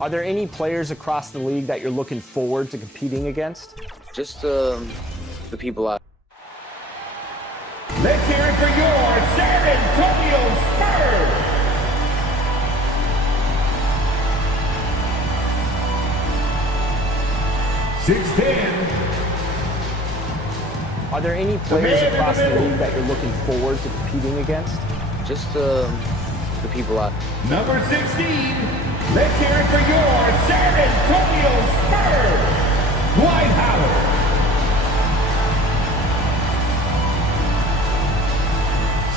Are there any players across the league that you're looking forward to competing against? Just the people out. Let's hear it for your San Antonio Spurs! Are there any players across the league that you're looking forward to competing against? Just the people out. Number 16, let's hear it for your San Antonio Spurs! Dwight Howard.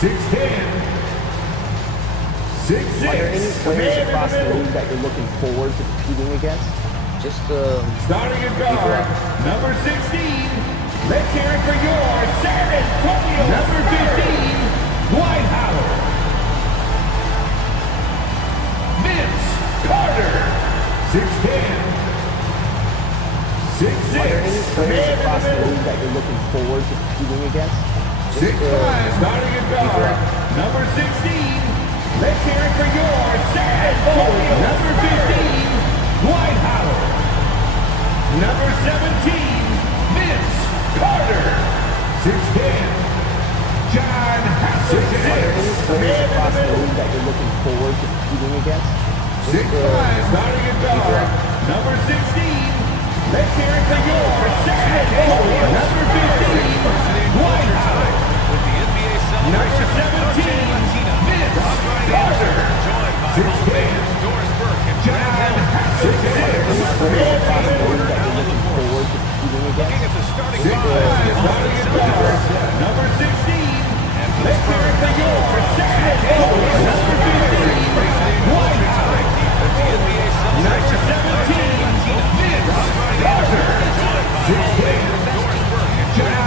6'10", 6'6". Are there any players across the league that you're looking forward to competing against? Just starting at guard, number 16. Let's hear it for your San Antonio number 15, Dwight Howard. Vince Carter, 6'10", 6'6". Are there any players across the league that you're looking forward to competing against? 6'5", starting at guard, number 16. Let's hear it for your San Antonio number 15, Dwight Howard. Number 17, Vince Carter. 6'10", John Hassel. Are there any players across the league that you're looking forward to competing against? 6'5", starting at guard, number 16. Let's hear it for your San Antonio number 15, Dwight Howard. Number 17, Vince Carter. 6'10", John Hassel. Looking at the starting Number 16. Let's hear it for your San Antonio number 15, Dwight Howard. Number 17, Vince Carter. 6'10", John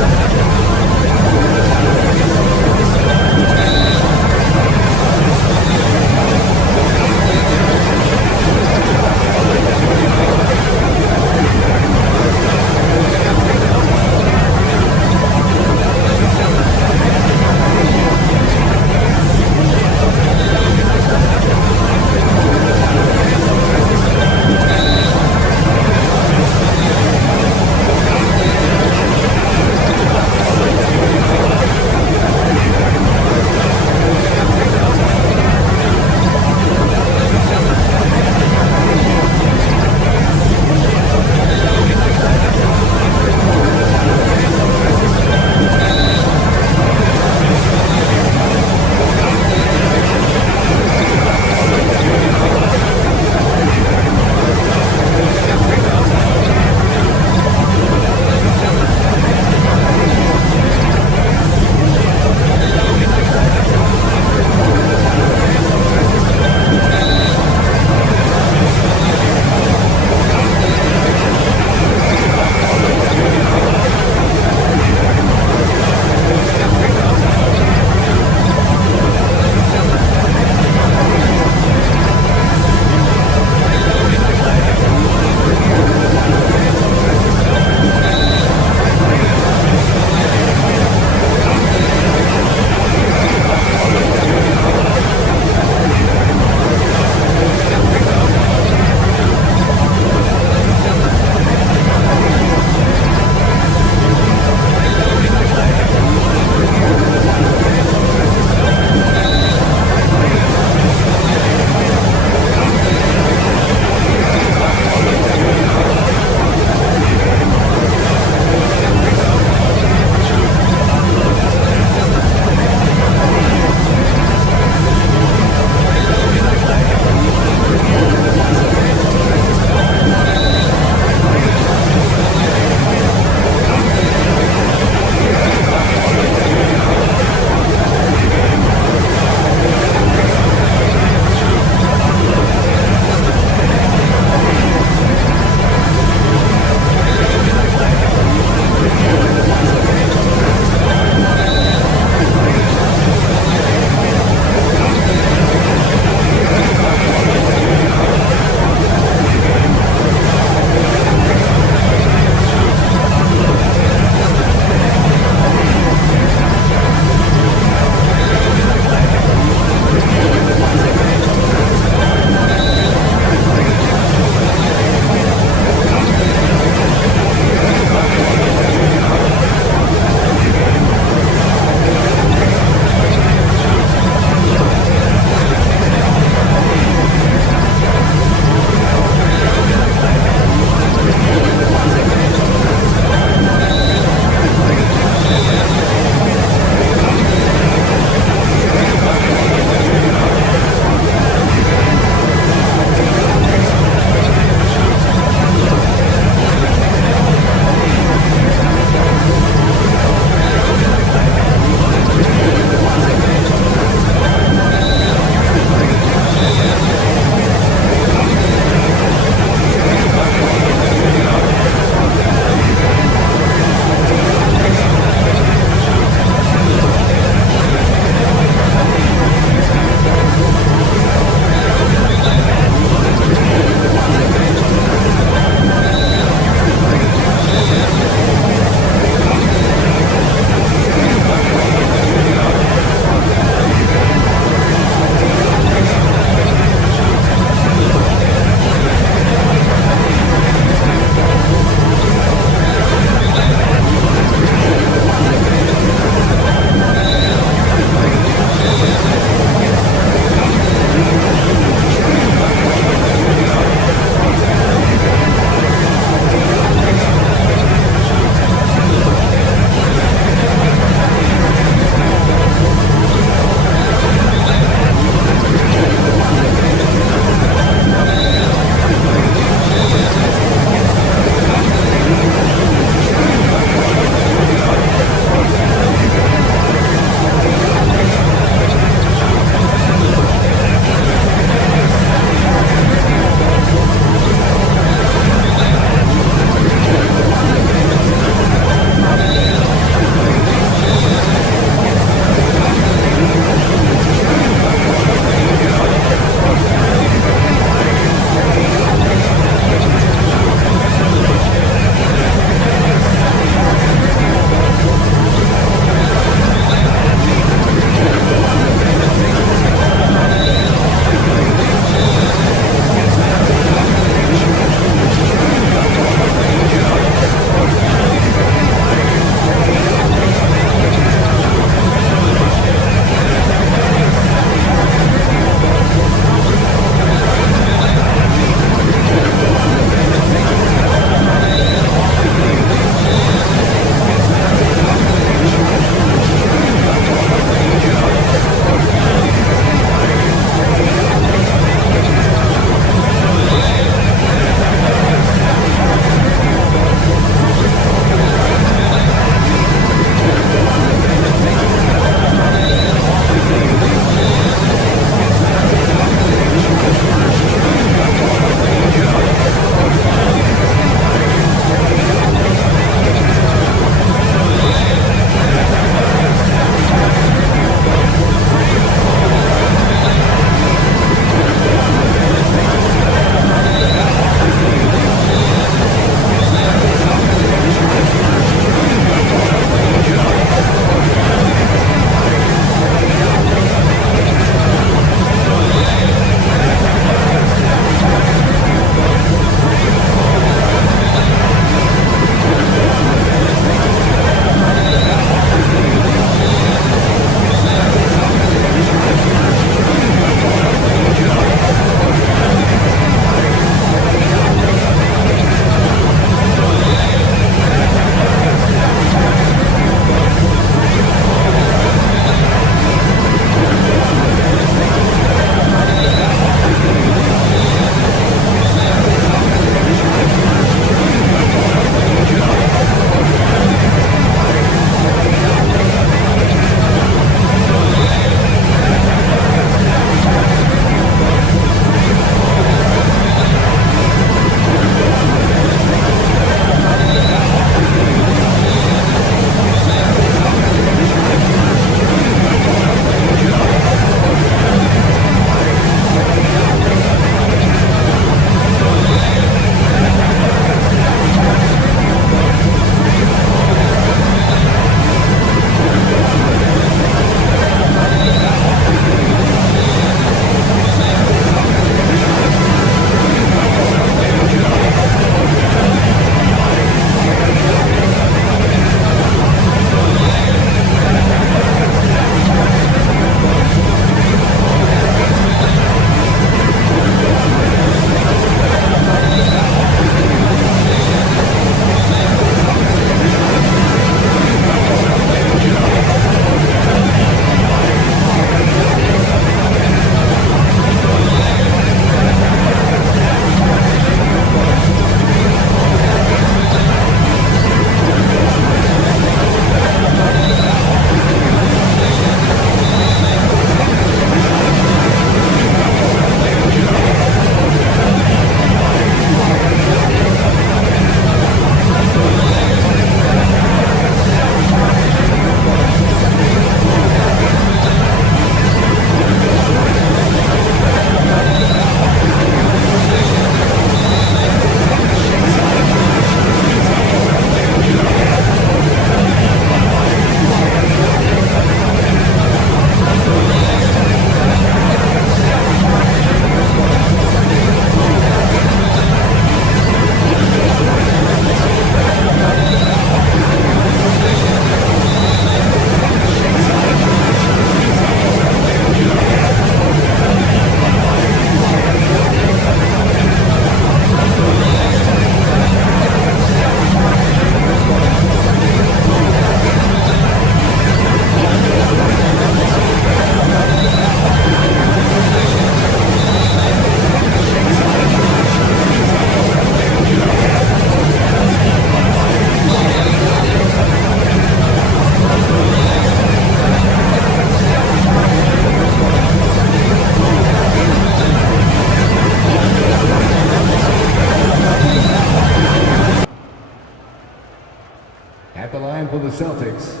Celtics,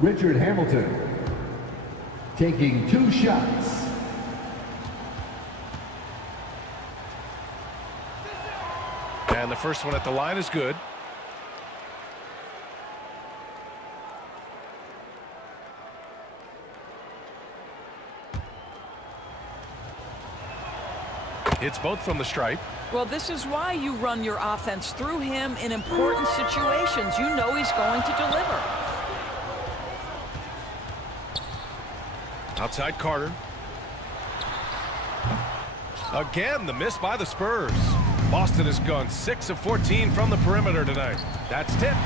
Richard Hamilton, taking 2 shots. And the first one at the line is good. Hits both from the stripe. Well, this is why you run your offense through him in important situations. You know he's going to deliver. Outside Carter. Again, the miss by the Spurs. Boston has gone 6 of 14 from the perimeter tonight. That's tipped.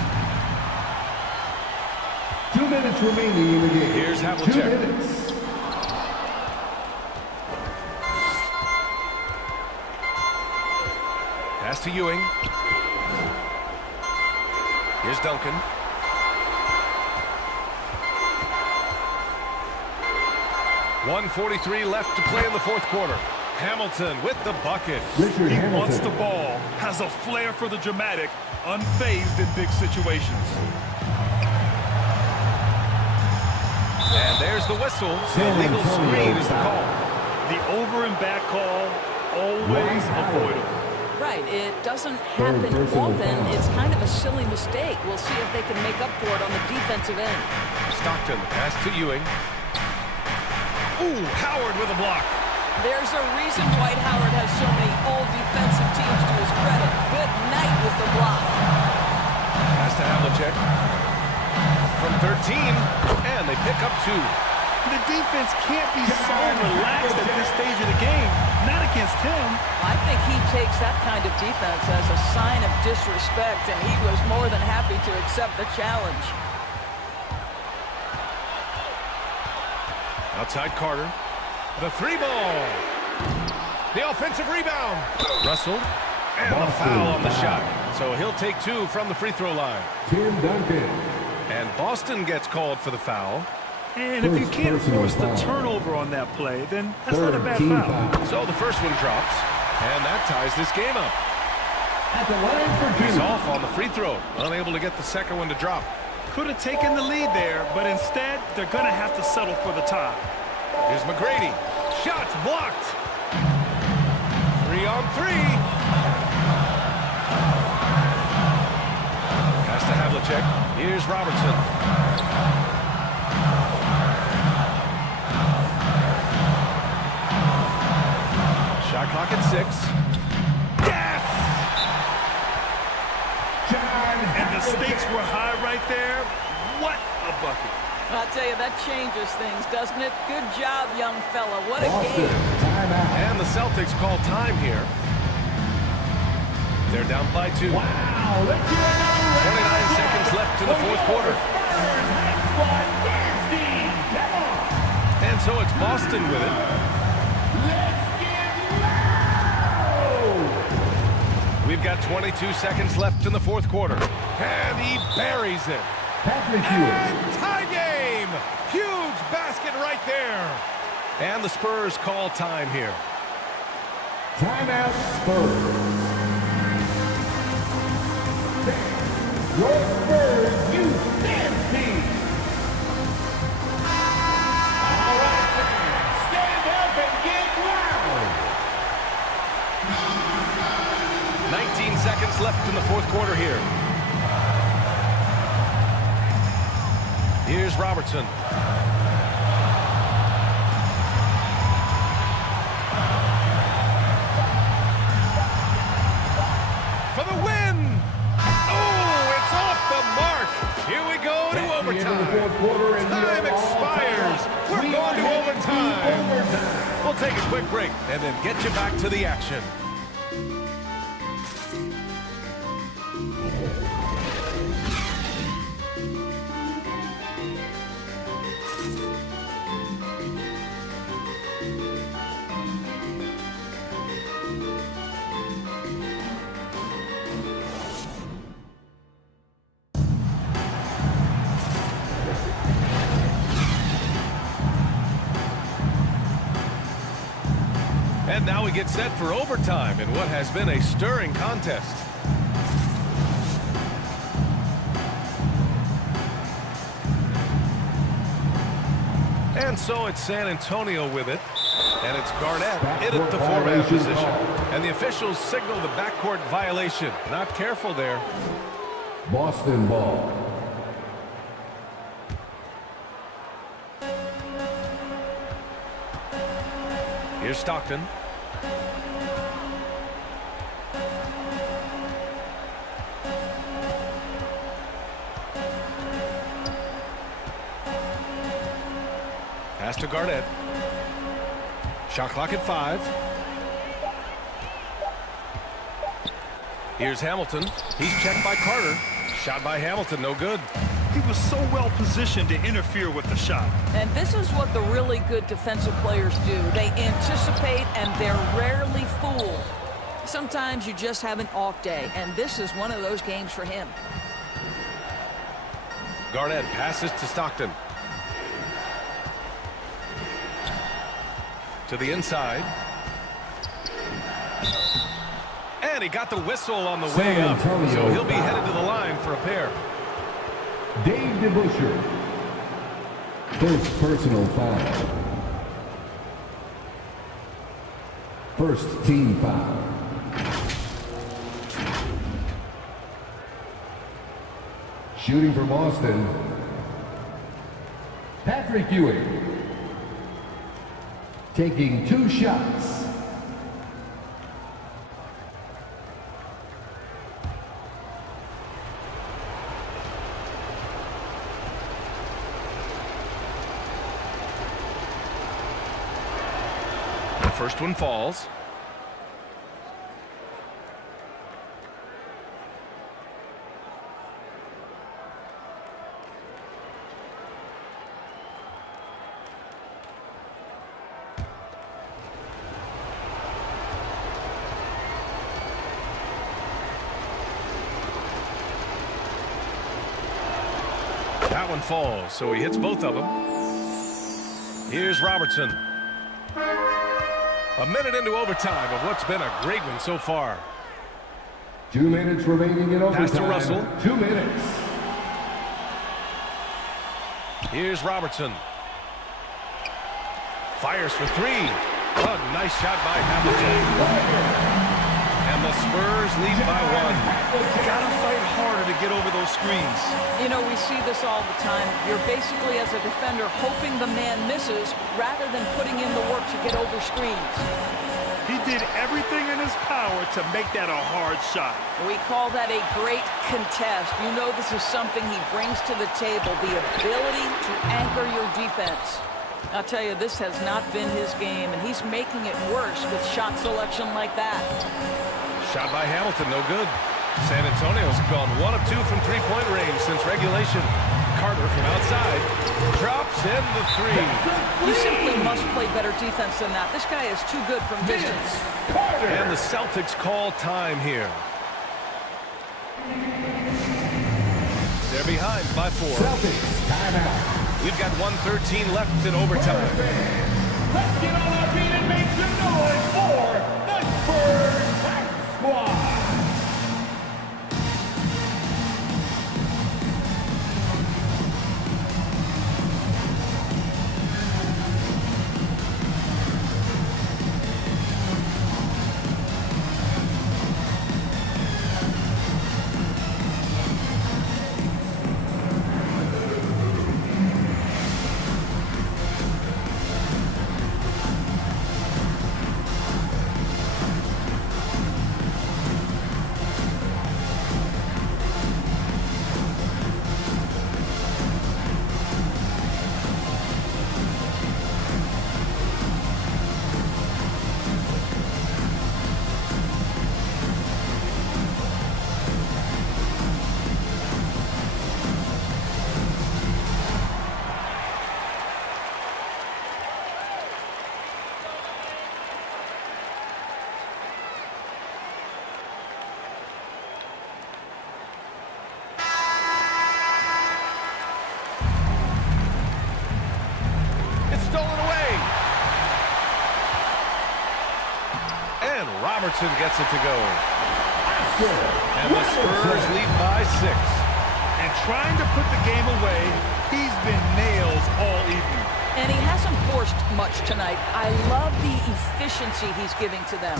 2 minutes remaining in the game. Here's 2 Havlicek. minutes. Pass to Ewing. Here's Duncan. .143 left to play in the fourth quarter. Hamilton with the bucket. Richard He Hamilton. wants the ball, has a flair for the dramatic, unfazed in big situations. And there's the whistle. Illegal screen is the call. The over and back call, always avoidable. Right, it doesn't happen often. It's kind of a silly mistake. We'll see if they can make up for it on the defensive end. Stockton, pass to Ewing. Ooh, Howard with a block. There's a reason Dwight Howard has so many old defensive teams to his credit. Good night with the block. Pass to Havlicek. From 13, and they pick up 2. The defense can't be so relaxed at this stage of the game. Not against him. I think he takes that kind of defense as a sign of disrespect, and he was more than happy to accept the challenge. Outside Carter. The 3 ball. The offensive rebound. Russell. And the foul on the shot. So he'll take 2 from the free throw line. Tim Duncan. And Boston gets called for the foul. And if you can't force the turnover on that play, then that's not a bad foul. So the first one drops. And that ties this game up. At the line for He's 2. off on the free throw. Unable to get the second one to drop. Could have taken the lead there, but instead, they're going to have to settle for the tie. Here's McGrady. Shots blocked. 3-on-3. Pass to Havlicek. Here's Robertson. Shot clock at 6. Yes! And the stakes were high right there. What a bucket. I'll tell you, that changes things, doesn't it? Good job, young fella. What a Boston, game. timeout. And the Celtics call time here. They're down by 2. Wow, let's hear another round. 29 seconds left in the fourth quarter. And so it's Boston with it. Let's get loud. We've got 22 seconds left in the fourth quarter. And he buries it. Patrick Ewing. And tie game! Huge basket right there. And the Spurs call time here. Timeout Spurs. Your Spurs, you stand team. All right, fans, stand up and get loud. 19 seconds left in the fourth quarter here. Here's Robertson. For the win! Oh, it's off the mark. Here we go to overtime. Time expires. We're going to overtime. We'll take a quick break and then get you back to the action. And now we get set for overtime in what has been a stirring contest. And so it's San Antonio with it. And it's Garnett in at the four-man position. And the officials signal the backcourt violation. Not careful there. Boston ball. Here's Stockton. Pass to Garnett. Shot clock at 5. Here's Hamilton. He's checked by Carter. Shot by Hamilton, no good. He was so well positioned to interfere with the shot. And this is what the really good defensive players do. They anticipate and they're rarely fooled. Sometimes you just have an off day, and this is one of those games for him. Garnett passes to Stockton. To the inside. And he got the whistle on the way up. So he'll be headed to the line for a pair. Dave DeBusschere. First personal foul. First team foul. Shooting from Austin. Patrick Ewing. Taking 2 shots. The first one falls. That one falls, so he hits both of them. Here's Robertson. A minute into overtime of what's been a great one so far. 2 minutes remaining in overtime. Pass to Russell. 2 minutes. Here's Robertson. Fires for 3. Oh, nice shot by Hamilton. And the Spurs lead by 1. Gotta fight harder to get over those screens. You know, we see this all the time. You're basically, as a defender, hoping the man misses rather than putting in the work to get over screens. He did everything in his power to make that a hard shot. We call that a great contest. You know this is something he brings to the table, the ability to anchor your defense. I'll tell you, this has not been his game, and he's making it worse with shot selection like that. Shot by Hamilton, no good. San Antonio's gone 1 of 2 from three-point range since regulation. Carter from outside drops in the 3. You simply must play better defense than that. This guy is too good from distance. And the Celtics call time here. They're behind by 4. Celtics timeout. We've got 1:13 left in overtime. Let's get on our feet and make some noise for the Spurs Squad. Robertson gets it to go. And the Spurs lead by 6. And trying to put the game away, he's been nails all evening. And he hasn't forced much tonight. I love the efficiency he's giving to them.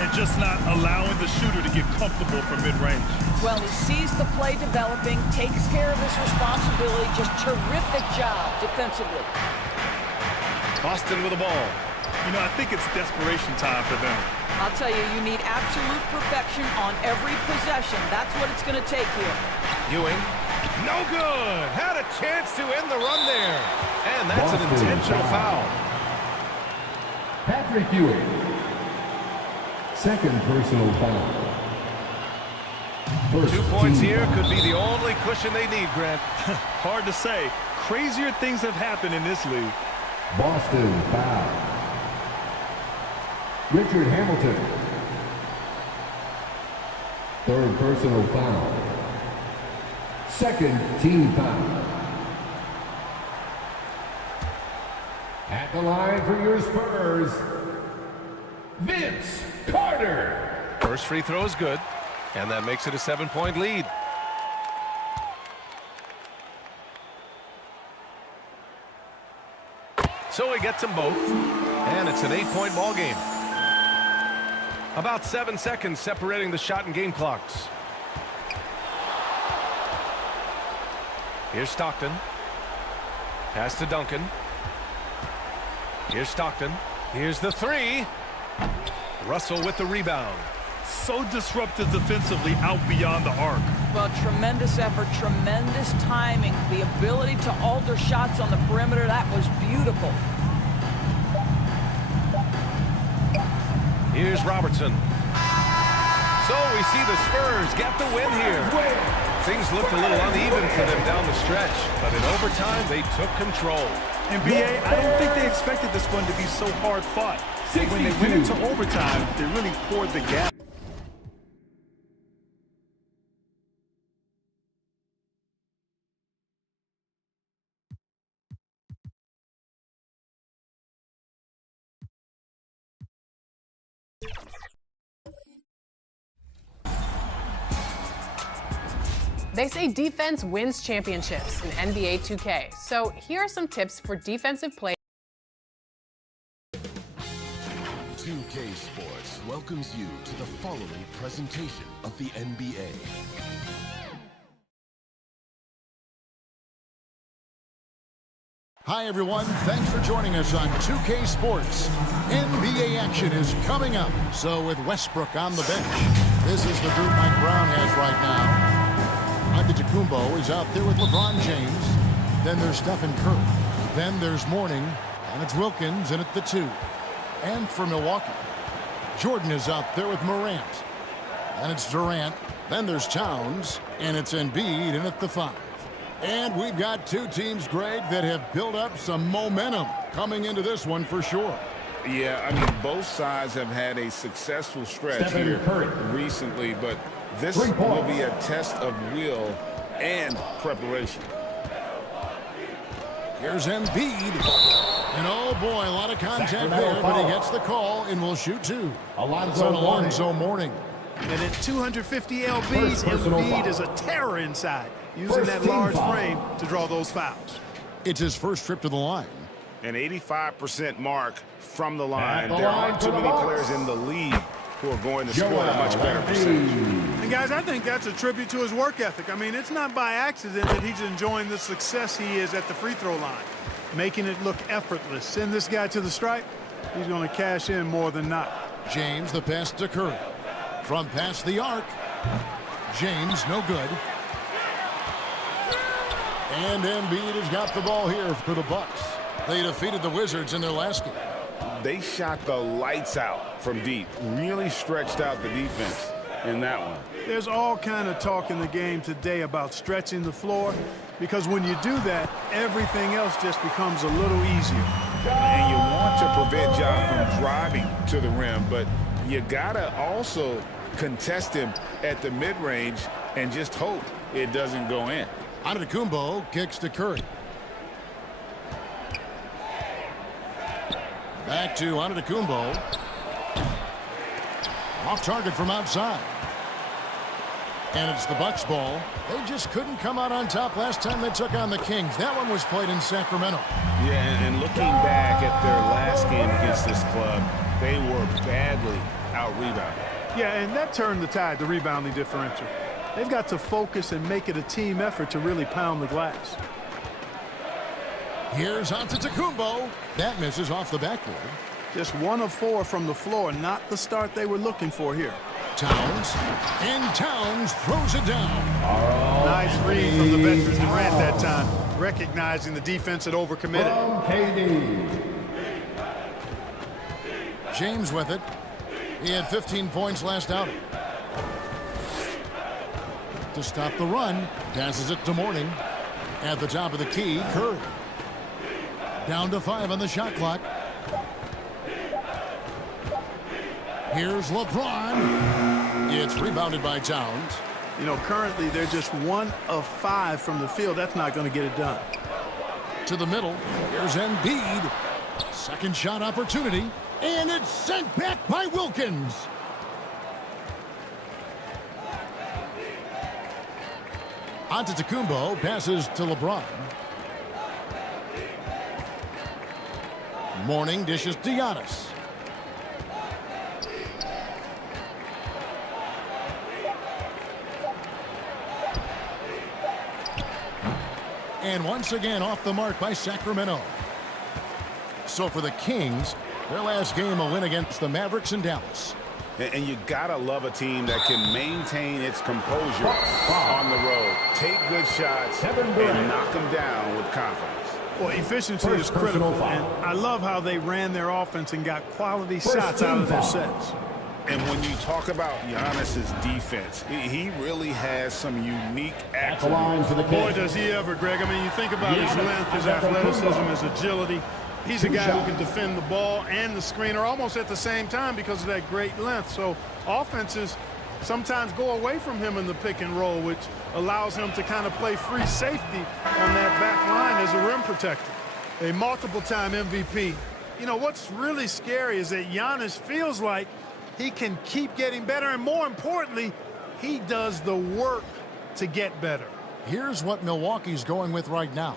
And just not allowing the shooter to get comfortable from mid-range. Well, he sees the play developing, takes care of his responsibility. Just terrific job defensively. Boston with the ball. You know, I think it's desperation time for them. I'll tell you, you need absolute perfection on every possession. That's what it's going to take here. Ewing. No good. Had a chance to end the run there. And that's an intentional foul. Patrick Ewing. Second personal foul. First 2 points here could be the only cushion they need, Grant. Hard to say. Crazier things have happened in this league. Boston foul. Richard Hamilton. Third personal foul. Second team foul. At the line for your Spurs, Vince Carter. First free throw is good, and that makes it a 7-point lead. So he gets them both, and it's an 8-point ball game. About 7 seconds separating the shot and game clocks. Here's Stockton. Pass to Duncan. Here's Stockton. Here's the three. Russell with the rebound. So disruptive defensively out beyond the arc. Well, tremendous effort, tremendous timing. The ability to alter shots on the perimeter, that was beautiful. Here's Robertson. So we see the Spurs get the win here. Things looked a little uneven for them down the stretch, but in overtime, they took control. And BA, I don't think they expected this one to be so hard fought. When they went into overtime, they really poured the gap. They say defense wins championships in NBA 2K. So here are some tips for defensive play. 2K Sports welcomes you to the following presentation of the NBA. Hi, everyone. Thanks for joining us on 2K Sports. NBA action is coming up. So with Westbrook on the bench, this is the group Mike Brown has right now. Antetokounmpo is out there with LeBron James. Then there's Stephen Curry. Then there's Mourning, and it's Wilkins in at the 2. And for Milwaukee, Jordan is out there with Morant. And it's Durant. Then there's Towns, and it's Embiid in at the 5. And we've got two teams, Greg, that have built up some momentum coming into this one for sure. Yeah, I mean, both sides have had a successful stretch here recently, but this will be a test of will and preparation. Here's Embiid. And oh boy, a lot of contact there, but he gets the call and will shoot two. Alonzo Mourning. And at 250 lbs, Embiid is a terror inside, using that large frame to draw those fouls. It's his first trip to the line. An 85% mark from the line. There aren't too many players in the league who are going to score a much better percentage. And guys, I think that's a tribute to his work ethic. I mean, it's not by accident that he's enjoying the success he is at the free throw line, making it look effortless. Send this guy to the stripe, he's going to cash in more than not. James, the pass to Curry. From past the arc. James, no good. And Embiid has got the ball here for the Bucks. They defeated the Wizards in their last game. They shot the lights out from deep. Really stretched out the defense in that one. There's all kind of talk in the game today about stretching the floor, because when you do that, everything else just becomes a little easier. And you want to prevent Ja from driving to the rim, but you gotta also contest him at the mid-range and just hope it doesn't go in. Antetokounmpo kicks to Curry. Back to Antetokounmpo. Off target from outside. And it's the Bucks ball. They just couldn't come out on top last time they took on the Kings. That one was played in Sacramento. Yeah, and looking back at their last game against this club, they were badly out-rebounded. Yeah, and that turned the tide, the rebounding differential. They've got to focus and make it a team effort to really pound the glass. Here's Antetokounmpo. That misses off the backboard. Just 1 of 4 from the floor, not the start they were looking for here. Towns, and Towns throws it down. Nice read from the veteran Durant that time, recognizing the defense had overcommitted. James with it. He had 15 points last outing. To stop the run, passes it to Mourning. At the top of the key, Curry. Down to 5 on the shot clock. Here's LeBron. It's rebounded by Towns. You know, currently they're just 1 of 5 from the field. That's not going to get it done. To the middle. Here's Embiid. Second shot opportunity. And it's sent back by Wilkins. Antetokounmpo passes to LeBron. Mourning dishes to Giannis. And once again off the mark by Sacramento. So for the Kings, their last game a win against the Mavericks in Dallas. And you gotta love a team that can maintain its composure on the road, take good shots, and knock them down with confidence. Well, efficiency is critical, and I love how they ran their offense and got quality shots out of their sets. And when you talk about Giannis's defense, he really has some unique attributes. Boy, does he ever, Greg. I mean, you think about his length, his athleticism, his agility. He's a guy who can defend the ball and the screener almost at the same time because of that great length. So offenses sometimes go away from him in the pick and roll, which allows him to kind of play free safety on that back line as a rim protector. A multiple-time MVP. You know, what's really scary is that Giannis feels like he can keep getting better, and more importantly, he does the work to get better. Here's what Milwaukee's going with right now.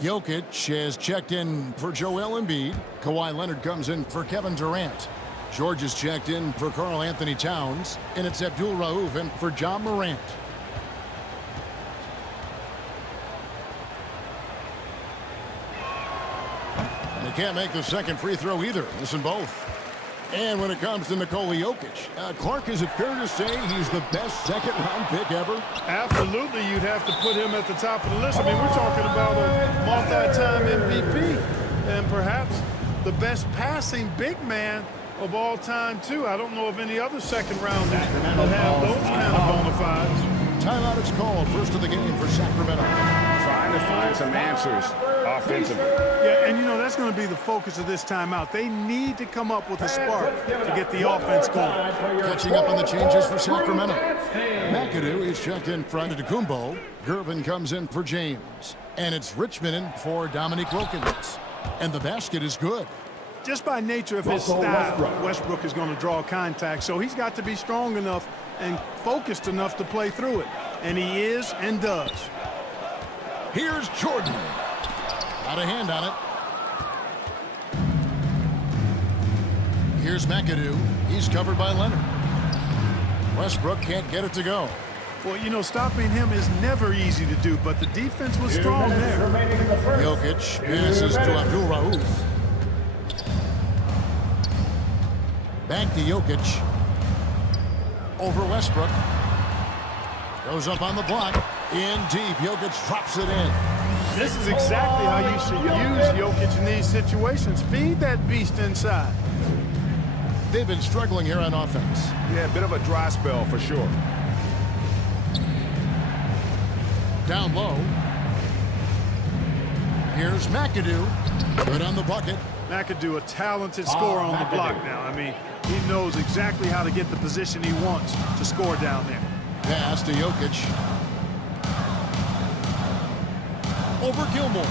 Jokic has checked in for Joel Embiid. Kawhi Leonard comes in for Kevin Durant. George is checked in for Karl Anthony Towns. And it's Abdul Rauf in for John Morant. And he can't make the second free throw either. Missing both. And when it comes to Nikola Jokic, Clark, is it fair to say he's the best second-round pick ever? Absolutely, you'd have to put him at the top of the list. I mean, we're talking about a multi-time MVP and perhaps the best passing big man of all time, too. I don't know of any other second-rounders that have those kind of bona fides. Timeout is called. First of the game for Sacramento. Trying to find some answers offensively. Yeah, and you know, that's going to be the focus of this timeout. They need to come up with a spark to get the offense going. Catching up on the changes for Sacramento. McAdoo is checked in for Antetokounmpo. Gervin comes in for James. And it's Richmond in for Dominique Wilkins. And the basket is good. Just by nature of his style, Westbrook is going to draw contact, so he's got to be strong enough and focused enough to play through it. And he is and does. Here's Jordan. Got a hand on it. Here's McAdoo. He's covered by Leonard. Westbrook can't get it to go. Well, you know, stopping him is never easy to do, but the defense was strong there. Jokic passes to Abdul Rauf. Back to Jokic. Over Westbrook. Goes up on the block. In deep. Jokic drops it in. This is exactly how you should use Jokic in these situations. Feed that beast inside. They've been struggling here on offense. Yeah, a bit of a dry spell for sure. Down low. Here's McAdoo. Good on the bucket. McAdoo, a talented scorer on the block now. I mean, he knows exactly how to get the position he wants to score down there. Pass to Jokic. Over Gilmore.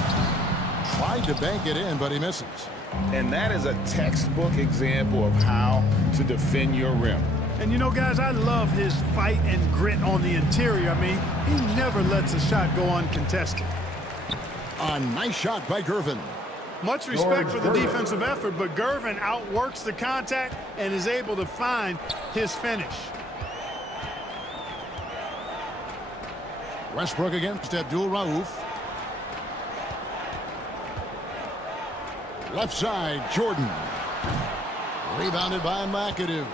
Tried to bank it in, but he misses. And that is a textbook example of how to defend your rim. And you know, guys, I love his fight and grit on the interior. I mean, he never lets a shot go uncontested. A nice shot by Gervin. Much respect for the defensive effort, but Gervin outworks the contact and is able to find his finish. Westbrook against Abdul Rauf. Left side, Jordan. Rebounded by McAdoo.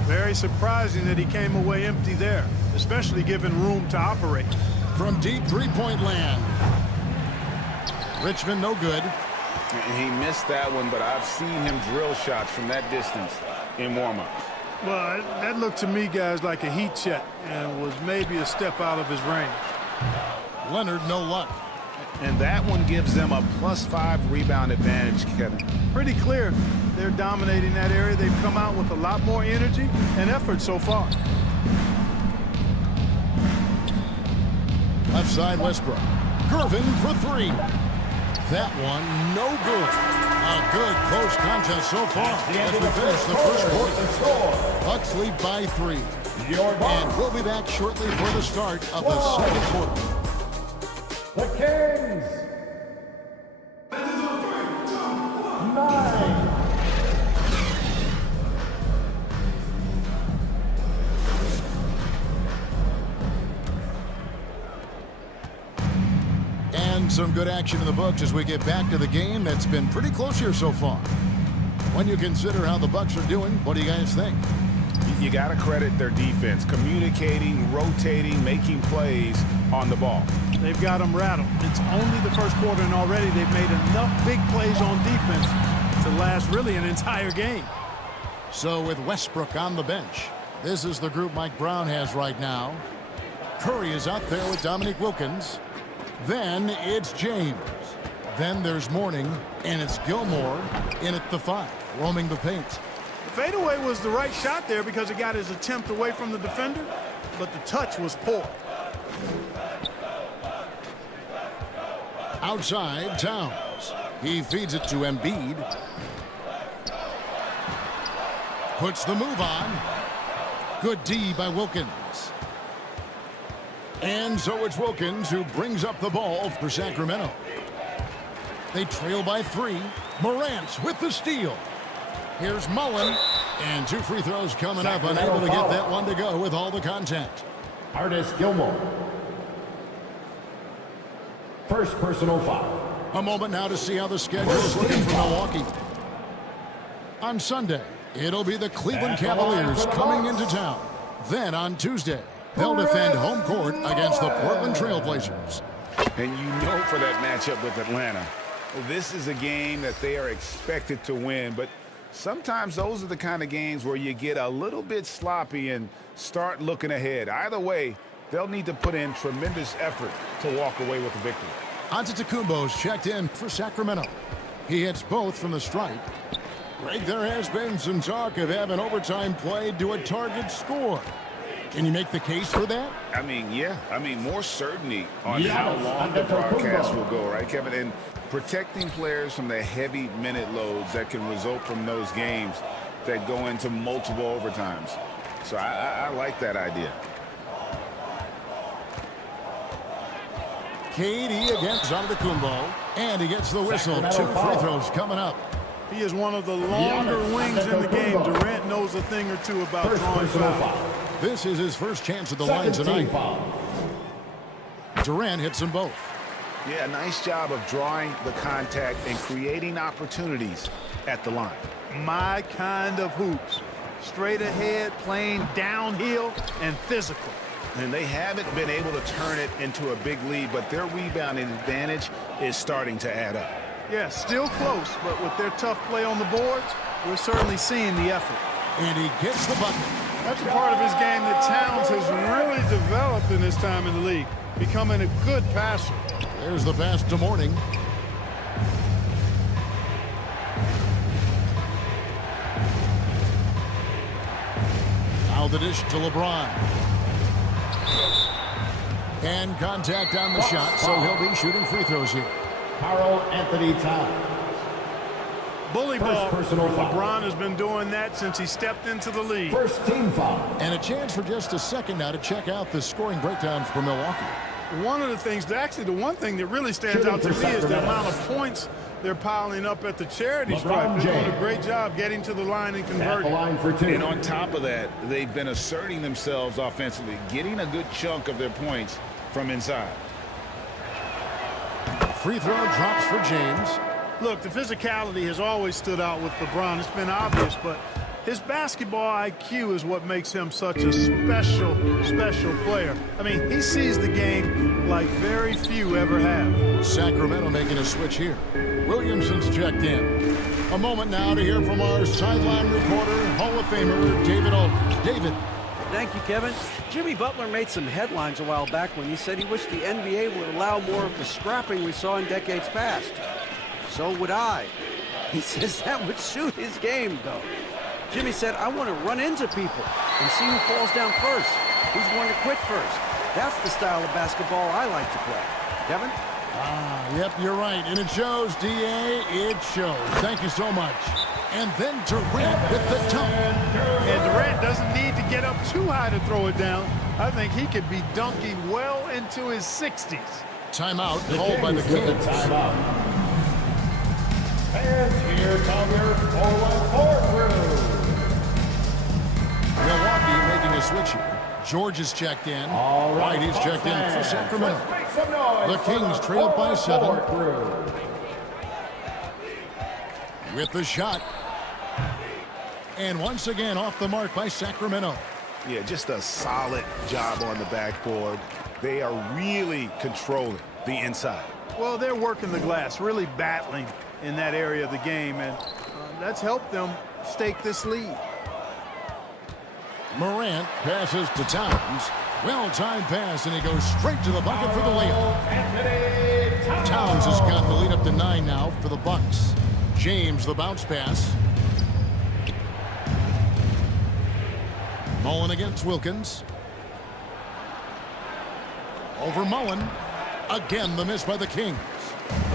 Very surprising that he came away empty there, especially given room to operate. From deep three-point land. Richmond no good. He missed that one, but I've seen him drill shots from that distance in warm-ups. Well, that looked to me, guys, like a heat check and was maybe a step out of his range. Leonard, no luck. And that one gives them a +5 rebound advantage, Kevin. Pretty clear they're dominating that area. They've come out with a lot more energy and effort so far. Left side, Westbrook. Gervin for three. That one, no good. A good close contest so far as we finish the first quarter. Bucks lead by 3. And we'll be back shortly for the start of the second quarter. The Kings. 9. And some good action in the books as we get back to the game that's been pretty close here so far. When you consider how the Bucks are doing, what do you guys think? You got to credit their defense, communicating, rotating, making plays on the ball. They've got them rattled. It's only the first quarter, and already they've made enough big plays on defense to last really an entire game. So with Westbrook on the bench, this is the group Mike Brown has right now. Curry is out there with Dominique Wilkins. Then it's James. Then there's Mourning, and it's Gilmore in at the 5, roaming the paint. The fadeaway was the right shot there because it got his attempt away from the defender, but the touch was poor. Outside, Towns. He feeds it to Embiid. Puts the move on. Good D by Wilkins. And so it's Wilkins who brings up the ball for Sacramento. They trail by 3. Morant with the steal. Here's Mullen. And 2 free throws coming up, unable to get that one to go with all the contact. Artis Gilmore. First personal foul. A moment now to see how the schedule is looking for Milwaukee. On Sunday, it'll be the Cleveland Cavaliers coming into town. Then on Tuesday, they'll defend home court against the Portland Trail Blazers. And you know for that matchup with Atlanta, this is a game that they are expected to win, but sometimes those are the kind of games where you get a little bit sloppy and start looking ahead. Either way, they'll need to put in tremendous effort to walk away with the victory. Antetokounmpo's checked in for Sacramento. He hits both from the stripe. Greg, there has been some talk of having overtime played to a target score. Can you make the case for that? I mean, yeah. I mean, more certainty on how long the broadcast will go, right, Kevin? And protecting players from the heavy minute loads that can result from those games that go into multiple overtimes. So I like that idea. KD against Antetokounmpo, and he gets the whistle. 2 free throws coming up. He is one of the longer wings in the game. Durant knows a thing or two about drawing fouls. This is his first chance at the line tonight. Durant hits them both. Yeah, nice job of drawing the contact and creating opportunities at the line. My kind of hoops. Straight ahead, playing downhill, and physical. And they haven't been able to turn it into a big lead, but their rebounding advantage is starting to add up. Yeah, still close, but with their tough play on the boards, we're certainly seeing the effort. And he gets the bucket. That's a part of his game that Towns has really developed in his time in the league, becoming a good passer. There's the pass to Mourning. Now the dish to LeBron. And contact on the shot, so he'll be shooting free throws here. Karl Anthony Towns. bully ball. LeBron has been doing that since he stepped into the league. First team foul. And a chance for just a second now to check out the scoring breakdown for Milwaukee. One of the things, actually the one thing that really stands out to me is the amount of points they're piling up at the charity stripe. They're doing a great job getting to the line and converting. And on top of that, they've been asserting themselves offensively, getting a good chunk of their points from inside. Free throw drops for James. Look, the physicality has always stood out with LeBron. It's been obvious, but his basketball IQ is what makes him such a special player. I mean, he sees the game like very few ever have. Sacramento making a switch here. Williamson's checked in. A moment now to hear from our sideline reporter, Hall of Famer David Aldridge. David. Thank you, Kevin. Jimmy Butler made some headlines a while back when he said he wished the NBA would allow more of the scrapping we saw in decades past. So would I. He says that would suit his game, though. Jimmy said, I want to run into people and see who falls down first, who's going to quit first. That's the style of basketball I like to play. Kevin? Yep, you're right. And it shows, D.A. It shows. Thank you so much. And then Durant with the dunk. And Durant doesn't need to get up too high to throw it down. I think he could be dunking well into his 60s. Timeout called by the Kings. Timeout. And here come your forward crew. Milwaukee making a switch here. George is checked in. White is checked in for Sacramento. The Kings trail by 7. With the shot. And once again off the mark by Sacramento. Yeah, just a solid job on the backboard. They are really controlling the inside. Well, they're working the glass, really battling in that area of the game, and that's helped them stake this lead. Morant passes to Towns. Well-timed pass, and he goes straight to the bucket for the layup. Towns has got the lead up to 9 now for the Bucks. James, the bounce pass. Mullen against Wilkins. Over Mullen. Again, the miss by the Kings.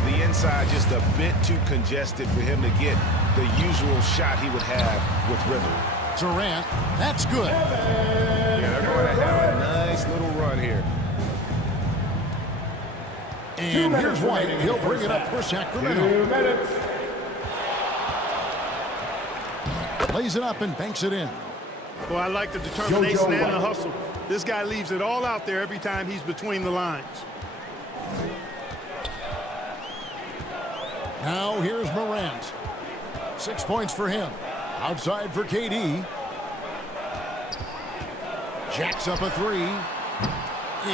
The inside just a bit too congested for him to get the usual shot he would have with Rhythm. Durant, that's good. Yeah, they're going to have a nice little run here. And here's White. He'll bring it up for Sacramento. 2 minutes. Plays it up and banks it in. Well, I like the determination and the hustle. This guy leaves it all out there every time he's between the lines. Now here's Morant. 6 points for him. Outside for KD. Jacks up a 3.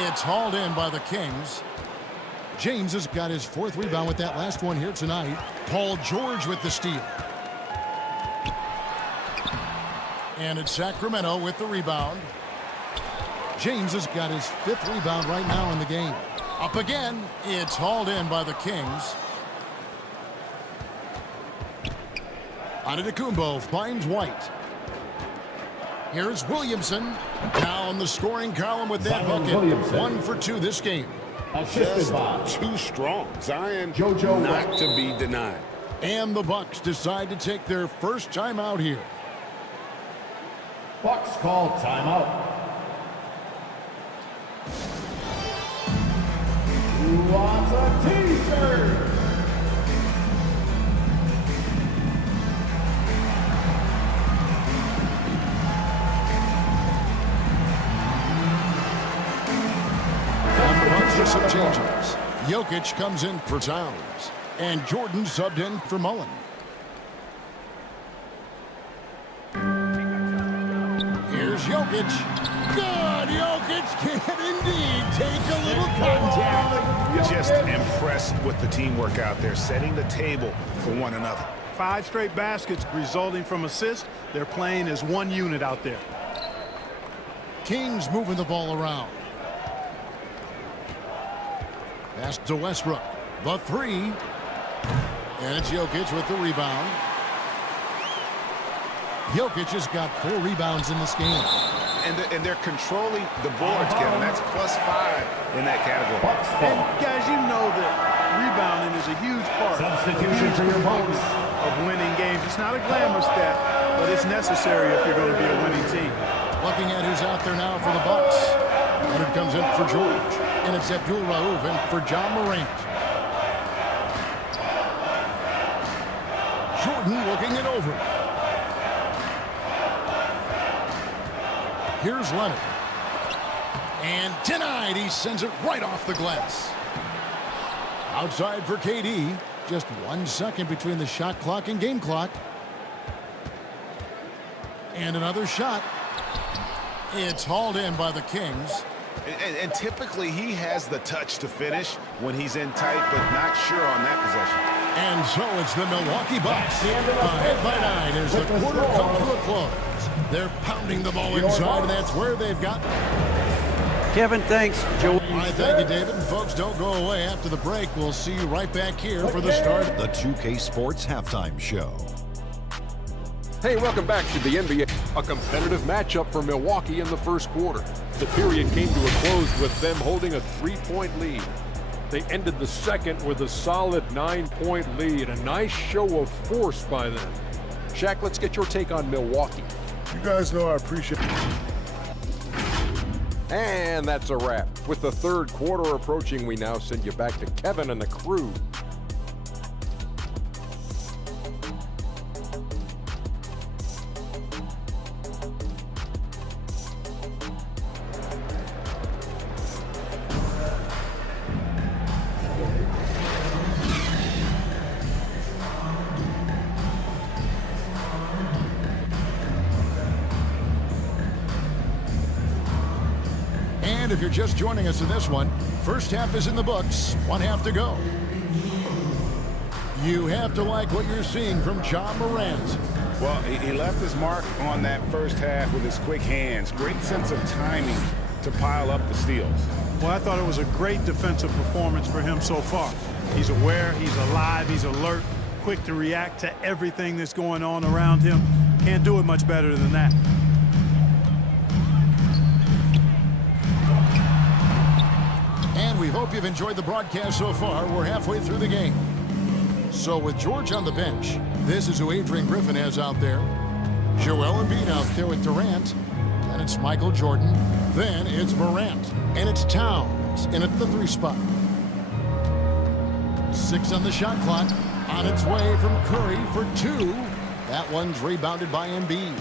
It's hauled in by the Kings. James has got his 4th rebound with that last one here tonight. Paul George with the steal. And it's Sacramento with the rebound. James has got his 5th rebound right now in the game. Up again. It's hauled in by the Kings. Antetokounmpo finds White. Here's Williamson. Down the scoring column with that bucket. 1 for 2 this game. Just too strong. Zion not to be denied. And the Bucks decide to take their first timeout here. Bucks call timeout. Who wants a t-shirt? Some changes. Jokic comes in for Towns. And Jordan subbed in for Mullen. Here's Jokic. Good! Jokic can indeed take a little contact. Just impressed with the teamwork out there, setting the table for one another. 5 straight baskets resulting from assists. They're playing as one unit out there. Kings moving the ball around. Pass to Westbrook. The 3. And it's Jokic with the rebound. Jokic has got 4 rebounds in this game. And they're controlling the boards, Kevin. That's +5 in that category. And guys, you know that rebounding is a huge part. Substitution for your Bucks. of winning games. It's not a glamour stat, but it's necessary if you're going to be a winning team. Looking at who's out there now for the Bucks. Leonard comes in for George. And it's Abdul Rauf in for John Morant. Jordan looking it over. Here's Leonard. And denied. He sends it right off the glass. Outside for KD. Just 1 second between the shot clock and game clock. And another shot. It's hauled in by the Kings. And typically he has the touch to finish when he's in tight, but not sure on that possession. And so it's the Milwaukee Bucks. Ahead by 9 as the quarter comes to a close. They're pounding the ball inside, and that's where they've got. Kevin, thanks. Joe. I thank you, David. And folks, don't go away after the break. We'll see you right back here for the start. The 2K Sports Halftime Show. Hey, welcome back to the NBA. A competitive matchup for Milwaukee in the first quarter. The period came to a close with them holding a 3-point lead. They ended the second with a solid 9-point lead. A nice show of force by them. Shaq, let's get your take on Milwaukee. You guys know I appreciate it. And that's a wrap. With the third quarter approaching, we now send you back to Kevin and the crew. And if you're just joining us in this one, first half is in the books, 1 half to go. You have to like what you're seeing from John Morant. Well, he left his mark on that first half with his quick hands. Great sense of timing to pile up the steals. Well, I thought it was a great defensive performance for him so far. He's aware, he's alive, he's alert, quick to react to everything that's going on around him. Can't do it much better than that. And we hope you've enjoyed the broadcast so far. We're halfway through the game. So with George on the bench, this is who Adrian Griffin has out there. Joel Embiid out there with Durant. And it's Michael Jordan. Then it's Morant. And it's Towns in at the 3 spot. 6 on the shot clock. On its way from Curry for 2. That one's rebounded by Embiid.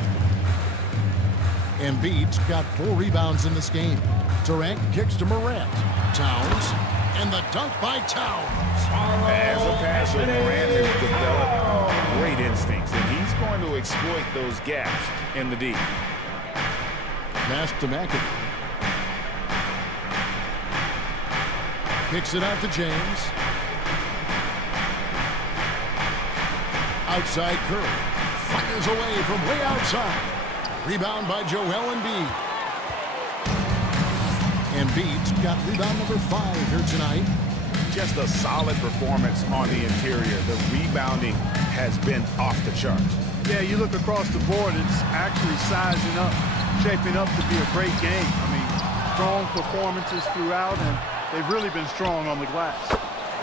Embiid's got 4 rebounds in this game. Durant kicks to Morant. Towns. And the dunk by Towns. As a passer, Morant has developed great instincts, and he's going to exploit those gaps in the D. Pass to McAdoo. Kicks it out to James. Outside Curry. Fires away from way outside. Rebound by Joel Embiid. Embiid's got rebound number 5 here tonight. Just a solid performance on the interior. The rebounding has been off the charts. Yeah, you look across the board, it's actually sizing up, shaping up to be a great game. I mean, strong performances throughout, and they've really been strong on the glass.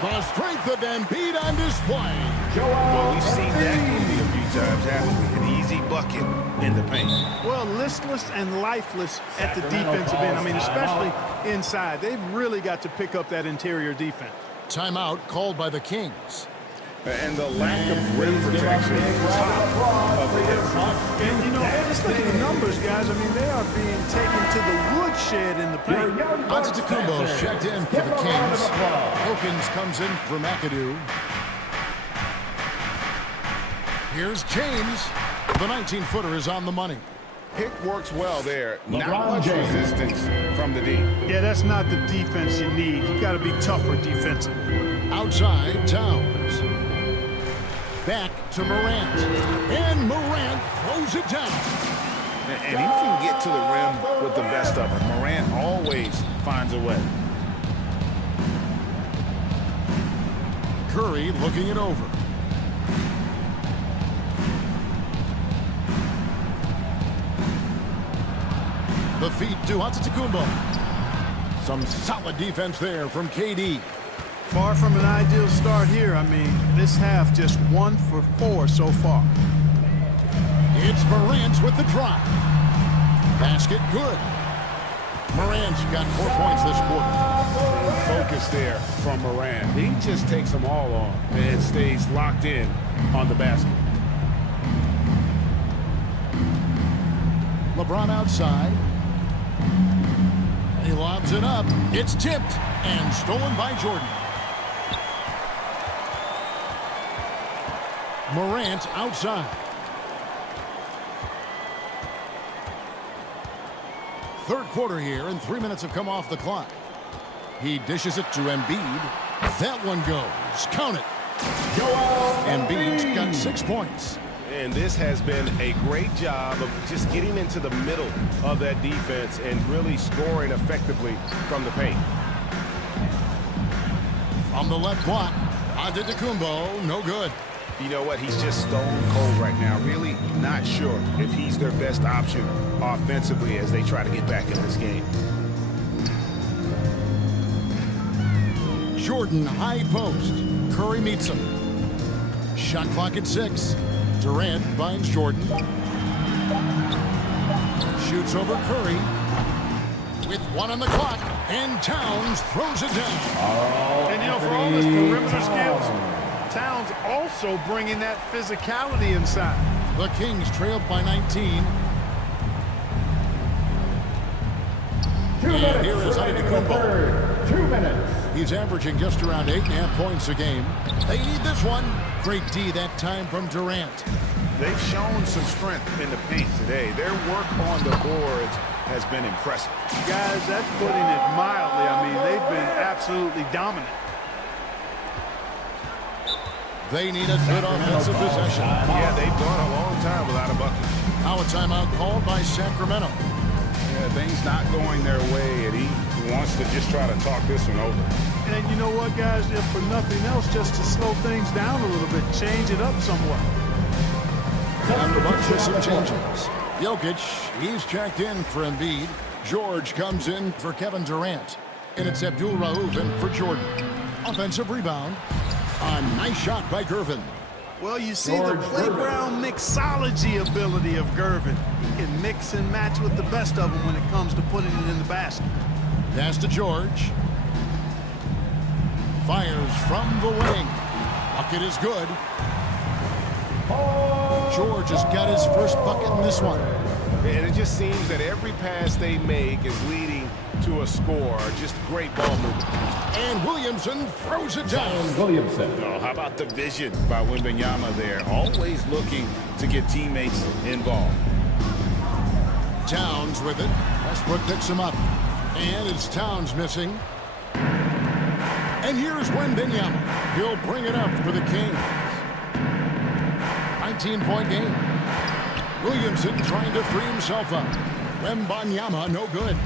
The strength of Embiid on display. Well, we've seen that movie a few times, haven't we? An easy bucket in the paint. Well, listless and lifeless at the defensive end. I mean, especially inside. They've really got to pick up that interior defense. Timeout called by the Kings. And the lack of rim protection top of the list. And, you know, just look at the numbers, guys. I mean, they are being taken to the woodshed in the paint. Antetokounmpo's checked in for the Kings. Wilkins comes in for McAdoo. Here's James. The 19-footer is on the money. Pick works well there. Not much resistance from the D. Yeah, that's not the defense you need. You've got to be tougher defensively. Outside, Towns. Back to Morant. And Morant throws it down. And he can get to the rim with the best of them. Morant always finds a way. Curry looking it over. The feed to Antetokounmpo. Some solid defense there from KD. Far from an ideal start here. I mean, this half just 1 for 4 so far. It's Morant with the drive. Basket good. Morant's got 4 points this quarter. Focus there from Morant. He just takes them all on and stays locked in on the basket. LeBron outside. He lobs it up. It's tipped and stolen by Jordan. Morant outside. Third quarter here, and 3 minutes have come off the clock. He dishes it to Embiid. That one goes. Count it. Embiid's got 6 points. And this has been a great job of just getting into the middle of that defense and really scoring effectively from the paint. From the left block, Antetokounmpo, no good. You know what? He's just stone cold right now. Really not sure if he's their best option offensively as they try to get back in this game. Jordan, high post. Curry meets him. Shot clock at 6. Durant finds Jordan. Shoots over Curry. With 1 on the clock. And Towns throws it down. And, you know, for all his perimeter skills, Towns also bringing that physicality inside. The Kings trailed by 19. And here is Antetokounmpo. 2 minutes. He's averaging just around 8.5 points a game. They need this one. Great D that time from Durant. They've shown some strength in the paint today. Their work on the boards has been impressive. Guys, that's putting it mildly. I mean, they've been absolutely dominant. They need a good offensive possession. Yeah, they've gone a long time without a bucket. Now a timeout called by Sacramento. Yeah, things not going their way, and he wants to just try to talk this one over. And you know what, guys? If for nothing else, just to slow things down a little bit, change it up somewhat. And the Bucks with some changes. Jokic, he's checked in for Embiid. George comes in for Kevin Durant. And it's Abdul Rauf in for Jordan. Offensive rebound. A nice shot by Gervin. Well, you see the playground mixology ability of Gervin. He can mix and match with the best of them when it comes to putting it in the basket. Pass to George. Fires from the wing. Bucket is good. George has got his first bucket in this one. And it just seems that every pass they make is leading to a score. Just great ball movement. And Williamson throws it down. Williamson. Oh, how about the vision by Wembanyama there? Always looking to get teammates involved. Towns with it. Westbrook picks him up. And it's Towns missing. And here's Wembanyama. He'll bring it up for the Kings. 19-point game. Williamson trying to free himself up. Wembanyama, no good.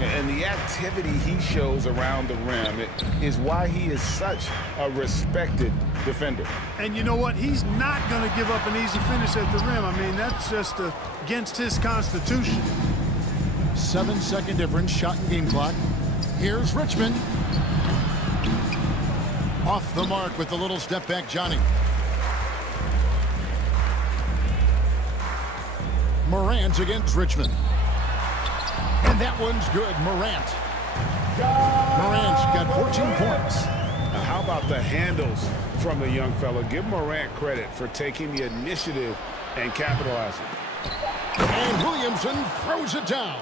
And the activity he shows around the rim is why he is such a respected defender. And you know what? He's not going to give up an easy finish at the rim. I mean, that's just against his constitution. 7-second difference, shot and game clock. Here's Richmond. Off the mark with the little step back, Johnny. Morant against Richmond. And that one's good, Morant. Morant's got 14 points. Now, how about the handles from the young fella? Give Morant credit for taking the initiative and capitalizing. And Williamson throws it down.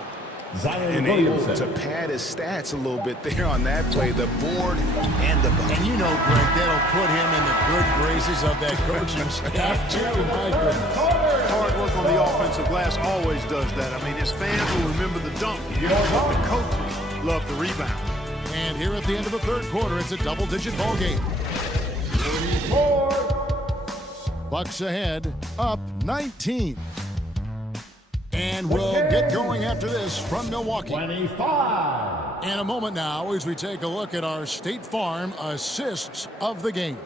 And able to pad his stats a little bit there on that play, the board and the bucket. And you know, Greg, that'll put him in the good graces of that coaching staff. Hard work on the offensive glass always does that. I mean, his fans will remember the dunk, but the coaches love the rebound. And here at the end of the third quarter, it's a double-digit ball game. Bucks ahead, up 19. And we'll get going after this from Milwaukee. 25. In a moment now, as we take a look at our State Farm assists of the game.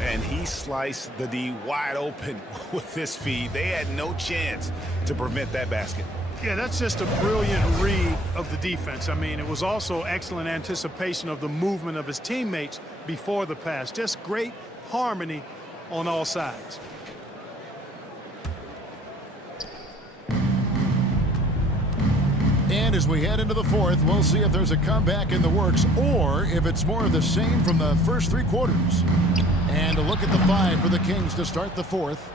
And he sliced the D wide open with this feed. They had no chance to prevent that basket. Yeah, that's just a brilliant read of the defense. I mean, it was also excellent anticipation of the movement of his teammates before the pass. Just great harmony on all sides. And as we head into the fourth, we'll see if there's a comeback in the works or if it's more of the same from the first 3 quarters. And a look at the 5 for the Kings to start the fourth.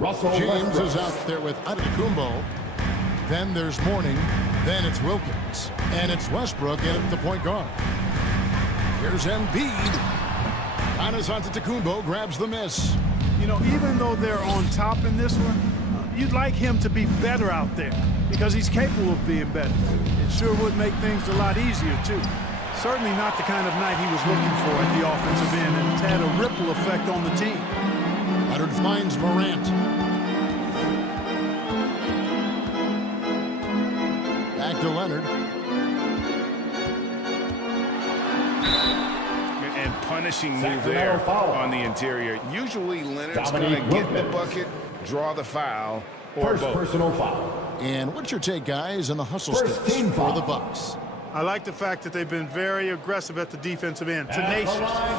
James is out there with Antetokounmpo. Then there's Mourning. Then it's Wilkins. And it's Westbrook in at the point guard. Here's Embiid. Giannis Antetokounmpo grabs the miss. You know, even though they're on top in this one, you'd like him to be better out there because he's capable of being better. It sure would make things a lot easier, too. Certainly not the kind of night he was looking for at the offensive end, and it's had a ripple effect on the team. Leonard finds Morant. Back to Leonard. And punishing move there on the interior. Usually Leonard's going to get the bucket, draw the foul, or both. Personal foul. And what's your take, guys, in the hustle sticks for the Bucks? I like the fact that they've been very aggressive at the defensive end. Tenacious.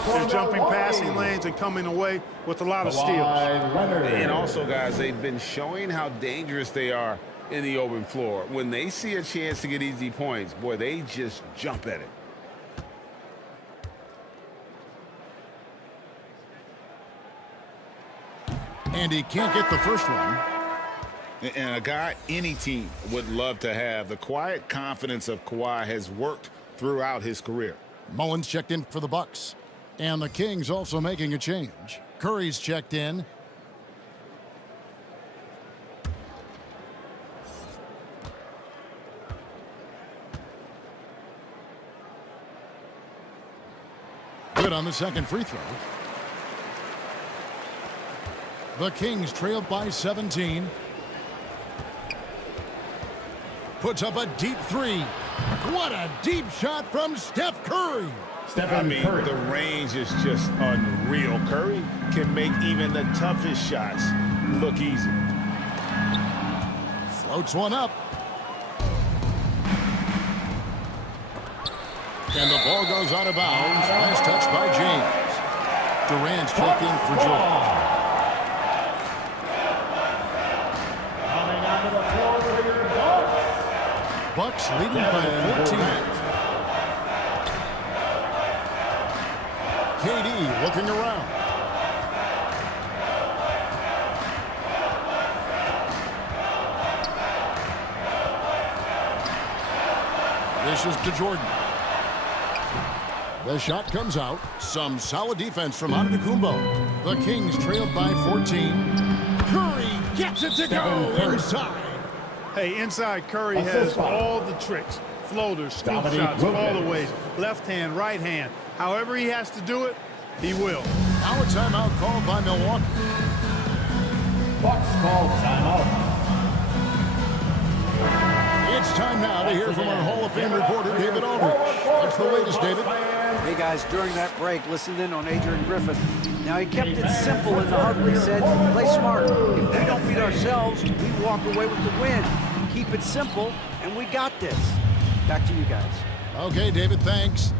They're jumping passing lanes and coming away with a lot of steals. And also, guys, they've been showing how dangerous they are in the open floor. When they see a chance to get easy points, boy, they just jump at it. And he can't get the first one. And a guy any team would love to have. The quiet confidence of Kawhi has worked throughout his career. Mullins checked in for the Bucks. And the Kings also making a change. Curry's checked in. Good on the second free throw. The Kings trailed by 17. Puts up a deep 3. What a deep shot from Steph Curry. The range is just unreal. Curry can make even the toughest shots look easy. Floats one up. And the ball goes out of bounds. Nice touch by James. Durant's checked in for Jordan. Bucks leading by 14. KD looking around. This is to Jordan. The shot comes out. Some solid defense from Antetokounmpo. The Kings trailed by 14. Curry gets it to go inside. Hey, inside Curry has all the tricks. Floaters, scoop shots, fallaways, left hand, right hand. However he has to do it, he will. Now a timeout called by Milwaukee. Bucks call timeout. It's time now to hear from our Hall of Fame reporter, David Aldridge. What's the latest, David? Hey, guys, during that break, listened in on Adrian Griffin. Now, he kept it simple in the huddle. He said, play smart. If we don't beat ourselves, we walk away with the win. Keep it simple, and we got this. Back to you guys. Okay, David, thanks.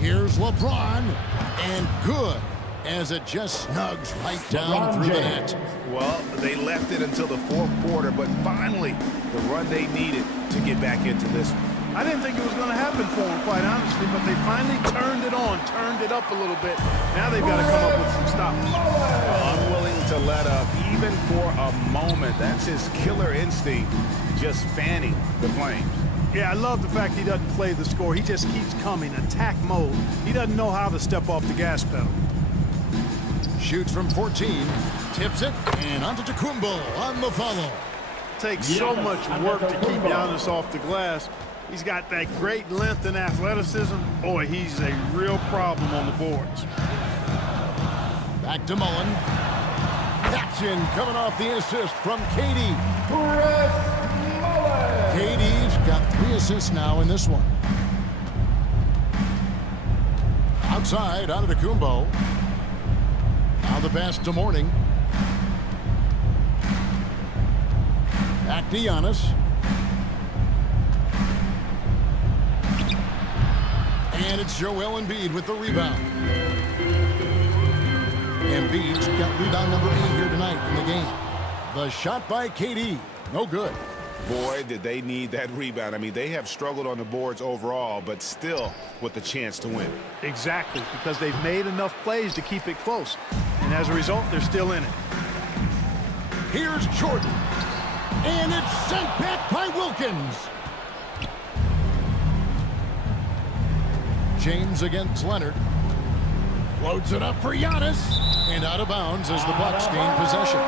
Here's LeBron, and good, as it just snugs right down through the net. Well, they left it until the fourth quarter, but finally, the run they needed to get back into this one. I didn't think it was going to happen for them, quite honestly, but they finally turned it on, turned it up a little bit. Now they've got to come up with some stops. Unwilling to let up, even for a moment. That's his killer instinct, just fanning the flames. Yeah, I love the fact he doesn't play the score. He just keeps coming, attack mode. He doesn't know how to step off the gas pedal. Shoots from 14, tips it, and Antetokounmpo on the follow. Takes so much work to keep Giannis off the glass. He's got that great length and athleticism. Boy, he's a real problem on the boards. Back to Mullen. That's in, coming off the assist from KD. KD's got 3 assists now in this one. Outside, Antetokounmpo. Now the pass to Mourning. Back to Giannis. And it's Joel Embiid with the rebound. Embiid's got rebound number 8 here tonight in the game. The shot by KD. No good. Boy, did they need that rebound. I mean, they have struggled on the boards overall, but still with a chance to win. Exactly, because they've made enough plays to keep it close. And as a result, they're still in it. Here's Jordan. And it's sent back by Wilkins. James against Leonard. Floats it up for Giannis. And out of bounds as the Bucks gain possession.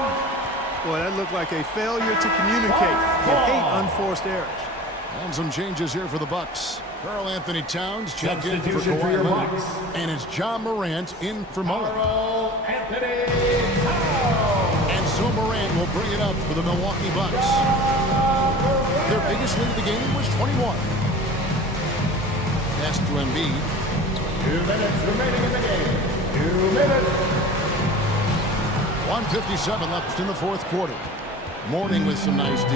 Boy, that looked like a failure to communicate. You hate unforced errors. And some changes here for the Bucks. Karl Anthony Towns checked in for Kawhi Leonard. And it's John Morant in for Mullen. And so Morant will bring it up for the Milwaukee Bucks. Their biggest lead of the game was 21. Pass to Embiid. 2 minutes remaining in the game. 2 minutes. 1:57 left in the fourth quarter. Mourning with some nice D.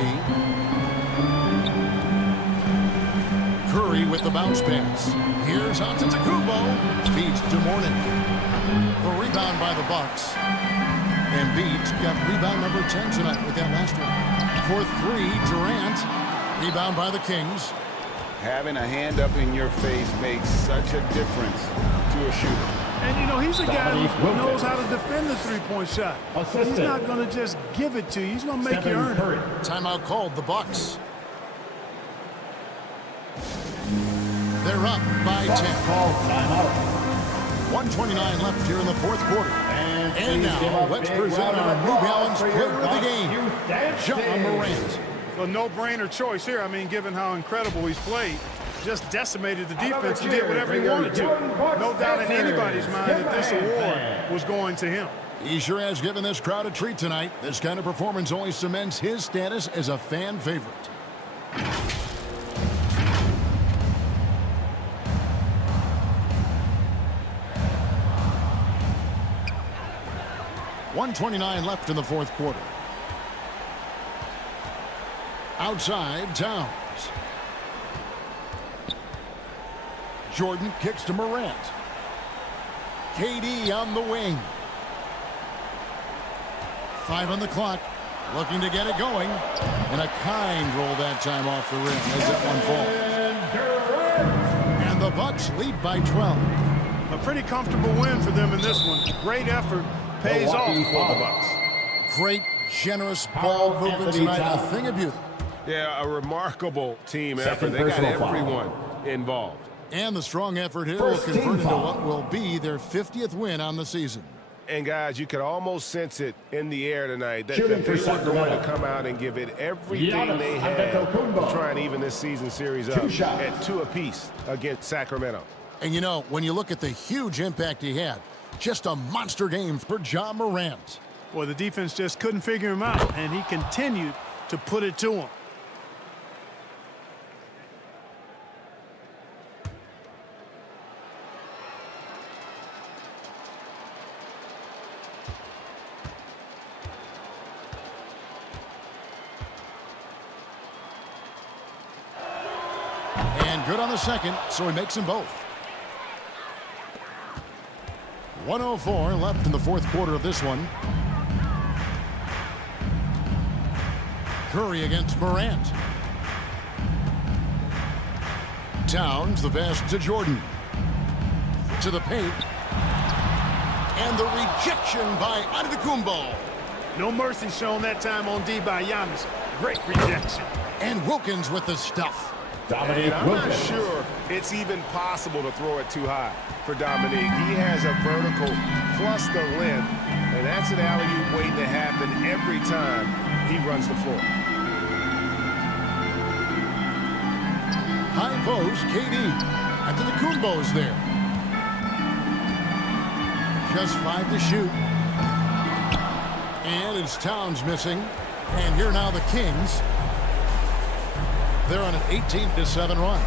Curry with the bounce pass. Here's Antetokounmpo. Feeds to Mourning. The rebound by the Bucks. Embiid's got rebound number 10 tonight with that last one. For 3, Durant. Rebound by the Kings. Having a hand up in your face makes such a difference to a shooter. And, you know, he's a guy who knows how to defend the three-point shot. He's not going to just give it to you. He's going to make you earn it. Timeout called, the Bucks. They're up by 10. 1:29 left here in the fourth quarter. And now, let's present our New Balance player of the game, John Morant. A no-brainer choice here. I mean, given how incredible he's played, just decimated the defense and did whatever he wanted to. No doubt in anybody's mind that this award was going to him. He sure has given this crowd a treat tonight. This kind of performance only cements his status as a fan favorite. .129 left in the fourth quarter. Outside, Towns. Jordan kicks to Morant. KD on the wing. 5 on the clock. Looking to get it going. And a kind roll that time off the rim as that one falls. And the Bucks lead by 12. A pretty comfortable win for them in this one. Great effort pays off for the Bucks. Great, generous ball movement tonight. A thing of beauty. Yeah, a remarkable team effort. They got everyone involved. And the strong effort here will convert into what will be their 50th win on the season. And, guys, you could almost sense it in the air tonight that they were going to come out and give it everything they had to try and even this season series up at 2 apiece against Sacramento. And, you know, when you look at the huge impact he had, just a monster game for John Morant. Well, the defense just couldn't figure him out, and he continued to put it to him. And good on the second, so he makes them both. 1:04 left in the fourth quarter of this one. Curry against Morant. Towns, the pass to Jordan. To the paint. And the rejection by Antetokounmpo. No mercy shown that time on D by Giannis. Great rejection. And Wilkins with the stuff. And I'm not sure it's even possible to throw it too high for Dominique. He has a vertical plus the length, and that's an alley-oop waiting to happen every time he runs the floor. High post, KD. Antetokounmpo's there. Just 5 to shoot. And it's Towns missing. And here now the Kings. They're on an 18-7 run.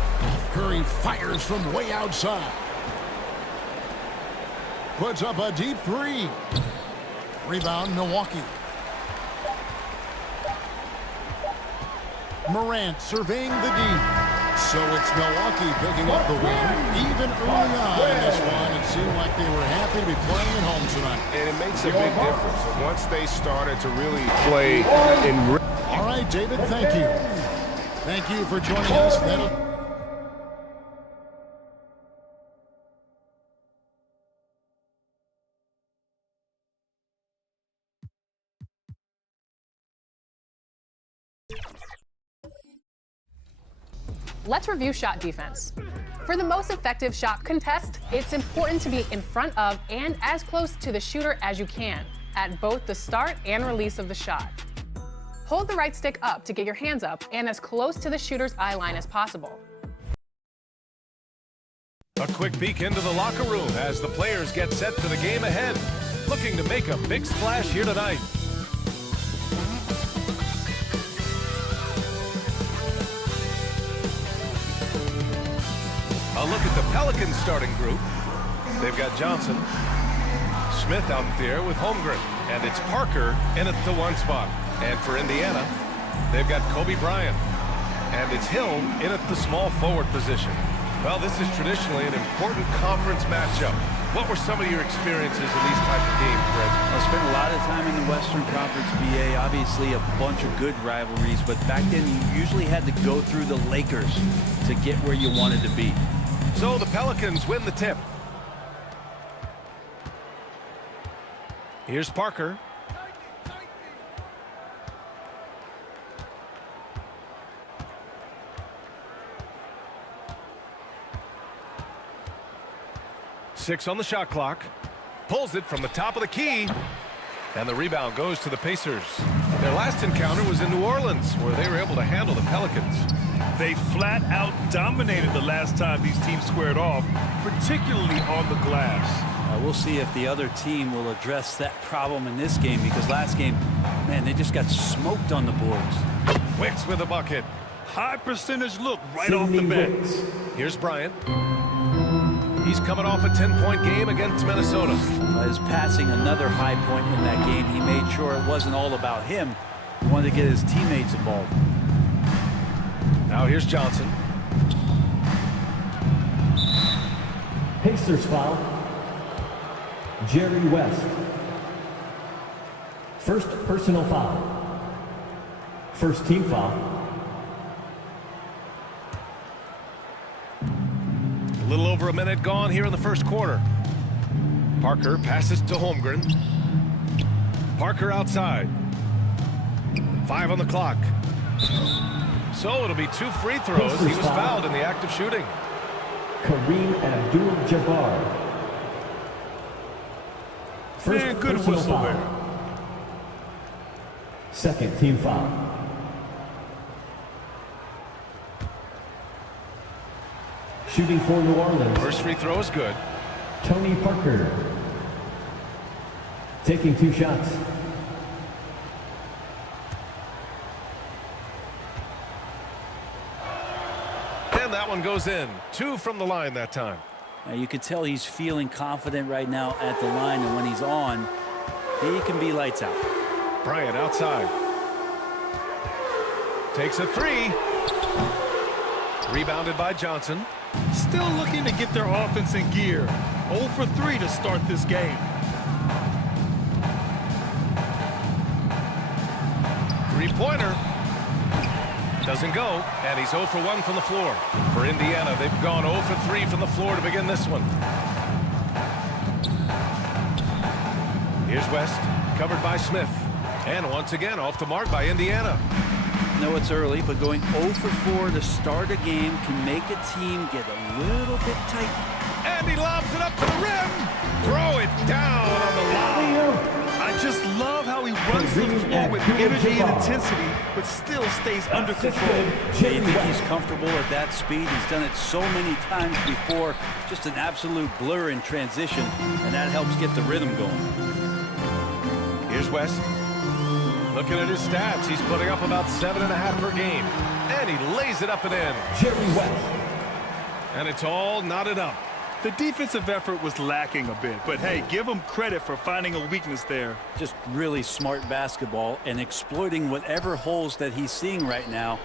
Curry fires from way outside. Puts up a deep 3. Rebound, Milwaukee. Morant surveying the D. So it's Milwaukee picking up the win. Even early on in this one, it seemed like they were happy to be playing at home tonight. And it makes a big difference. Once they started to really play in... All right, David, thank you. Thank you for joining us. Let's review shot defense. For the most effective shot contest, it's important to be in front of and as close to the shooter as you can at both the start and release of the shot. Hold the right stick up to get your hands up and as close to the shooter's eye line as possible. A quick peek into the locker room as the players get set for the game ahead. Looking to make a big splash here tonight. A look at the Pelicans starting group. They've got Johnson, Smith out there with Holmgren, and it's Parker in at the 1 spot. And for Indiana, they've got Kobe Bryant, and it's Hill in at the small forward position. Well, this is traditionally an important conference matchup. What were some of your experiences in these type of games, Greg? I spent a lot of time in the Western Conference, BA. Obviously, a bunch of good rivalries, but back then you usually had to go through the Lakers to get where you wanted to be. So the Pelicans win the tip. Here's Parker. Six on the shot clock. Pulls it from the top of the key. And the rebound goes to the Pacers. Their last encounter was in New Orleans, where they were able to handle the Pelicans. They flat out dominated the last time these teams squared off, particularly on the glass. We'll see if the other team will address that problem in this game, because last game, man, they just got smoked on the boards. Wicks with a bucket. High percentage look right off the bat. Here's Bryant. He's coming off a 10-point game against Minnesota. His passing another high point in that game. He made sure it wasn't all about him. He wanted to get his teammates involved. Now here's Johnson. Pacers foul. Jerry West. First personal foul. First team foul. A little over a minute gone here in the first quarter. Parker passes to Holmgren. Parker outside. 5 on the clock. So it'll be 2 free throws. He was fouled in the act of shooting. Kareem Abdul-Jabbar. First good whistle there. Second team foul. Shooting for New Orleans. First free throw is good. Tony Parker. Taking 2 shots. And that one goes in. 2 from the line that time. Now you could tell he's feeling confident right now at the line, and when he's on, he can be lights out. Bryant outside. Takes a 3. Rebounded by Johnson. Still looking to get their offense in gear. 0 for 3 to start this game. Three-pointer. Doesn't go, and he's 0 for 1 from the floor. For Indiana, they've gone 0 for 3 from the floor to begin this one. Here's West, covered by Smith. And once again, off the mark by Indiana. I know it's early, but going 0 for 4 to start a game can make a team get a little bit tight. And he lobs it up to the rim. Throw it down on the lob. I just love how he runs the floor with energy and intensity, but still stays under control. Yeah, you think he's comfortable at that speed? He's done it so many times before. Just an absolute blur in transition, and that helps get the rhythm going. Here's West. Looking at his stats, he's putting up about 7.5 per game. And he lays it up and in. Jerry West. And it's all knotted up. The defensive effort was lacking a bit, but hey, give him credit for finding a weakness there. Just really smart basketball and exploiting whatever holes that he's seeing right now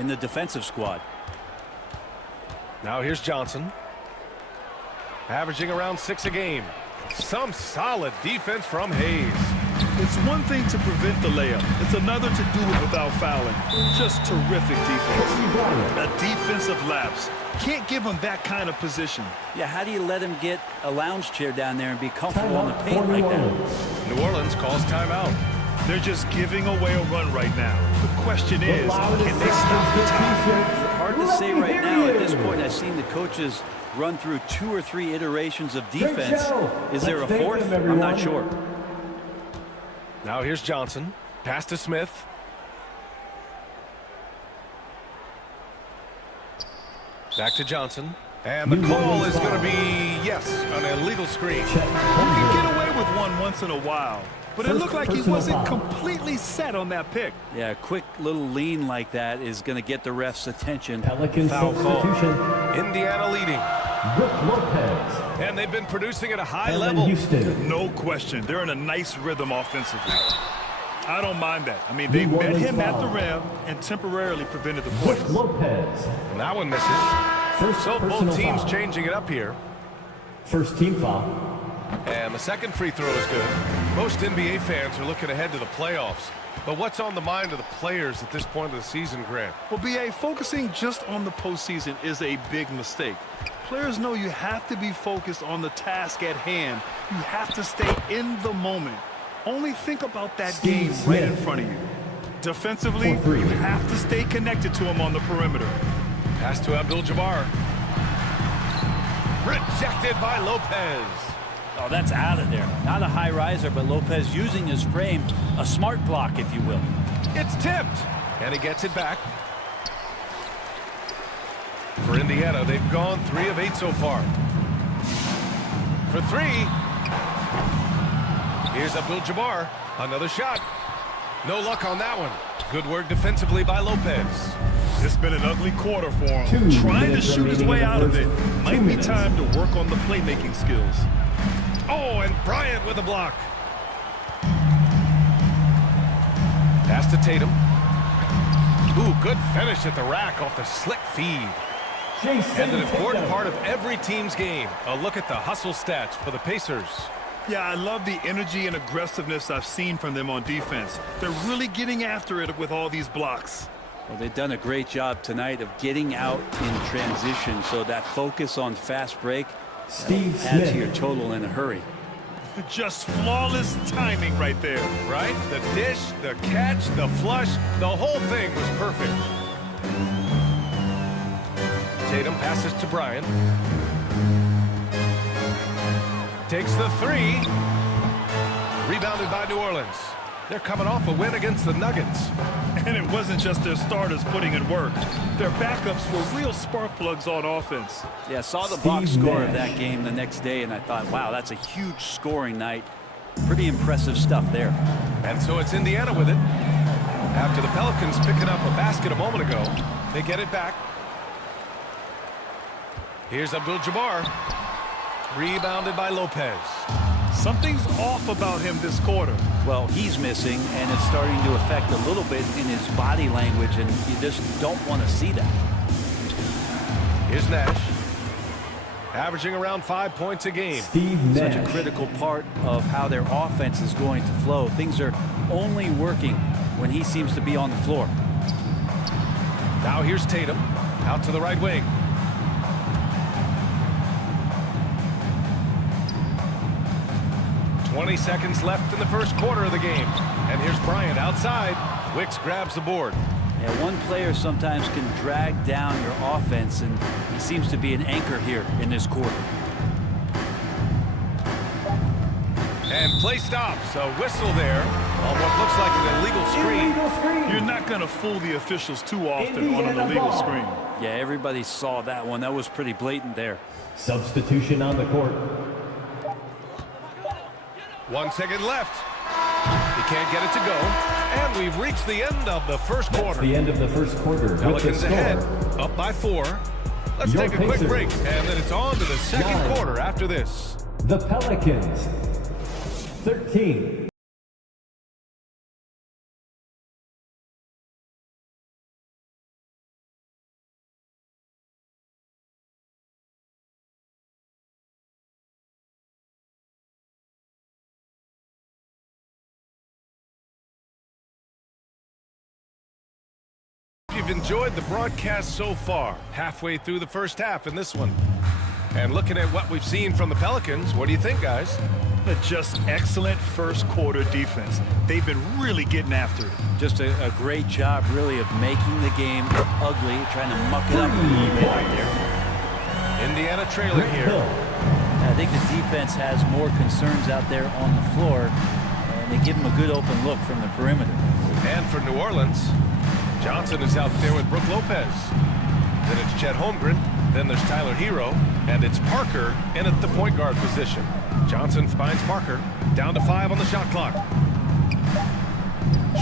in the defensive squad. Now here's Johnson. Averaging around 6 a game. Some solid defense from Hayes. It's one thing to prevent the layup. It's another to do it without fouling. Just terrific defense. A defensive lapse. Can't give him that kind of position. Yeah, how do you let him get a lounge chair down there and be comfortable in the paint like that? New Orleans calls timeout. They're just giving away a run right now. The question is, can they stop the time? Hard to say right now. At this point, I've seen the coaches run through 2 or 3 iterations of defense. Is there a fourth? I'm not sure. Now here's Johnson. Pass to Smith. Back to Johnson. And the call is going to be, yes, an illegal screen. You can get away with one once in a while, but it looked like he wasn't completely set on that pick. Yeah, a quick little lean like that is going to get the ref's attention. Foul call. Indiana leading. Brook Lopez. And they've been producing at a high level. No question. They're in a nice rhythm offensively. I don't mind that. I mean, they met him at the rim and temporarily prevented the points. Lopez. And that one misses. So both teams changing it up here. First team foul. And the second free throw is good. Most NBA fans are looking ahead to the playoffs. But what's on the mind of the players at this point of the season, Grant? Well, BA, focusing just on the postseason is a big mistake. Players know you have to be focused on the task at hand. You have to stay in the moment. Only think about that game right in front of you. Defensively, you have to stay connected to him on the perimeter. Pass to Abdul-Jabbar. Rejected by Lopez. Oh, that's out of there. Not a high riser, but Lopez using his frame. A smart block, if you will. It's tipped. And he gets it back. For Indiana, they've gone 3 of 8 so far. For 3. Here's Abdul-Jabbar. Another shot. No luck on that one. Good work defensively by Lopez. It's been an ugly quarter for him. Trying to shoot his way out of it. Might be time to work on the playmaking skills. Oh, and Bryant with a block. Pass to Tatum. Ooh, good finish at the rack off the slick feed. And an important part of every team's game. A look at the hustle stats for the Pacers. Yeah, I love the energy and aggressiveness I've seen from them on defense. They're really getting after it with all these blocks. Well, they've done a great job tonight of getting out in transition, so that focus on fast break adds to your total in a hurry. Just flawless timing right there. Right? The dish, the catch, the flush, the whole thing was perfect. Tatum passes to Bryant. Takes the 3. Rebounded by New Orleans. They're coming off a win against the Nuggets. And it wasn't just their starters putting in work. Their backups were real spark plugs on offense. Yeah, I saw the box score of that game the next day, and I thought, wow, that's a huge scoring night. Pretty impressive stuff there. And so it's Indiana with it. After the Pelicans picking up a basket a moment ago, they get it back. Here's Abdul-Jabbar. Rebounded by Lopez. Something's off about him this quarter. Well, he's missing, and it's starting to affect a little bit in his body language, and you just don't want to see that. Here's Nash. Averaging around 5 points a game. Such a critical part of how their offense is going to flow. Things are only working when he seems to be on the floor. Now here's Tatum. Out to the right wing. "20 seconds left in the first quarter of the game. And here's Bryant outside. Wicks grabs the board. Yeah, one player sometimes can drag down your offense, and he seems to be an anchor here in this quarter. And play stops. A whistle there on what looks like an illegal screen. You're not going to fool the officials too often on an illegal screen. Yeah, everybody saw that one. That was pretty blatant there. Substitution on the court. 1 second left. He can't get it to go. And we've reached the end of the first quarter. The end of the first quarter. Pelicans ahead, up by 4. Let's take a quick break, and then it's on to the second quarter after this. The Pelicans, 13. we've enjoyed the broadcast so far. Halfway through the first half in this one. And looking at what we've seen from the Pelicans, what do you think, guys? Just excellent first quarter defense. They've been really getting after it. Just a great job, really, of making the game ugly, trying to muck it up a little bit right there. Indiana trailing here. I think the defense has more concerns out there on the floor, and they give them a good open look from the perimeter. And for New Orleans, Johnson is out there with Brook Lopez. Then it's Chet Holmgren. Then there's Tyler Hero. And it's Parker in at the point guard position. Johnson finds Parker. Down to 5 on the shot clock.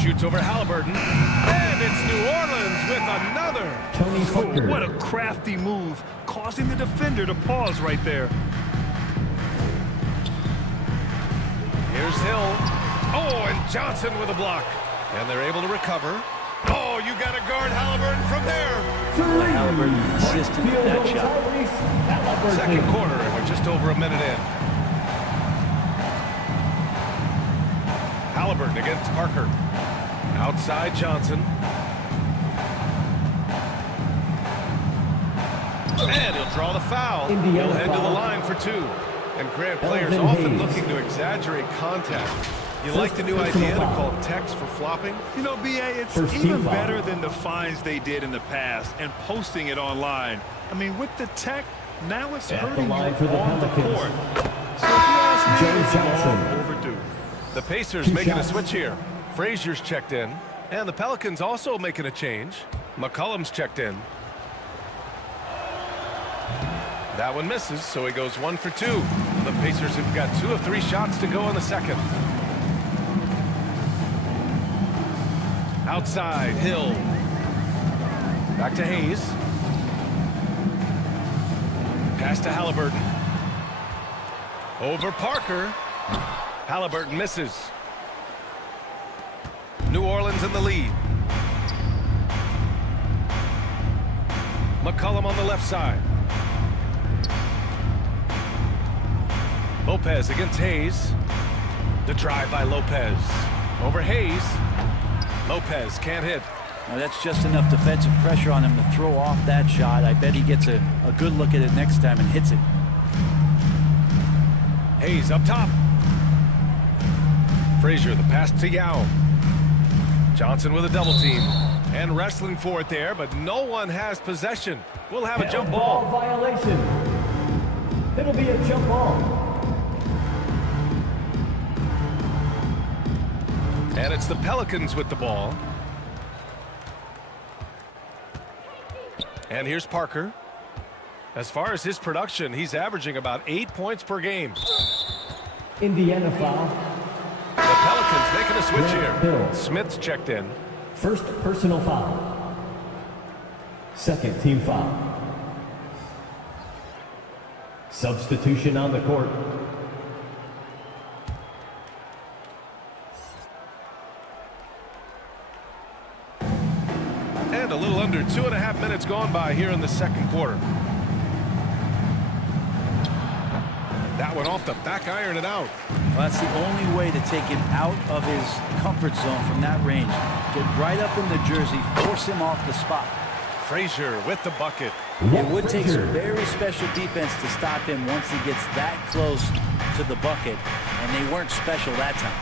Shoots over Halliburton. And it's New Orleans with another. Tony Parker. What a crafty move, causing the defender to pause right there. Here's Hill. Oh, and Johnson with a block. And they're able to recover. Oh, you got to guard Halliburton from there. Halliburton consistent with that shot. Second quarter, and we're just over a minute in. Halliburton against Parker. Outside Johnson. And he'll draw the foul. He'll head to the line for 2. And Grant, players often looking to exaggerate contact. You like the new idea to call techs for flopping? You know, B.A., it's even better than the fines they did in the past and posting it online. I mean, with the tech, now it's hurting you on the court. So if you ask me, it's long overdue. The Pacers making a switch here. Frazier's checked in. And the Pelicans also making a change. McCollum's checked in. That one misses, so he goes 1 for 2. The Pacers have got 2 of 3 shots to go in the second. Outside, Hill. Back to Hayes. Pass to Halliburton. Over Parker. Halliburton misses. New Orleans in the lead. McCollum on the left side. Lopez against Hayes. The drive by Lopez. Over Hayes. Lopez can't hit. Now that's just enough defensive pressure on him to throw off that shot. I bet he gets a good look at it next time and hits it. Hayes up top. Frazier, the pass to Yao. Johnson with a double team. And wrestling for it there, but no one has possession. We'll have a jump ball. Violation. It'll be a jump ball. And it's the Pelicans with the ball. And here's Parker. As far as his production, he's averaging about 8 points per game. Indiana foul. The Pelicans making a switch here. Smith's checked in. First personal foul. Second team foul. Substitution on the court. And a little under 2.5 minutes gone by here in the second quarter. That one off the back iron and out. Well, that's the only way to take him out of his comfort zone from that range. Get right up in the jersey, force him off the spot. Frazier with the bucket. It would take some very special defense to stop him once he gets that close to the bucket, and they weren't special that time.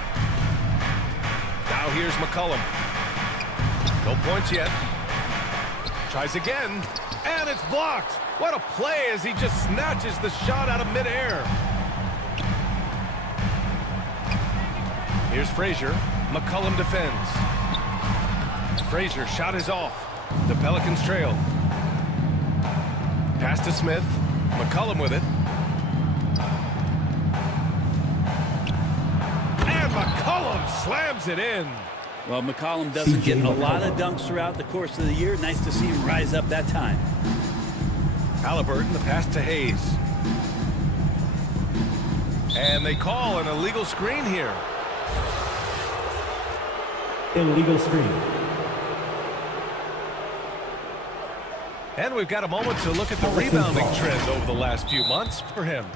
Now here's McCollum. No points yet. Tries again, and it's blocked. What a play as he just snatches the shot out of midair. Here's Frazier. McCollum defends. Frazier shot is off. The Pelicans trail. Pass to Smith. McCollum with it. And McCollum slams it in. Well, McCollum doesn't get a lot of dunks throughout the course of the year. Nice to see him rise up that time. Halliburton, the pass to Hayes. And they call an illegal screen here. Illegal screen. And we've got a moment to look at the rebounding trend over the last few months for him.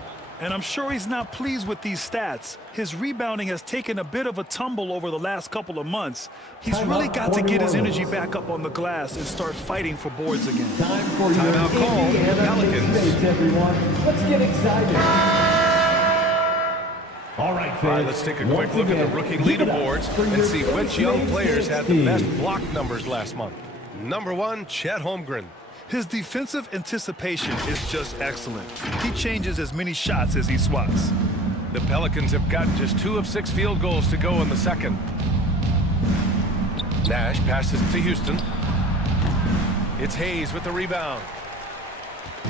And I'm sure he's not pleased with these stats. His rebounding has taken a bit of a tumble over the last couple of months. He's really got to get his energy back up on the glass and start fighting for boards again. Timeout call. Pelicans. Everyone, let's get excited. All right, let's take a quick look at the rookie leaderboards and see which young players had the best block numbers last month. Number 1, Chet Holmgren. His defensive anticipation is just excellent. He changes as many shots as he swats. The Pelicans have gotten just 2 of 6 field goals to go in the second. Nash passes to Houston. It's Hayes with the rebound.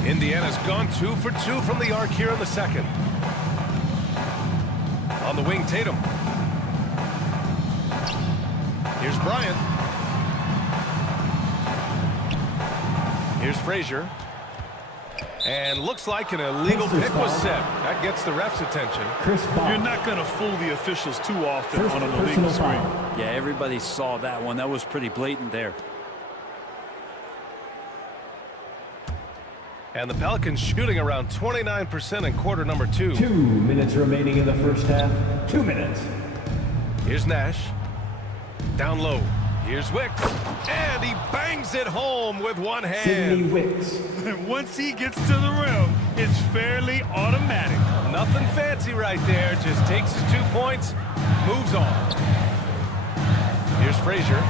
Indiana's gone 2 for 2 from the arc here in the second. On the wing, Tatum. Here's Bryant. Here's Frazier. And looks like an illegal pick was set. That gets the ref's attention. You're not going to fool the officials too often on an illegal screen. Yeah, everybody saw that one. That was pretty blatant there. And the Pelicans shooting around 29% in quarter number 2. 2 minutes remaining in the first half. 2 minutes. Here's Nash. Down low. Here's Wicks. And he bangs it home with one hand. Wicks. Once he gets to the rim, it's fairly automatic. Nothing fancy right there. Just takes his 2 points, moves on. Here's Frazier.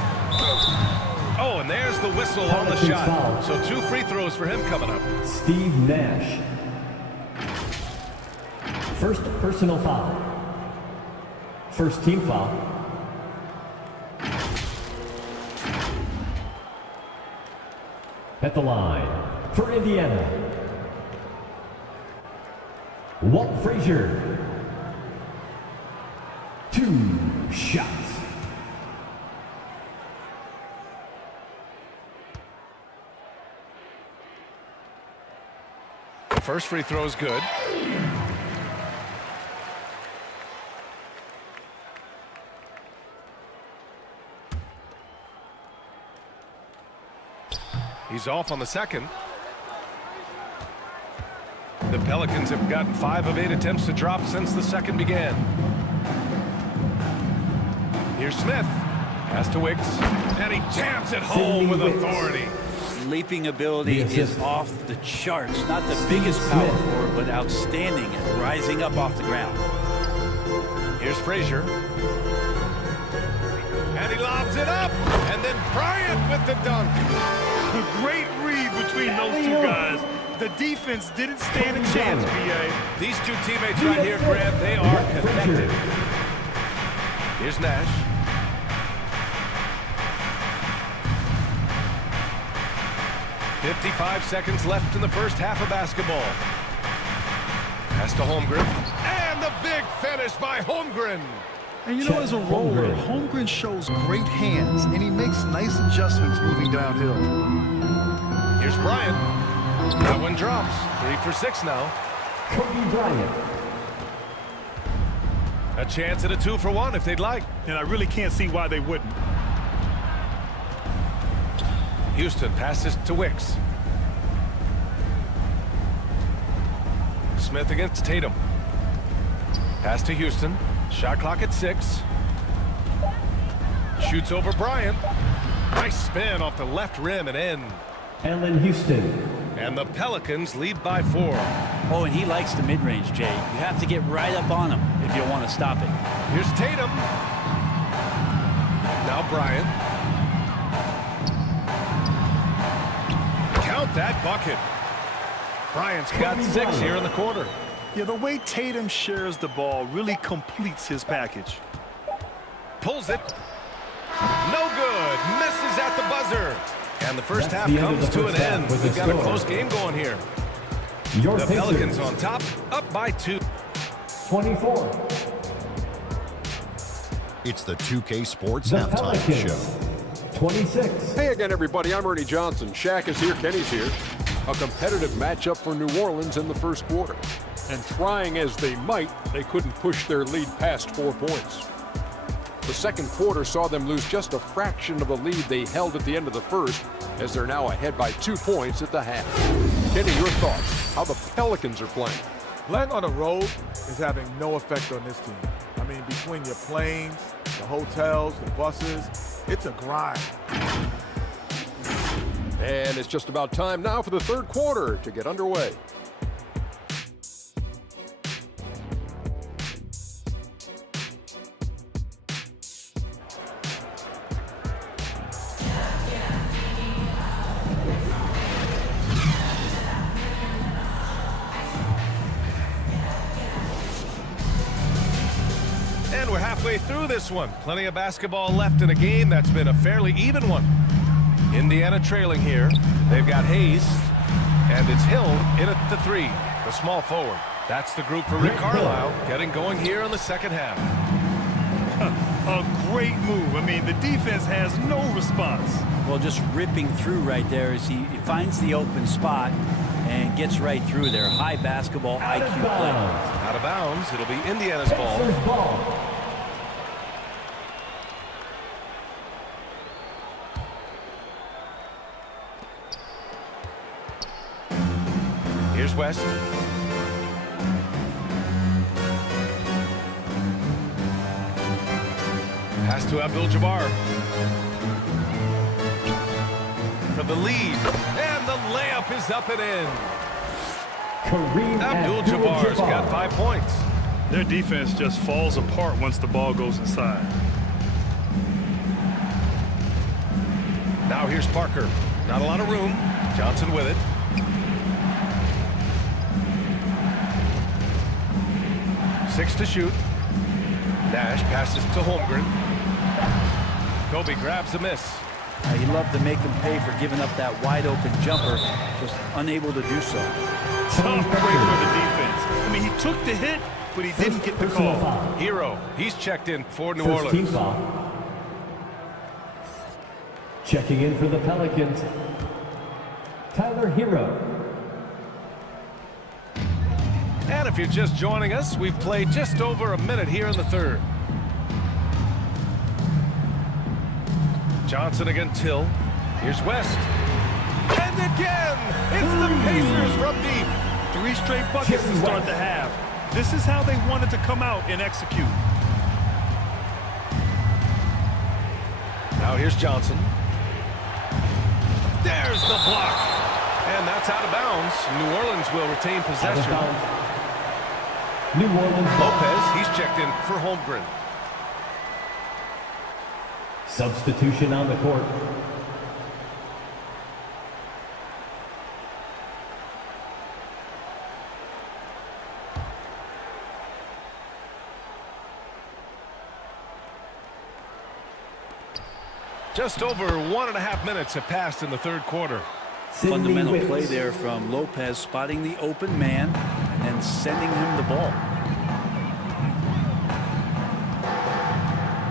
Oh, and there's the whistle on the shot. Foul. So 2 free throws for him coming up. Steve Nash. First personal foul. First team foul. At the line for Indiana, Walt Frazier. 2 shots. First free throw is good. He's off on the second. The Pelicans have gotten 5 of 8 attempts to drop since the second began. Here's Smith. Pass to Wicks. And he jams it home with authority. Leaping ability is off the charts. Not the biggest power forward, but outstanding at rising up off the ground. Here's Frazier. And he lobs it up. And then Bryant with the dunk. A great read between those 2 guys. The defense didn't stand a chance, B.A. These 2 teammates right here, Grant, they are connected. Here's Nash. "55 seconds left in the first half of basketball. Pass to Holmgren. And the big finish by Holmgren. And you know, as a roller, Holmgren shows great hands, and he makes nice adjustments moving downhill. Here's Bryant. That one drops. 3 for 6 now. Kobe Bryant. A chance at a 2 for 1 if they'd like. And I really can't see why they wouldn't. Houston passes to Wicks. Smith against Tatum. Pass to Houston. Shot clock at 6. Shoots over Bryant. Nice spin off the left rim and in. Allen Houston. And the Pelicans lead by 4. Oh, and he likes the mid-range, Jay. You have to get right up on him if you want to stop it. Here's Tatum. Now Bryant. Count that bucket. Bryant's got 6 here in the quarter. Yeah, the way Tatum shares the ball really completes his package. Pulls it. No good. Misses at the buzzer. And the first half comes to an end. We've got a close game going here. The Pelicans on top, up by 2. 24. It's the 2K Sports Halftime Show. 26. Hey again, everybody. I'm Ernie Johnson. Shaq is here. Kenny's here. A competitive matchup for New Orleans in the first quarter. And trying as they might, they couldn't push their lead past 4 points. The second quarter saw them lose just a fraction of the lead they held at the end of the first, as they're now ahead by 2 points at the half. Kenny, your thoughts? How the Pelicans are playing? Playing on the road is having no effect on this team. I mean, between your planes, the hotels, the buses, it's a grind. And it's just about time now for the third quarter to get underway. And we're halfway through this one. Plenty of basketball left in a game that's been a fairly even one. Indiana trailing here. They've got Hayes, and it's Hill in at the 3, the small forward. That's the group for Rick Carlisle getting going here in the second half. A great move. I mean, the defense has no response. Well, just ripping through right there as he finds the open spot and gets right through there. High basketball IQ play. Out of bounds. It'll be Indiana's ball. Here's West. Pass to Abdul-Jabbar. For the lead. And the layup is up and in. Abdul-Jabbar's got 5 points. Their defense just falls apart once the ball goes inside. Now here's Parker. Not a lot of room. Johnson with it. Six to shoot. Nash passes to Holmgren. Kobe grabs a miss. He loved to make them pay for giving up that wide open jumper, just unable to do so. Tough break for the defense. I mean, he took the hit, but he didn't get the call. Hero, he's checked in for New Orleans. Checking in for the Pelicans, Tyler Hero. And if you're just joining us, we've played just over a minute here in the third. Johnson against Hill. Here's West. And again, it's the Pacers from deep. 3 straight buckets to start the half. This is how they wanted to come out and execute. Now here's Johnson. There's the block. And that's out of bounds. New Orleans will retain possession. New Orleans Lopez, he's checked in for Holmgren. Substitution on the court. Just over 1.5 minutes have passed in the third quarter. Fundamental play there from Lopez, spotting the open man and then sending him the ball.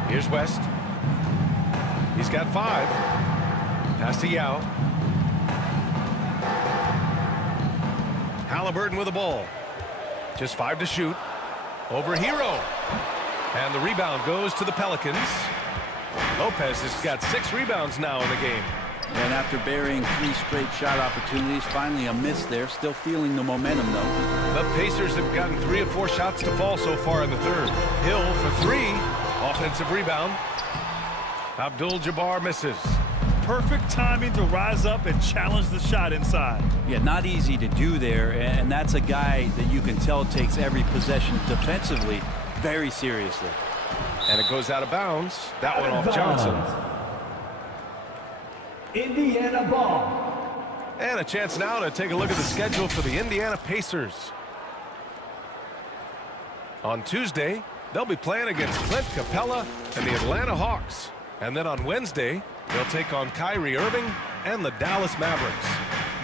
Here's West. He's got 5. Pass to Yao. Halliburton with the ball. Just 5 to shoot. Over Hero. And the rebound goes to the Pelicans. Lopez has got 6 rebounds now in the game. And after burying 3 straight shot opportunities, finally a miss there. Still feeling the momentum, though. The Pacers have gotten 3 of 4 shots to fall so far in the third. Hill for 3. Offensive rebound. Abdul-Jabbar misses. Perfect timing to rise up and challenge the shot inside. Yeah, not easy to do there. And that's a guy that you can tell takes every possession defensively very seriously. And it goes out of bounds. That one off Johnson. Indiana ball. And a chance now to take a look at the schedule for the Indiana Pacers. On Tuesday, they'll be playing against Clint Capella and the Atlanta Hawks. And then on Wednesday, they'll take on Kyrie Irving and the Dallas Mavericks.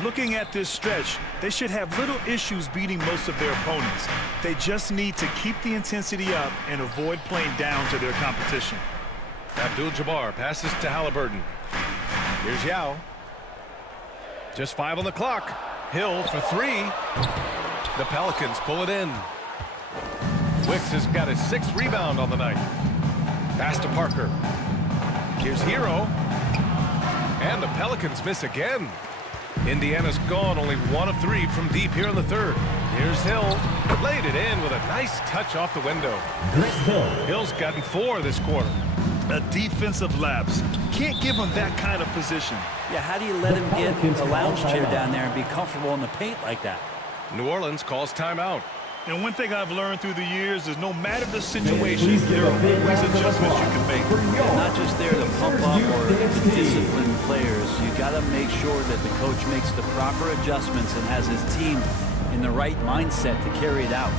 Looking at this stretch, they should have little issues beating most of their opponents. They just need to keep the intensity up and avoid playing down to their competition. Abdul-Jabbar passes to Halliburton. Here's Yao. Just 5 on the clock. Hill for 3. The Pelicans pull it in. Wicks has got his 6th rebound on the night. Pass to Parker. Here's Hero. And the Pelicans miss again. Indiana's gone only 1 of 3 from deep here in the third. Here's Hill. Laid it in with a nice touch off the window. Hill's gotten 4 this quarter. A defensive lapse. Can't give him that kind of position. Yeah, how do you let him get a lounge chair down there and be comfortable in the paint like that? New Orleans calls timeout. And one thing I've learned through the years is no matter the situation, there are always adjustments you can make. Not just there to pump up or discipline players. You got to make sure that the coach makes the proper adjustments and has his team in the right mindset to carry it out.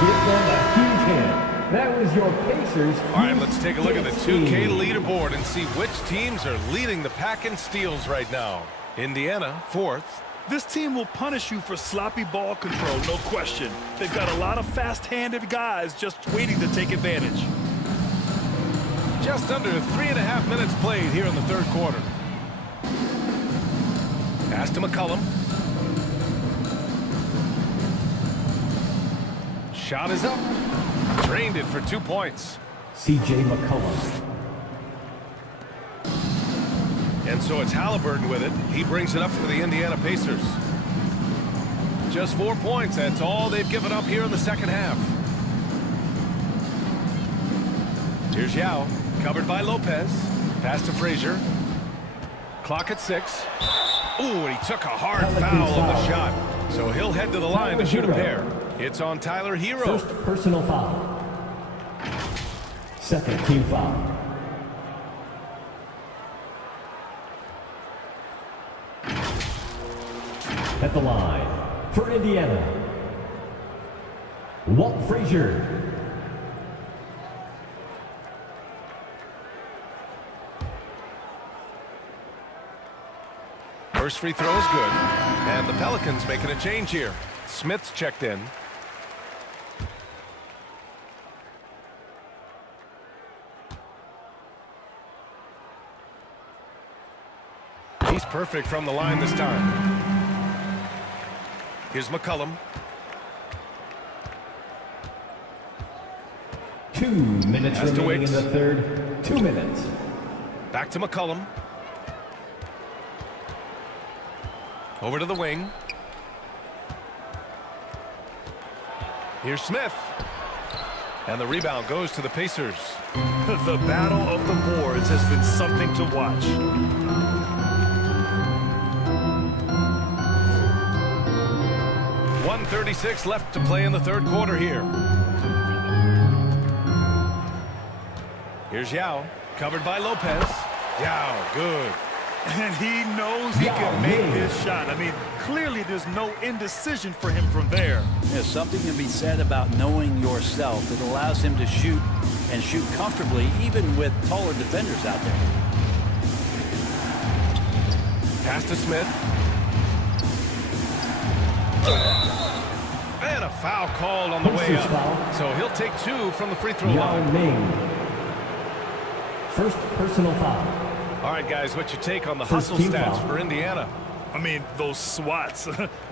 Give them a huge hand. That was your Pacers. All right, let's take a look at the 2K leaderboard and see which teams are leading the pack in steals right now. Indiana, 4th. This team will punish you for sloppy ball control, no question. They've got a lot of fast-handed guys just waiting to take advantage. Just under 3.5 minutes played here in the third quarter. Pass to McCollum. Shot is up. Drained it for 2 points. C.J. McCollum. And so it's Halliburton with it. He brings it up for the Indiana Pacers. Just 4 points. That's all they've given up here in the second half. Here's Yao. Covered by Lopez. Pass to Frazier. Clock at 6. Ooh, and he took a hard foul on the shot. So he'll head to the line to shoot a pair. It's on Tyler Hero. First personal foul. Second team foul. At the line for Indiana, Walt Frazier. First free throw is good. And the Pelicans making a change here. Smith's checked in. He's perfect from the line this time. Here's McCollum. 2 minutes remaining in the third. 2 minutes. Back to McCollum. Over to the wing. Here's Smith. And the rebound goes to the Pacers. The battle of the boards has been something to watch. .136 left to play in the third quarter here. Here's Yao, covered by Lopez. Yao, good. And he knows he can make this shot. I mean, clearly there's no indecision for him from there. There's something to be said about knowing yourself. It allows him to shoot and shoot comfortably, even with taller defenders out there. Pass to Smith. And a foul called on the way up. So he'll take 2 from the free throw line. First personal foul. All right, guys, what's your take on the hustle stats for Indiana? I mean, those swats,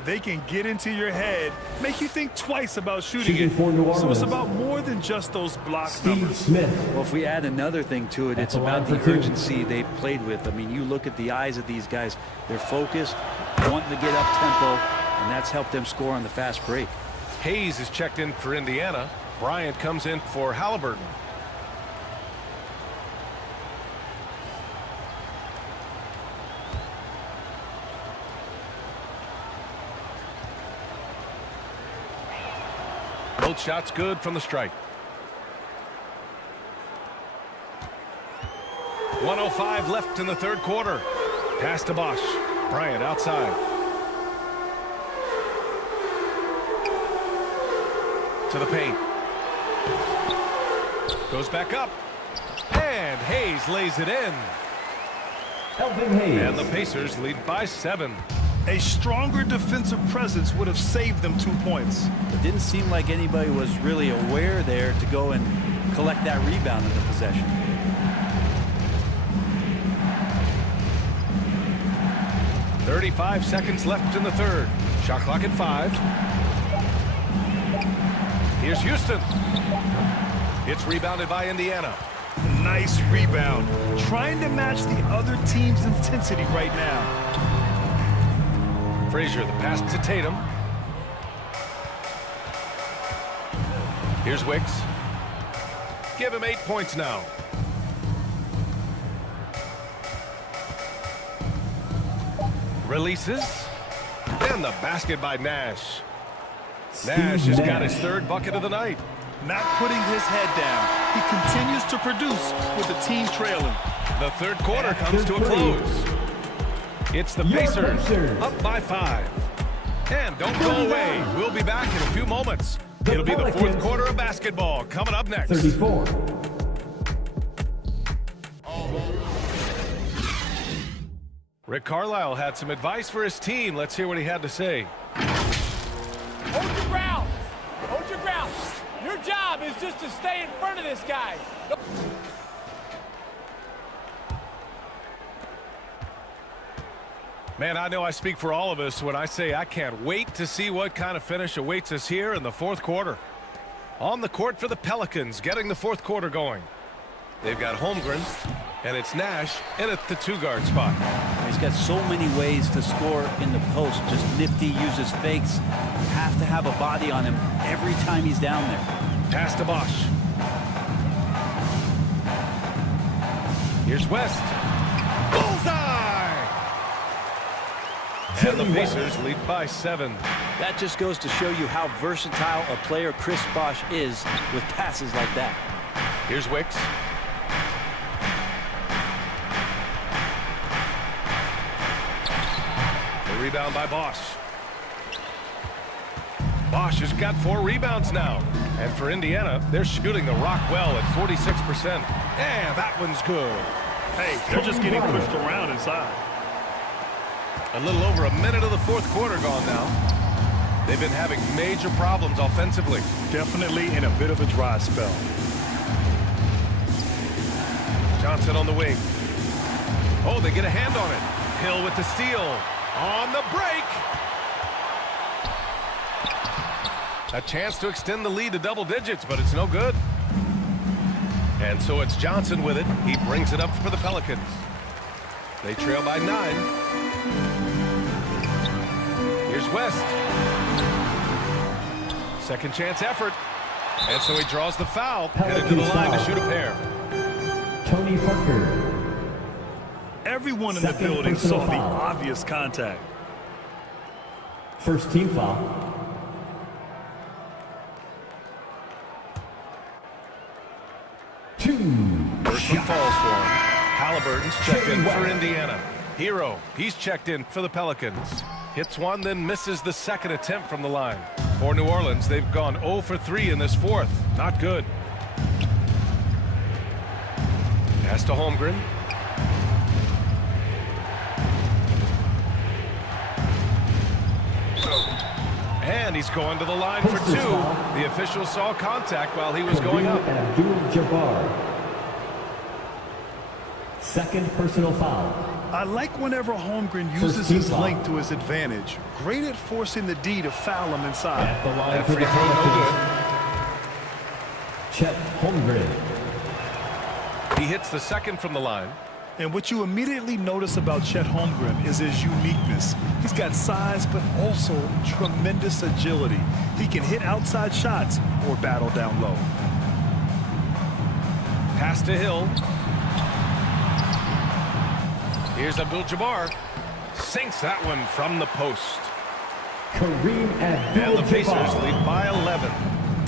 they can get into your head, make you think twice about shooting it. So it's about more than just those block numbers. Well, if we add another thing to it, it's about the urgency they've played with. I mean, you look at the eyes of these guys. They're focused, wanting to get up tempo, and that's helped them score on the fast break. Hayes is checked in for Indiana. Bryant comes in for Halliburton. Both shots good from the strike. 1:05 left in the third quarter. Pass to Bosch. Bryant outside. To the paint. Goes back up. And Hayes lays it in. And the Pacers lead by 7. A stronger defensive presence would have saved them 2 points. It didn't seem like anybody was really aware there to go and collect that rebound in the possession. .35 seconds left in the third. Shot clock at 5. Here's Houston. It's rebounded by Indiana. Nice rebound. Trying to match the other team's intensity right now. Frazier, the pass to Tatum. Here's Wicks. Give him 8 points now. Releases. And the basket by Nash. Nash has got his 3rd bucket of the night. Not putting his head down. He continues to produce with the team trailing. The 3rd quarter comes to a close. It's the Pacers up by 5. And don't go away. We'll be back in a few moments. It'll be the 4th quarter of basketball coming up next. 34. Rick Carlisle had some advice for his team. Let's hear what he had to say. Hold your ground. Hold your ground. Your job is just to stay in front of this guy. Man, I know I speak for all of us when I say I can't wait to see what kind of finish awaits us here in the 4th quarter. On the court for the Pelicans, getting the 4th quarter going. They've got Holmgren, and it's Nash in at the 2-guard spot. He's got so many ways to score in the post. Just nifty, uses fakes. You have to have a body on him every time he's down there. Pass to Bosch. Here's West. Bullseye! And the Pacers lead by 7. That just goes to show you how versatile a player Chris Bosh is with passes like that. Here's Wicks. The rebound by Bosch. Bosch has got 4 rebounds now. And for Indiana, they're shooting the rock well at 46%. And that one's good. Hey, they're just getting pushed around inside. A little over a minute of the 4th quarter gone now. They've been having major problems offensively. Definitely in a bit of a dry spell. Johnson on the wing. Oh, they get a hand on it. Hill with the steal. On the break. A chance to extend the lead to double digits, but it's no good. And so it's Johnson with it. He brings it up for the Pelicans. They trail by 9. Here's West. Second chance effort. And so he draws the foul. Headed to the line to shoot a pair. Tony Parker. Everyone in the building saw the obvious contact. First team foul. First one falls for him. Halliburton's checked in for Indiana. Hero, he's checked in for the Pelicans. Hits one, then misses the 2nd attempt from the line. For New Orleans, they've gone 0 for 3 in this 4th. Not good. Pass to Holmgren. And he's going to the line for 2. The official saw contact while he was going up. Abdul-Jabbar. Second personal foul. I like whenever Holmgren uses his length to his advantage. Great at forcing the D to foul him inside. At the line That for free the throw, no Chet Holmgren. good. He hits the 2nd from the line. And what you immediately notice about Chet Holmgren is his uniqueness. He's got size, but also tremendous agility. He can hit outside shots or battle down low. Pass to Hill. Here's Abdul-Jabbar. Sinks that one from the post. Kareem And the Pacers Abdul-Jabbar. lead by 11.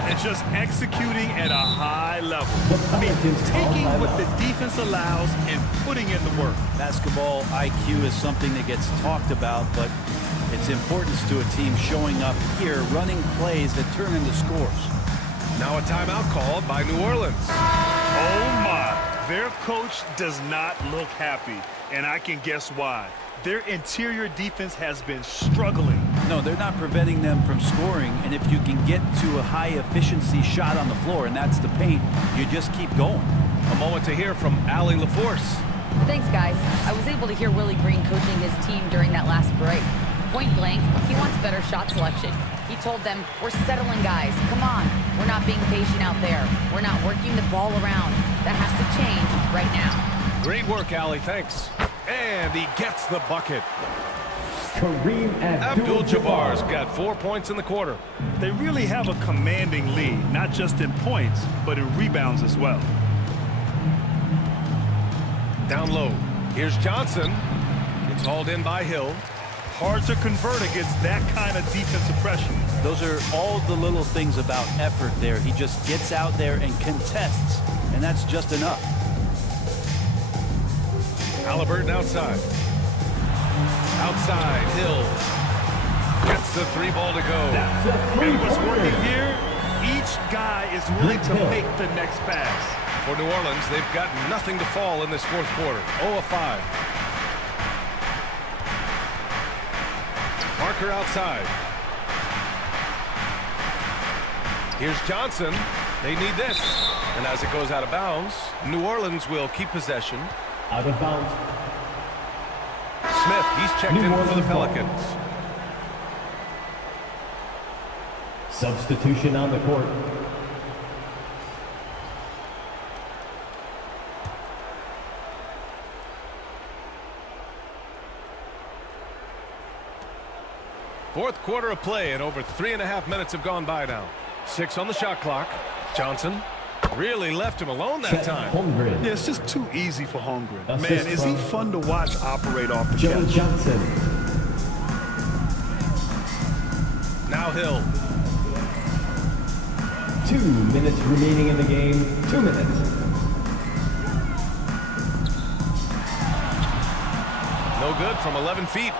And just executing at a high level. I mean, taking what the defense allows and putting in the work. Basketball IQ is something that gets talked about, but its importance to a team showing up here, running plays that turn into scores. Now a timeout called by New Orleans. Oh my, their coach does not look happy, and I can guess why. Their interior defense has been struggling. No, they're not preventing them from scoring, and if you can get to a high-efficiency shot on the floor, and that's the paint, you just keep going. A moment to hear from Allie LaForce. Thanks, guys. I was able to hear Willie Green coaching his team during that last break. Point blank, he wants better shot selection. He told them, we're settling, guys. Come on. We're not being patient out there. We're not working the ball around. That has to change right now. Great work, Allie. Thanks. And he gets the bucket. Kareem Abdul-Jabbar's got 4 points in the quarter. They really have a commanding lead, not just in points, but in rebounds as well. Down low. Here's Johnson. It's hauled in by Hill. Hard to convert against that kind of defensive pressure. Those are all the little things about effort there. He just gets out there and contests, and that's just enough. Halliburton outside. Outside, Hill. Gets the 3 ball to go. And what's working here, each guy is willing to make the next pass. For New Orleans, they've got nothing to fall in this fourth quarter. 0 of 5. Parker outside. Here's Johnson. They need this. And as it goes out of bounds, New Orleans will keep possession. Out of bounds. Smith, he's checked in for the Pelicans. Substitution on the court. Fourth quarter of play, and over 3.5 minutes have gone by now. 6 on the shot clock. Johnson really left him alone that time. Yeah, it's just too easy for Holmgren. Man, is he fun to watch operate off the Joe catch. Johnson. Now Hill. 2 minutes remaining in the game. 2 minutes. No good from 11 feet.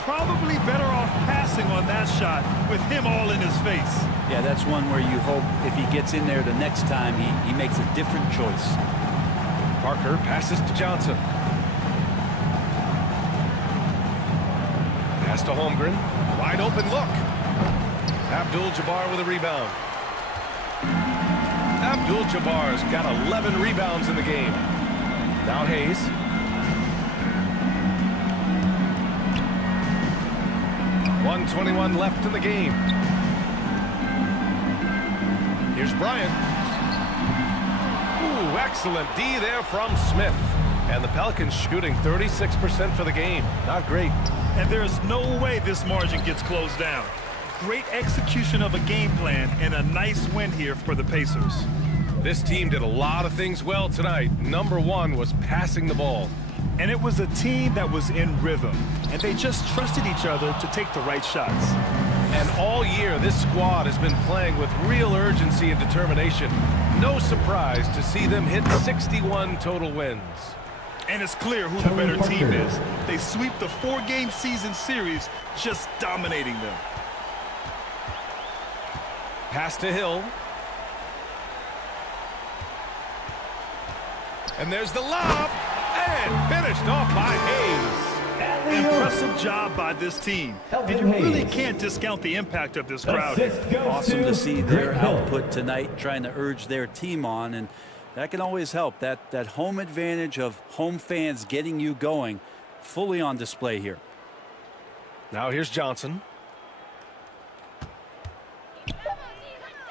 Probably better off passing on that shot with him all in his face. Yeah, that's one where you hope if he gets in there the next time, he makes a different choice. Parker passes to Johnson. Pass to Holmgren. Wide open look. Abdul-Jabbar with a rebound. Abdul-Jabbar's got 11 rebounds in the game. Now Hayes. 1:21 left in the game. Here's Bryant. Ooh, excellent D there from Smith. And the Pelicans shooting 36% for the game. Not great. And there's no way this margin gets closed down. Great execution of a game plan and a nice win here for the Pacers. This team did a lot of things well tonight. Number one was passing the ball. And it was a team that was in rhythm, and they just trusted each other to take the right shots. And all year, this squad has been playing with real urgency and determination. No surprise to see them hit 61 total wins. And it's clear who the better team is. They sweep the 4-game season series, just dominating them. Pass to Hill. And there's the lob. And finished off by Hayes. Impressive job by this team. And you really can't discount the impact of this crowd here. Awesome to see their output tonight, trying to urge their team on, and that can always help. That home advantage of home fans getting you going, fully on display here. Now here's Johnson.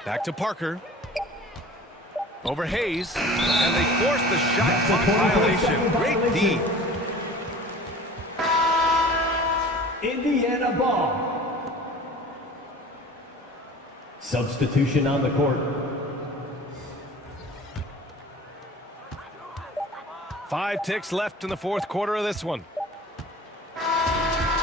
Back to Parker. Over Hayes, and they force the shot clock violation. Great D. Indiana ball. Substitution on the court. 5 ticks left in the fourth quarter of this one.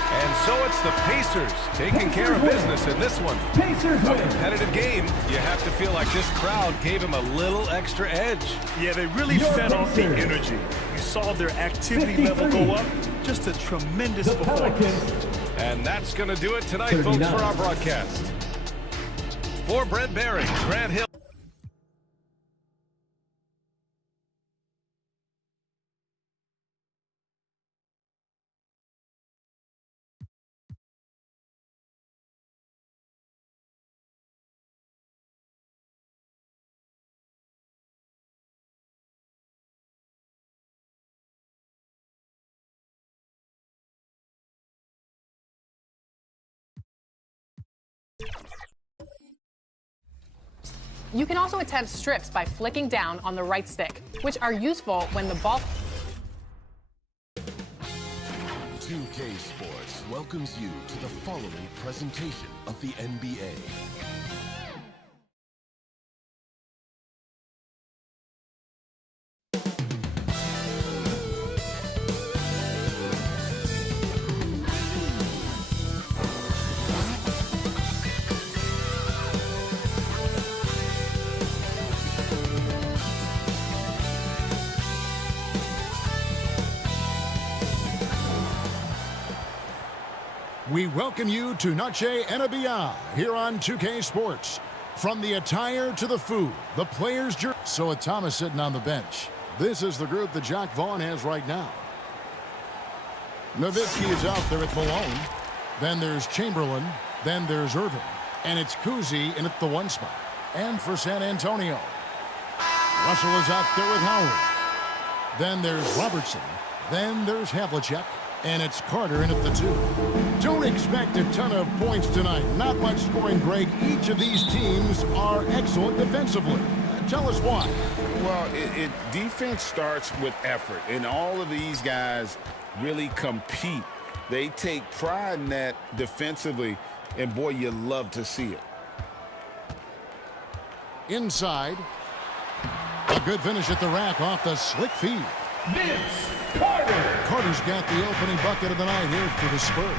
And so it's the Pacers taking care of business in this one. Pacers A competitive game. You have to feel like this crowd gave him a little extra edge. Yeah, they really fed off the energy. You saw their activity level go up. Just a tremendous performance. And that's going to do it tonight, folks, for our broadcast. For Brent Barry, Grant Hill. You can also attempt strips by flicking down on the right stick, which are useful when the ball 2K Sports welcomes you to the following presentation of the NBA. We welcome you to Noche NBA here on 2K Sports. From the attire to the food, the players' jersey. So with Thomas sitting on the bench, this is the group that Jack Vaughn has right now. Nowitzki is out there at Malone. Then there's Chamberlain. Then there's Irving. And it's Kuzi in at the 1 spot. And for San Antonio, Russell is out there with Howard. Then there's Robertson. Then there's Havlicek. And it's Carter in at the 2. Don't expect a ton of points tonight. Not much scoring, Greg. Each of these teams are excellent defensively. Tell us why. Well, defense starts with effort, and all of these guys really compete. They take pride in that defensively, and boy, you love to see it. Inside. A good finish at the rack off the slick feed. Vince Carter. Carter's got the opening bucket of the night here for the Spurs.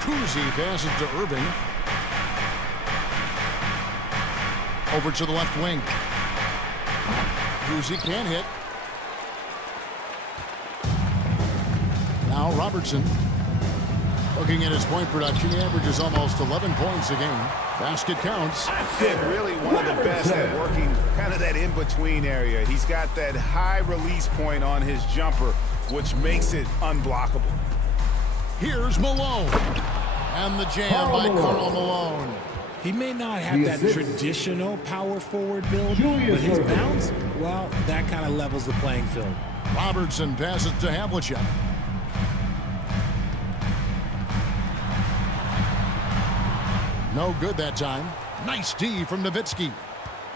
Kuzi passes to Irving. Over to the left wing. Kuzi can't hit. Now Robertson. Looking at his point production, he averages almost 11 points a game. Basket counts. And really one of the best at working kind of that in-between area. He's got that high release point on his jumper, which makes it unblockable. Here's Malone. And the jam by Karl Malone. He may not have that traditional power forward build, but his bounce, well, that kind of levels the playing field. Robertson passes to Havlicek. No good that time. Nice D from Nowitzki.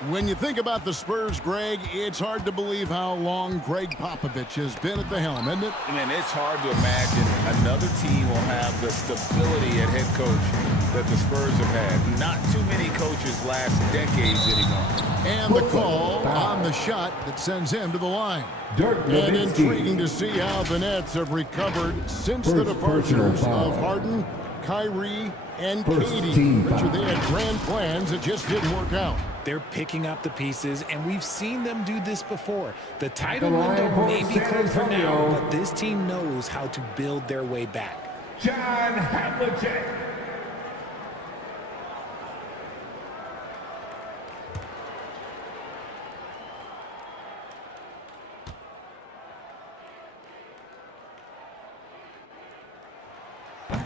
When you think about the Spurs, Greg, it's hard to believe how long Greg Popovich has been at the helm, isn't it? I mean, it's hard to imagine another team will have the stability at head coach that the Spurs have had. Not too many coaches last decades anymore. And the call on the shot that sends him to the line. And intriguing to see how the Nets have recovered since the departures of Harden, Kyrie, and Katie. Richard, they had grand plans that just didn't work out. They're picking up the pieces, and we've seen them do this before. The title window may be closed for now, but this team knows how to build their way back. John Havlicek.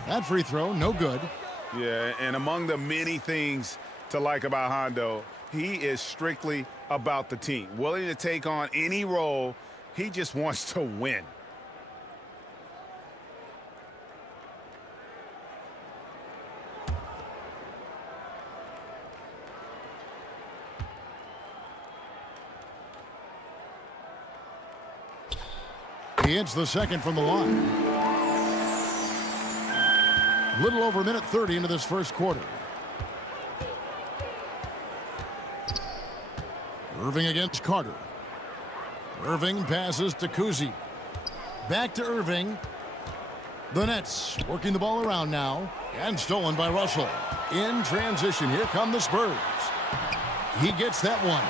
That free throw, no good. Yeah, and among the many things to like about Hondo, he is strictly about the team. Willing to take on any role. He just wants to win. He hits the second from the line. Little over a minute 30 into this first quarter. Irving against Carter. Irving passes to Kuzi. Back to Irving. The Nets working the ball around now. And stolen by Russell. In transition, here come the Spurs. He gets that one.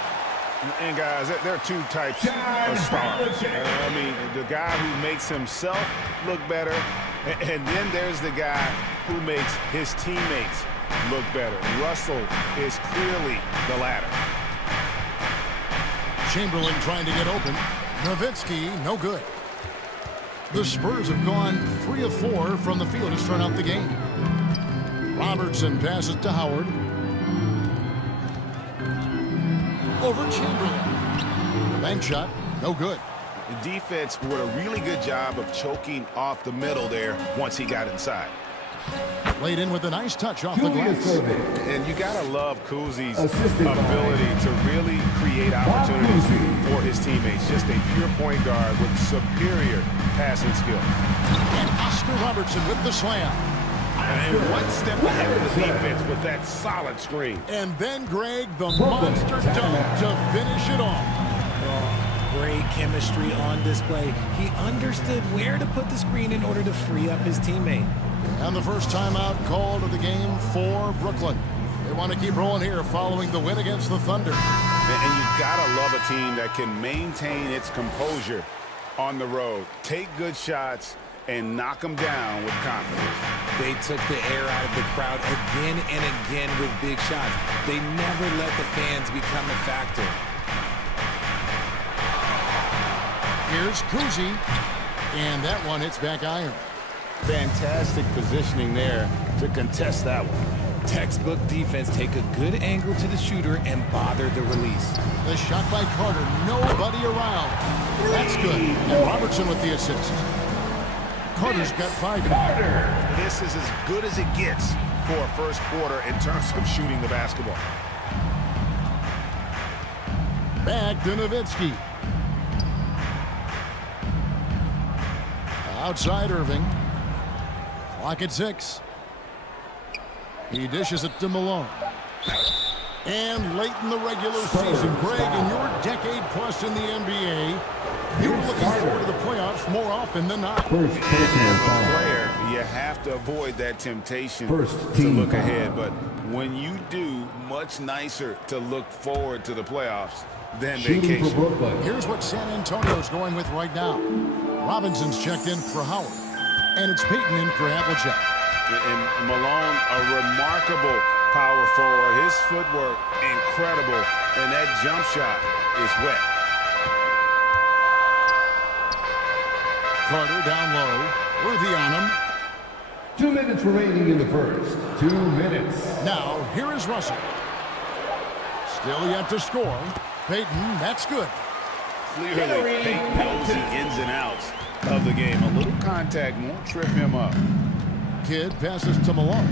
And guys, there are two types of stars. I mean, the guy who makes himself look better, and then there's the guy who makes his teammates look better. Russell is clearly the latter. Chamberlain trying to get open. Nowitzki, no good. The Spurs have gone 3 of 4 from the field to start out the game. Robertson passes to Howard. Over Chamberlain. The bank shot, no good. The defense did a really good job of choking off the middle there once he got inside. Laid in with a nice touch off the glass. And you got to love Kuzi's ability to really create opportunities for his teammates. Just a pure point guard with superior passing skill. And Oscar Robertson with the slam. And one step ahead of the defense with that solid screen. And then Greg, the monster dunk to finish it off. Great chemistry on display. He understood where to put the screen in order to free up his teammate. And the first timeout called of the game for Brooklyn. They want to keep rolling here following the win against the Thunder. And you got to love a team that can maintain its composure on the road. Take good shots and knock them down with confidence. They took the air out of the crowd again and again with big shots. They never let the fans become a factor. Here's Kuzi, and that one hits back iron. Fantastic positioning there to contest that one. Textbook defense. Take a good angle to the shooter and bother the release. The shot by Carter, nobody around. That's good. And Robertson with the assist. Carter's got 5. Carter. This is as good as it gets for a first quarter in terms of shooting the basketball. Back to Nowitzki. Outside Irving. Clock at 6. He dishes it to Malone. And late in the regular season, Greg, in your decade plus in the NBA, you were looking forward to the playoffs more often than not. As a player, you have to avoid that temptation to look ahead. But when you do, much nicer to look forward to the playoffs than vacation. Here's what San Antonio's going with right now. Robinson's checked in for Howard. And it's Payton in for Havlicek. And Malone, a remarkable power forward. His footwork, incredible. And that jump shot is wet. Carter down low. Worthy on him. 2 minutes remaining in the first. 2 minutes. Now, here is Russell. Still yet to score. Payton, that's good. Clearly, Payton knows the ins and outs of the game. A little contact won't trip him up. Kidd passes to Malone.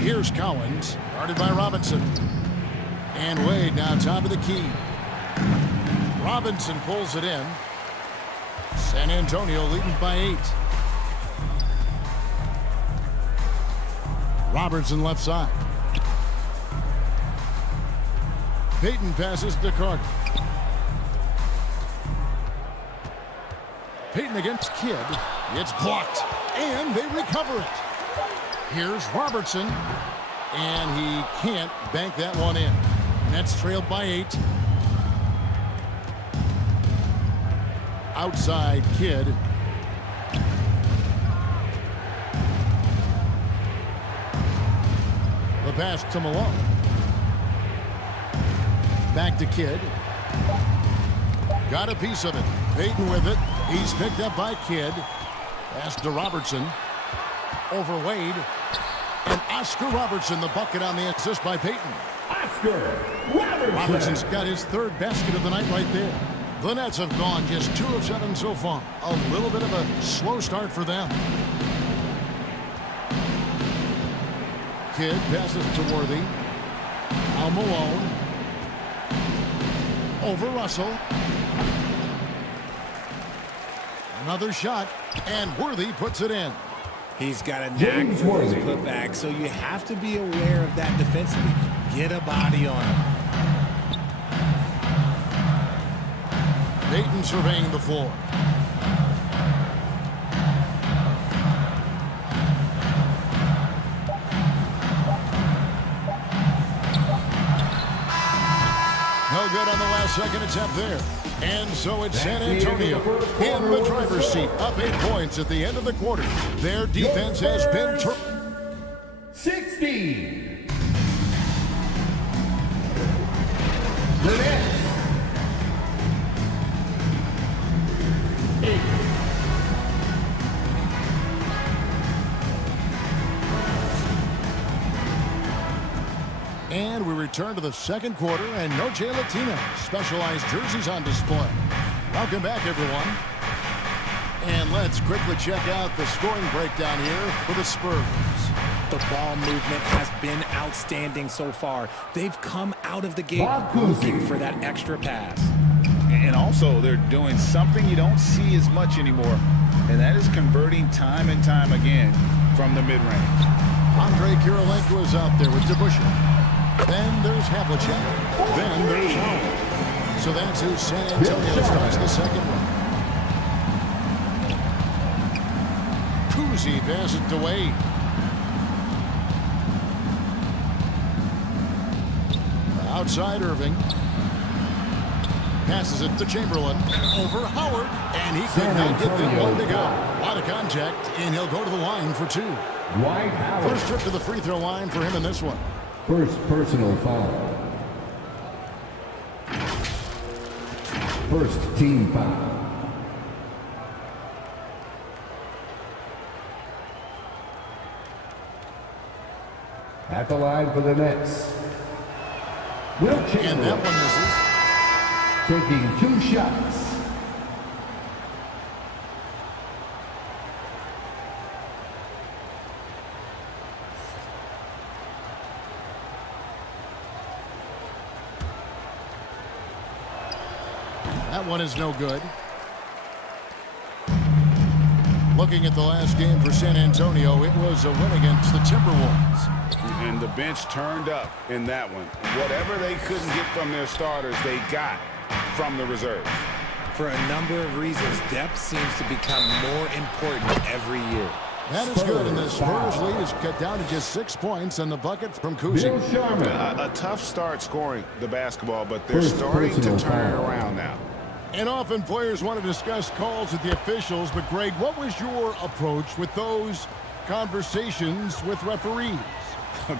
Here's Collins, guarded by Robinson. And Wade now top of the key. Robinson pulls it in. San Antonio leading by 8. Robertson left side. Payton passes to Carter. Payton against Kidd. It's blocked. And they recover it. Here's Robertson. And he can't bank that one in. Nets trailed by 8. Outside Kidd. The pass to Malone. Back to Kidd. Got a piece of it. Payton with it. He's picked up by Kidd. Pass to Robertson. Over Wade. And Oscar Robertson, the bucket on the assist by Payton. Oscar Robertson. Robertson's got his 3rd basket of the night right there. The Nets have gone just 2 of 7 so far. A little bit of a slow start for them. Kidd passes to Worthy. Now Malone. Over Russell. Another shot. And Worthy puts it in. He's got a knack for his putback, so you have to be aware of that defensively. Get a body on him. Payton surveying the floor. No good on the last second attempt there. And so it's San Antonio in the driver's seat, up 8 points at the end of the quarter. Their defense has been 60. The Nets. 8. And we return to the second quarter, and Noche Latina specialized jerseys on display. Welcome back, everyone. And And let's quickly check out the scoring breakdown here for the Spurs. The ball movement has been outstanding so far. They've come out of the gate looking for that extra pass. And also, they're doing something you don't see as much anymore, and that is converting time and time again from the mid-range. Andre Kirilenko is out there with DeBusschere. Then there's Havlicek. Then there's Howard. So that's who San Antonio starts the second one. Kuzi passes it to Wade. Outside Irving. Passes it to Chamberlain. Over Howard. And he could not get that one to go. Out of contact, and he'll go to the line for two. Dwight Howard. First trip to the free throw line for him in this one. First personal foul. First team foul. At the line for the Nets. And that one misses. Taking 2 shots. That one is no good. Looking at the last game for San Antonio, it was a win against the Timberwolves. And the bench turned up in that one. Whatever they couldn't get from their starters, they got from the reserves. For a number of reasons, depth seems to become more important every year. That is good, and the Spurs lead is cut down to just 6 points and the bucket from Kuzi. A tough start scoring the basketball, but they're starting to turn it around now. And often players want to discuss calls with the officials, but Greg, what was your approach with those conversations with referees?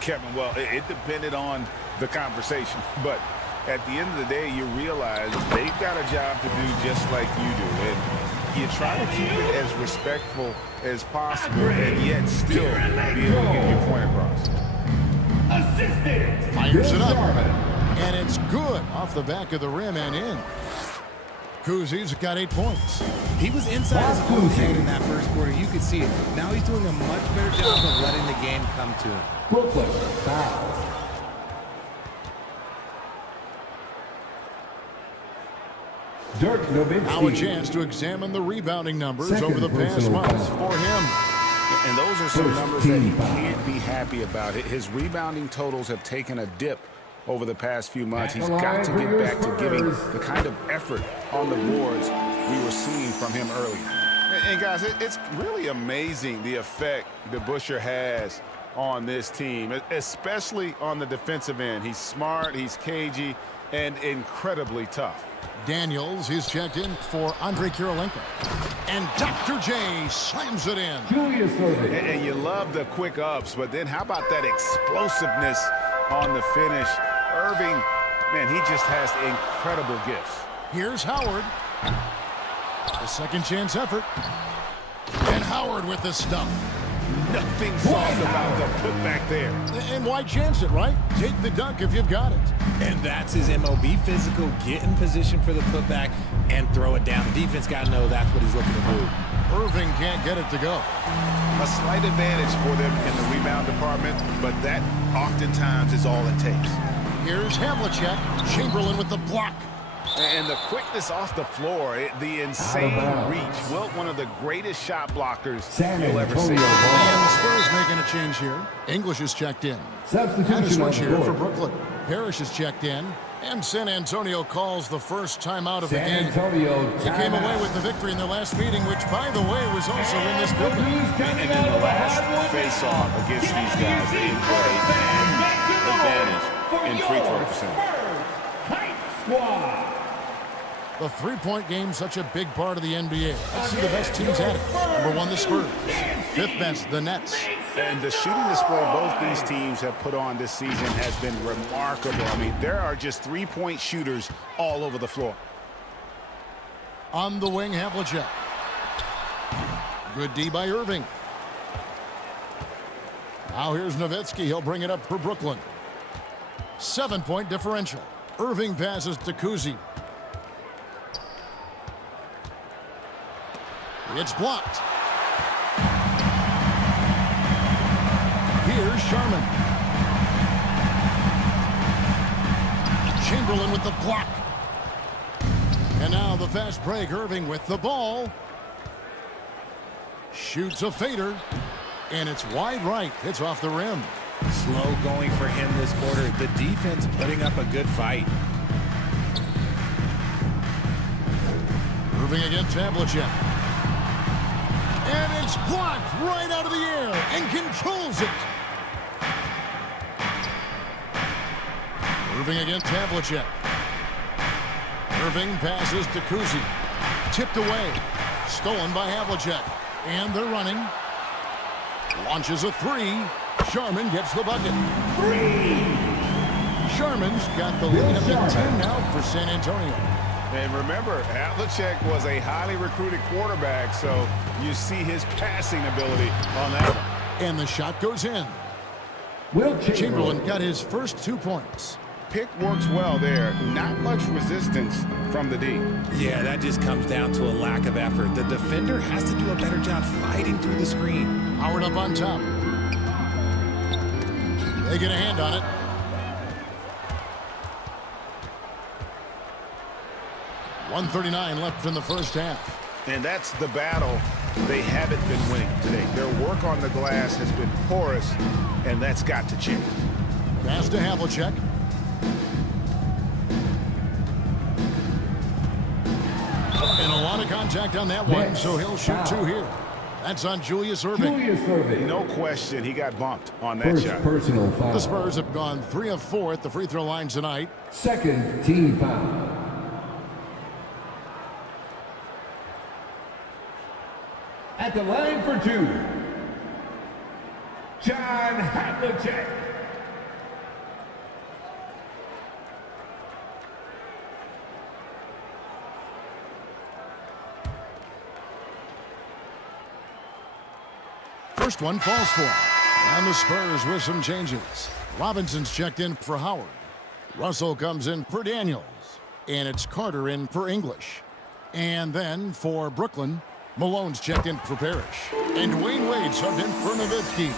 Kevin, well, it depended on the conversation, but at the end of the day, you realize they've got a job to do just like you do, and you try to keep it as respectful as possible and yet still be able to get your point across. Fires it up, and it's good off the back of the rim and in. Kuzi's got 8 points. He was inside his own head in that first quarter. You could see it. Now he's doing a much better job of letting the game come to him. Brooklyn foul. Dirk Nowitzki. Now a chance to examine the rebounding numbers over the past months for him. And those are some numbers that he can't be happy about. His rebounding totals have taken a dip over the past few months. He's got to get back to giving the kind of effort on the boards we were seeing from him earlier. And guys, it's really amazing the effect DeBusschere has on this team, especially on the defensive end. He's smart, he's cagey, and incredibly tough. Daniels is checked in for Andre Kirilenko. And Dr. J slams it in. And you love the quick ups, but then how about that explosiveness on the finish? Irving, man, he just has incredible gifts. Here's Howard. A second chance effort. And Howard with the stuff. Nothing soft about the putback there. And why chance it, right? Take the dunk if you've got it. And that's his MO. Be physical, get in position for the putback, and throw it down. The defense got to know that's what he's looking to do. Irving can't get it to go. A slight advantage for them in the rebound department, but that oftentimes is all it takes. Here's Havlicek. Chamberlain with the block. And the quickness off the floor, the insane reach. Well, one of the greatest shot blockers you'll ever see. And the Spurs making a change here. English is checked in. And a switch here for Brooklyn. Parrish is checked in. And San Antonio calls the first timeout of the game. They came away with the victory in their last meeting, which, by the way, was also in this building. And in the last face-off against these guys, they put a advantage in free throw percentage. The three-point game, such a big part of the NBA. Let's see the best teams at it. Number 1, the Spurs. 5th best, the Nets. And the shooting display both these teams have put on this season has been remarkable. I mean, there are just three-point shooters all over the floor. On the wing, Havlicek. Good D by Irving. Now here's Nowitzki. He'll bring it up for Brooklyn. 7-point differential. Irving passes to Kuzi. It's blocked. Here's Sharman. Chamberlain with the block. And now the fast break. Irving with the ball. Shoots a fader. And it's wide right. It's off the rim. Slow going for him this quarter. The defense putting up a good fight. Irving against Havlicek. And it's blocked right out of the air and controls it. Irving against Havlicek. Irving passes to Kuzi. Tipped away. Stolen by Havlicek. And they're running. Launches a three. Sharman gets the bucket. Sharman's got the lead up to 10 now for San Antonio. And remember, Havlicek was a highly recruited quarterback, so you see his passing ability on that one. And the shot goes in. Chamberlain got his first 2 points. Pick works well there. Not much resistance from the D. Yeah, that just comes down to a lack of effort. The defender has to do a better job fighting through the screen. Howard up on top. They get a hand on it. .139 left in the first half. And that's the battle they haven't been winning today. Their work on the glass has been porous, and that's got to change. Pass to Havlicek. And a lot of contact on that one, so he'll shoot 2 here. That's on Julius Irving. No question, he got bumped on that shot. Personal foul. The Spurs have gone 3 of 4 at the free throw line tonight. Second team foul. At the line for 2, John Havlicek. First one falls for him. And the Spurs with some changes. Robinson's checked in for Howard. Russell comes in for Daniels. And it's Carter in for English. And then for Brooklyn, Malone's checked in for Parrish. And Dwayne Wade subbed in for Nowitzki.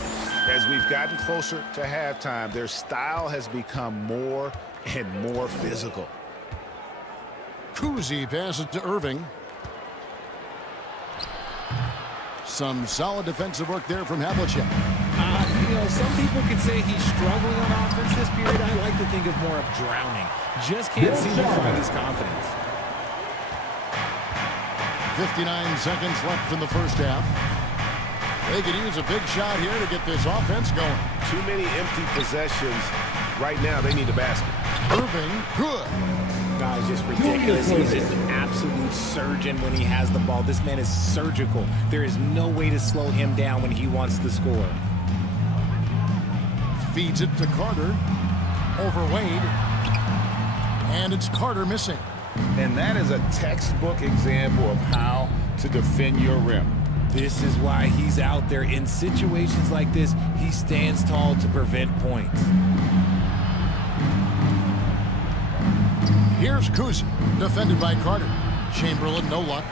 As we've gotten closer to halftime, their style has become more and more physical. Kuzi passes to Irving. Some solid defensive work there from Havlicek. You know, some people could say he's struggling on offense this period. I like to think of more of drowning. Just can't seem to find his confidence. 59 seconds left in the first half. They could use a big shot here to get this offense going. Too many empty possessions. Right now, they need a basket. Irving, good. Guy's just ridiculous. He's just an absolute surgeon when he has the ball. This man is surgical. There is no way to slow him down when he wants to score. Feeds it to Carter. Over Wade. And it's Carter missing. And that is a textbook example of how to defend your rim. This is why he's out there. In situations like this, he stands tall to prevent points. Here's Kuzi, defended by Carter. Chamberlain, no luck.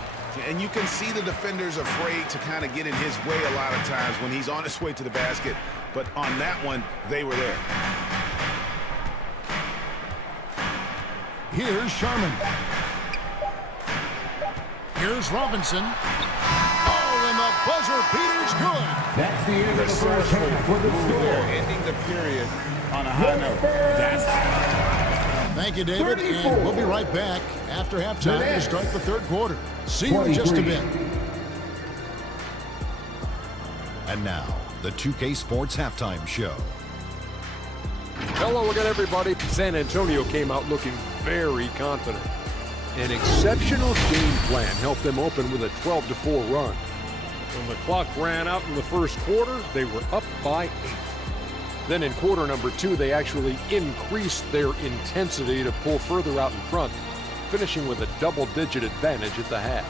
And you can see the defenders afraid to kind of get in his way a lot of times when he's on his way to the basket. But on that one, they were there. Here's Sharman. Here's Robinson. Oh, and the buzzer beater's good. That's the end of the first half for the score. They're ending the period on a high note. Thank you, David. 34. And we'll be right back after halftime to start the third quarter. See you in just a bit. And now, the 2K Sports Halftime Show. Hello again, everybody. San Antonio came out looking very confident. An exceptional game plan helped them open with a 12-4 run. When the clock ran out in the first quarter, they were up by 8. Then in quarter number 2, they actually increased their intensity to pull further out in front, finishing with a double-digit advantage at the half.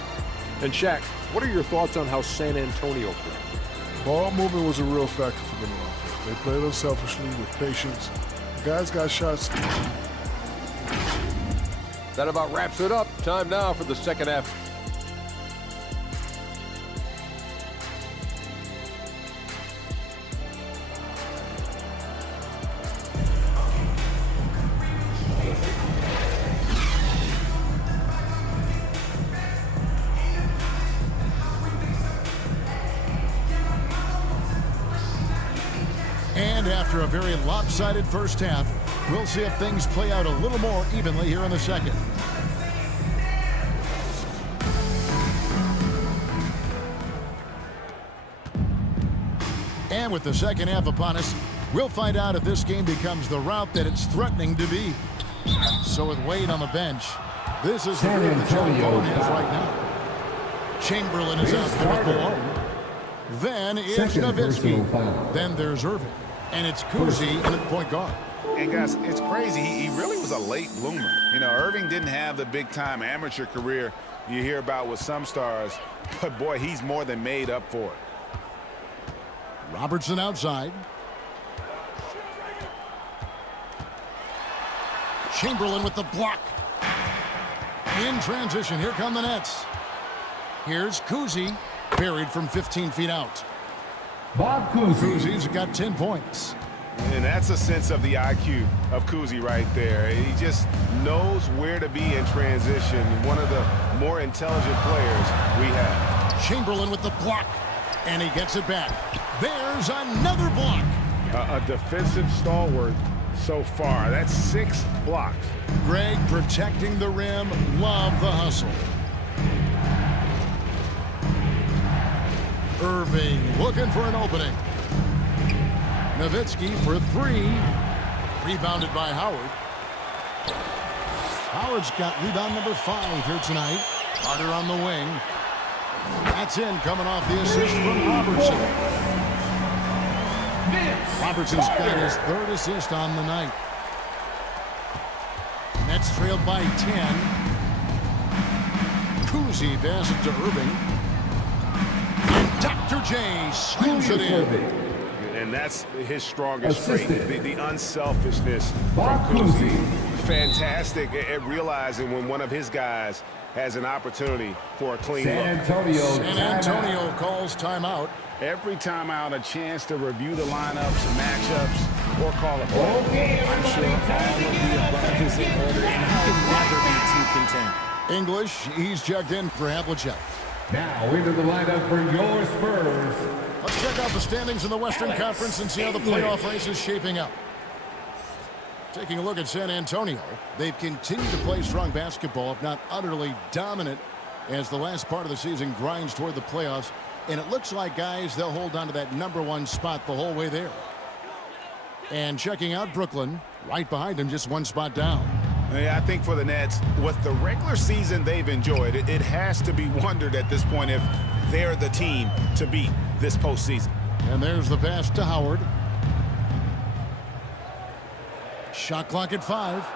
And Shaq, what are your thoughts on how San Antonio played? Ball movement was a real factor for them on offense. They played unselfishly with patience. The guys got shots. That about wraps it up. Time now for the second half. And after a very lopsided first half, we'll see if things play out a little more evenly here in the second. And with the second half upon us, we'll find out if this game becomes the route that it's threatening to be. So with Wade on the bench, this is the group that John Cohen has right now. Chamberlain is out there with Malone. Then it's Nowitzki. Then there's Irving. And it's Kuzi at the point guard. And guys, it's crazy. He really was a late bloomer. You know, Irving didn't have the big-time amateur career you hear about with some stars. But, boy, he's more than made up for it. Robertson outside. Chamberlain with the block. In transition, here come the Nets. Here's Kuzi, buried from 15 feet out. Bob Cousy. Kuzi's got 10 points. And that's a sense of the IQ of Kuzi right there. He just knows where to be in transition. One of the more intelligent players we have. Chamberlain with the block. And he gets it back. There's another block. A defensive stalwart so far. That's 6 blocks. Greg protecting the rim. Love the hustle. Irving looking for an opening. Nowitzki for 3. Rebounded by Howard. Howard's got rebound number 5 here tonight. Carter on the wing. That's in, coming off the assist from Robertson. Robertson's got his 3rd assist on the night. Nets trailed by 10. Kuzi passes to Irving. And Dr. J slams it in. And that's his strongest trait, the unselfishness from Kuzi. Fantastic at realizing when one of his guys has an opportunity for a clean look. San Antonio calls timeout. Every timeout, a chance to review the lineups, matchups, or call a play. I'm sure all of the above is in order, and he can never be too content. English, he's checked in for Havlicek. Now into the lineup for your Spurs. Let's check out the standings in the Western Conference and see how the playoff race is shaping up. Taking a look at San Antonio, they've continued to play strong basketball, if not utterly dominant, as the last part of the season grinds toward the playoffs. And it looks like, guys, they'll hold on to that #1 spot the whole way there. And checking out Brooklyn, right behind them, just 1 spot down. Yeah, I think for the Nets, with the regular season they've enjoyed, it has to be wondered at this point if they're the team to beat this postseason. And there's the pass to Howard. Shot clock at 5.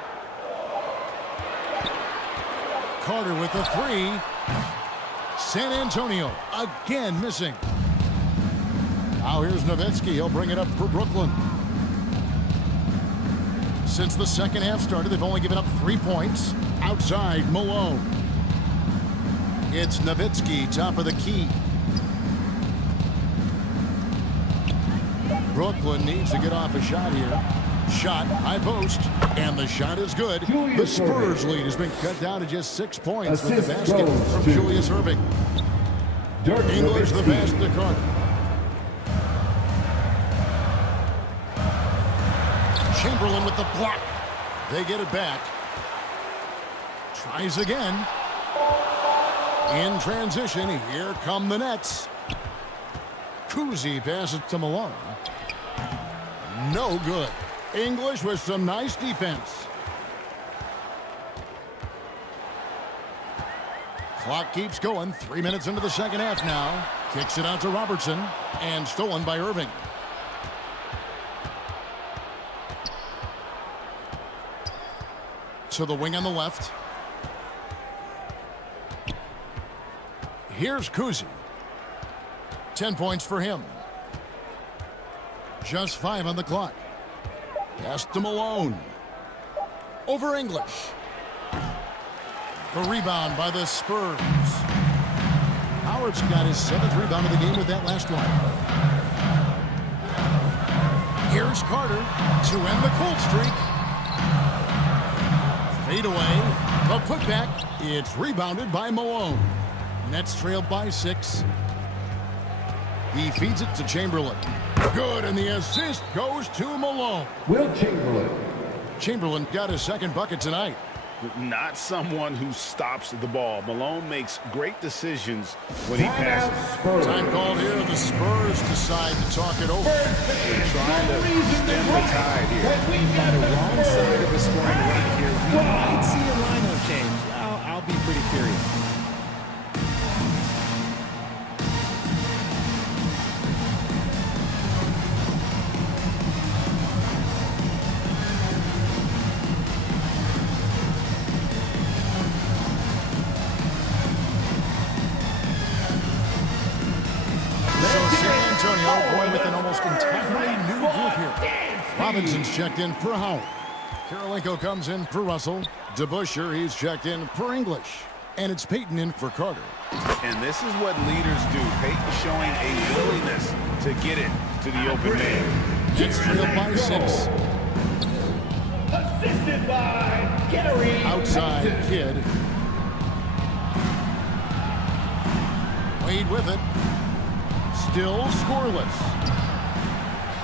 Carter with the 3. San Antonio again missing. Now here's Nowitzki. He'll bring it up for Brooklyn. Since the second half started, they've only given up 3 points. Outside, Malone. It's Nowitzki, top of the key. Brooklyn needs to get off a shot here. Shot, high post, and the shot is good. The Spurs lead has been cut down to just 6 points with the basket from Julius Irving. English the pass to Carter. Chamberlain with the block. They get it back. Tries again. In transition, here come the Nets. Kuzi passes to Malone. No good. English with some nice defense. Clock keeps going. 3 minutes into the second half now. Kicks it out to Robertson. And stolen by Irving. To the wing on the left. Here's Kuzi. 10 points for him. Just 5 on the clock. Pass to Malone. Over English. The rebound by the Spurs. Howard's got his 7th rebound of the game with that last one. Here's Carter to end the cold streak. Fade away. The putback. It's rebounded by Malone. Nets trailed by 6. He feeds it to Chamberlain. Good, and the assist goes to Malone. Will Chamberlain. Chamberlain got his second bucket tonight. Not someone who stops the ball. Malone makes great decisions when he passes. Time called here. The Spurs decide to talk it over. They're trying to stem the tide here. By the wrong side of the scoring rate here, we might see a lineup change. I'll be pretty curious. Going with an almost entirely new group here. Robinson's checked in for Howard. Kirilenko comes in for Russell. DeBusschere, he's checked in for English. And it's Payton in for Carter. And this is what leaders do. Payton showing a willingness to get it to the open man. It's trailed by 6. Assisted by Gary. Outside Kidd. Wade with it. Still scoreless.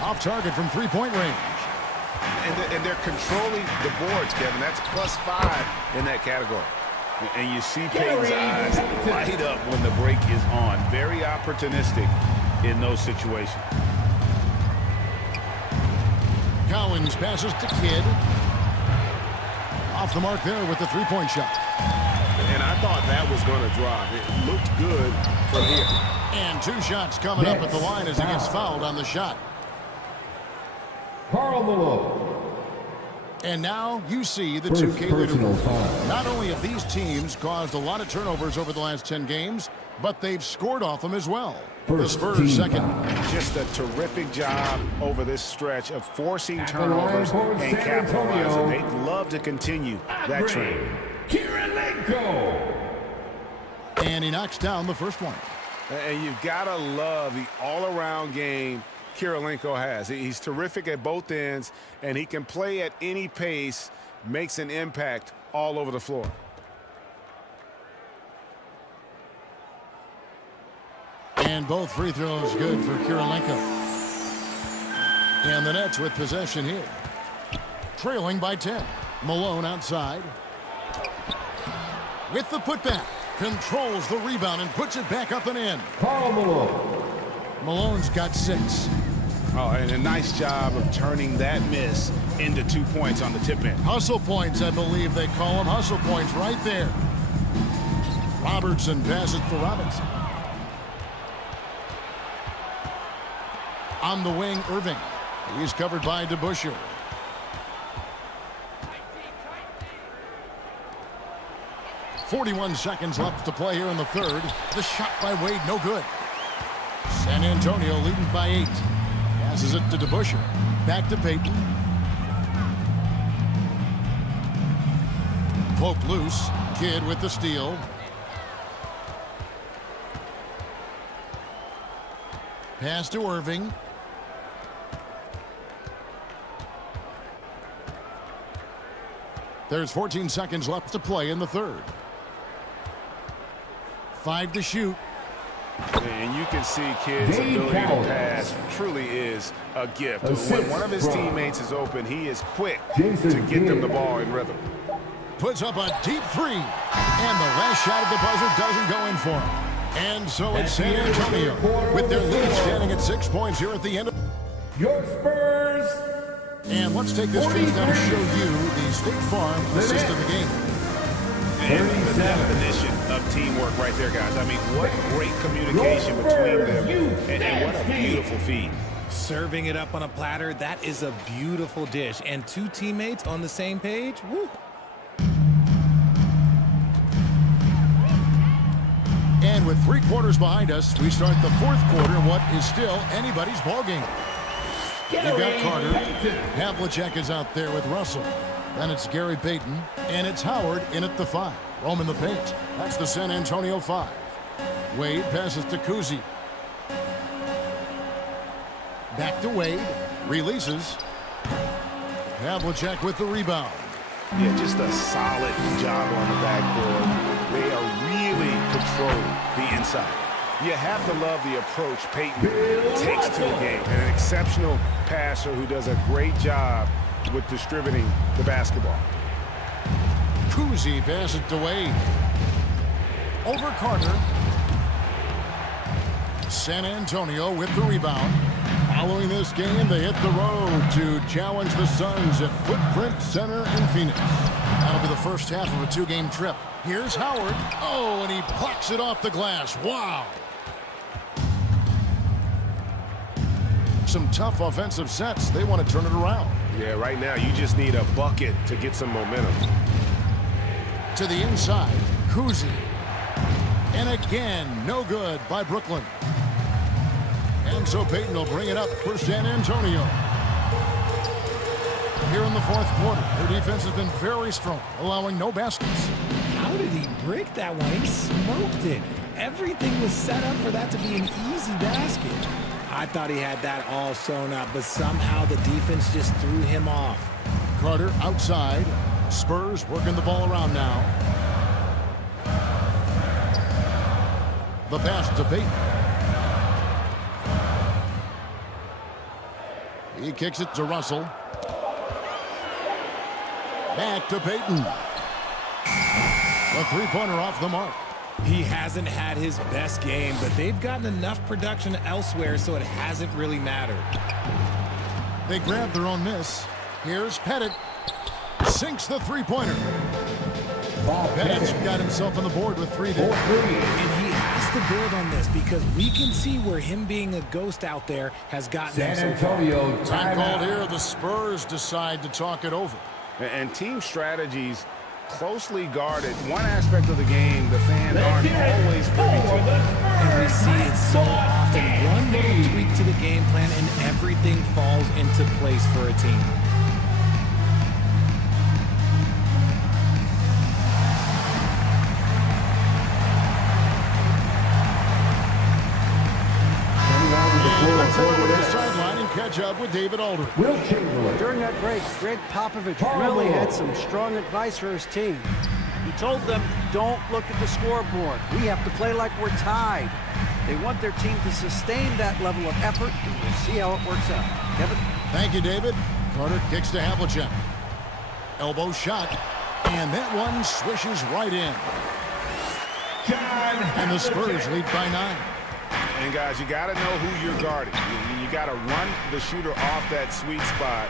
Off target from three-point range. And they're controlling the boards, Kevin. That's +5 in that category. And you see Payton's eyes light up when the break is on. Very opportunistic in those situations. Collins passes to Kidd. Off the mark there with the three-point shot. And I thought that was going to drop. It looked good from here. And 2 shots coming up at the line as he gets fouled on the shot. Karl Malone. And now you see the 2K leaderboard. Not only have these teams caused a lot of turnovers over the last 10 games, but they've scored off them as well. The Spurs second. Just a terrific job over this stretch of forcing turnovers and capitalizing. They'd love to continue that trend. Kirilenko. And he knocks down the first one. And you've got to love the all-around game Kirilenko has. He's terrific at both ends, and he can play at any pace, makes an impact all over the floor. And both free throws good for Kirilenko. And the Nets with possession here. Trailing by 10. Malone outside. With the putback. Controls the rebound and puts it back up and in. Karl Malone. Malone's got 6. Oh, and a nice job of turning that miss into 2 points on the tip in. Hustle points, I believe they call them. Hustle points right there. Robertson passes to Robinson. On the wing, Irving. He's covered by DeBusschere. .41 seconds left to play here in the third. The shot by Wade, no good. San Antonio leading by 8. Passes it to DeBusschere. Back to Payton. Poked loose. Kidd with the steal. Pass to Irving. There's 14 seconds left to play in the third. 5 to shoot. And you can see Kidd's ability to pass truly is a gift. When one of his teammates is open, he is quick to get them the ball in rhythm. Puts up a deep 3. And the last shot of the buzzer doesn't go in for him. And so it's San Antonio with their lead standing at 6 points here at the end of Your Spurs. And let's take this chance now to show you the State Farm assist of the game. And the definition of teamwork right there, guys. I mean, what great communication between them, and what a beautiful feed. Serving it up on a platter, that is a beautiful dish. And 2 teammates on the same page, woo. And with 3 quarters behind us, we start the fourth quarter in what is still anybody's ball game. You've got Carter. Havlicek is out there with Russell. Then it's Gary Payton. And it's Howard in at the 5. Rome in the paint. That's the San Antonio 5. Wade passes to Kuzi. Back to Wade. Releases. Havlicek with the rebound. Yeah, just a solid job on the backboard. They are really controlling the inside. You have to love the approach Peyton takes to the game. And an exceptional passer who does a great job with distributing the basketball. Kuzi passes it to Wade. Over Carter. San Antonio with the rebound. Following this game, they hit the road to challenge the Suns at Footprint Center in Phoenix. That'll be the first half of a two-game trip. Here's Howard. Oh, and he plucks it off the glass. Wow. Some tough offensive sets. They want to turn it around. Yeah, right now you just need a bucket to get some momentum. To the inside, Kuzi. And again, no good by Brooklyn. And so Peyton will bring it up for San Antonio. Here in the fourth quarter, their defense has been very strong, allowing no baskets. How did he break that one? He smoked it. Everything was set up for that to be an easy basket. I thought he had that all sewn up, but somehow the defense just threw him off. Carter outside. Spurs working the ball around now. The pass to Peyton. He kicks it to Russell. Back to Peyton. A three-pointer off the mark. He hasn't had his best game, but they've gotten enough production elsewhere, so it hasn't really mattered. They grab their own miss. Here's Pettit. Sinks the three-pointer. Pettit's got himself on the board with 3 there. And he has to build on this because we can see where him being a ghost out there has gotten him so far. Time called here. The Spurs decide to talk it over. And team strategies closely guarded. One aspect of the game the fans aren't always privy to. And we see it so often. One little tweak to the game plan and everything falls into place for a team. Sideline and catch up with David Aldridge. During that break, Greg Popovich really had some strong advice for his team. He told them, don't look at the scoreboard. We have to play like we're tied. They want their team to sustain that level of effort, and we'll see how it works out. Kevin? Thank you, David. Carter kicks to Havlicek. Elbow shot, and that one swishes right in. And the Spurs lead by 9. And guys, you got to know who you're guarding. You got to run the shooter off that sweet spot.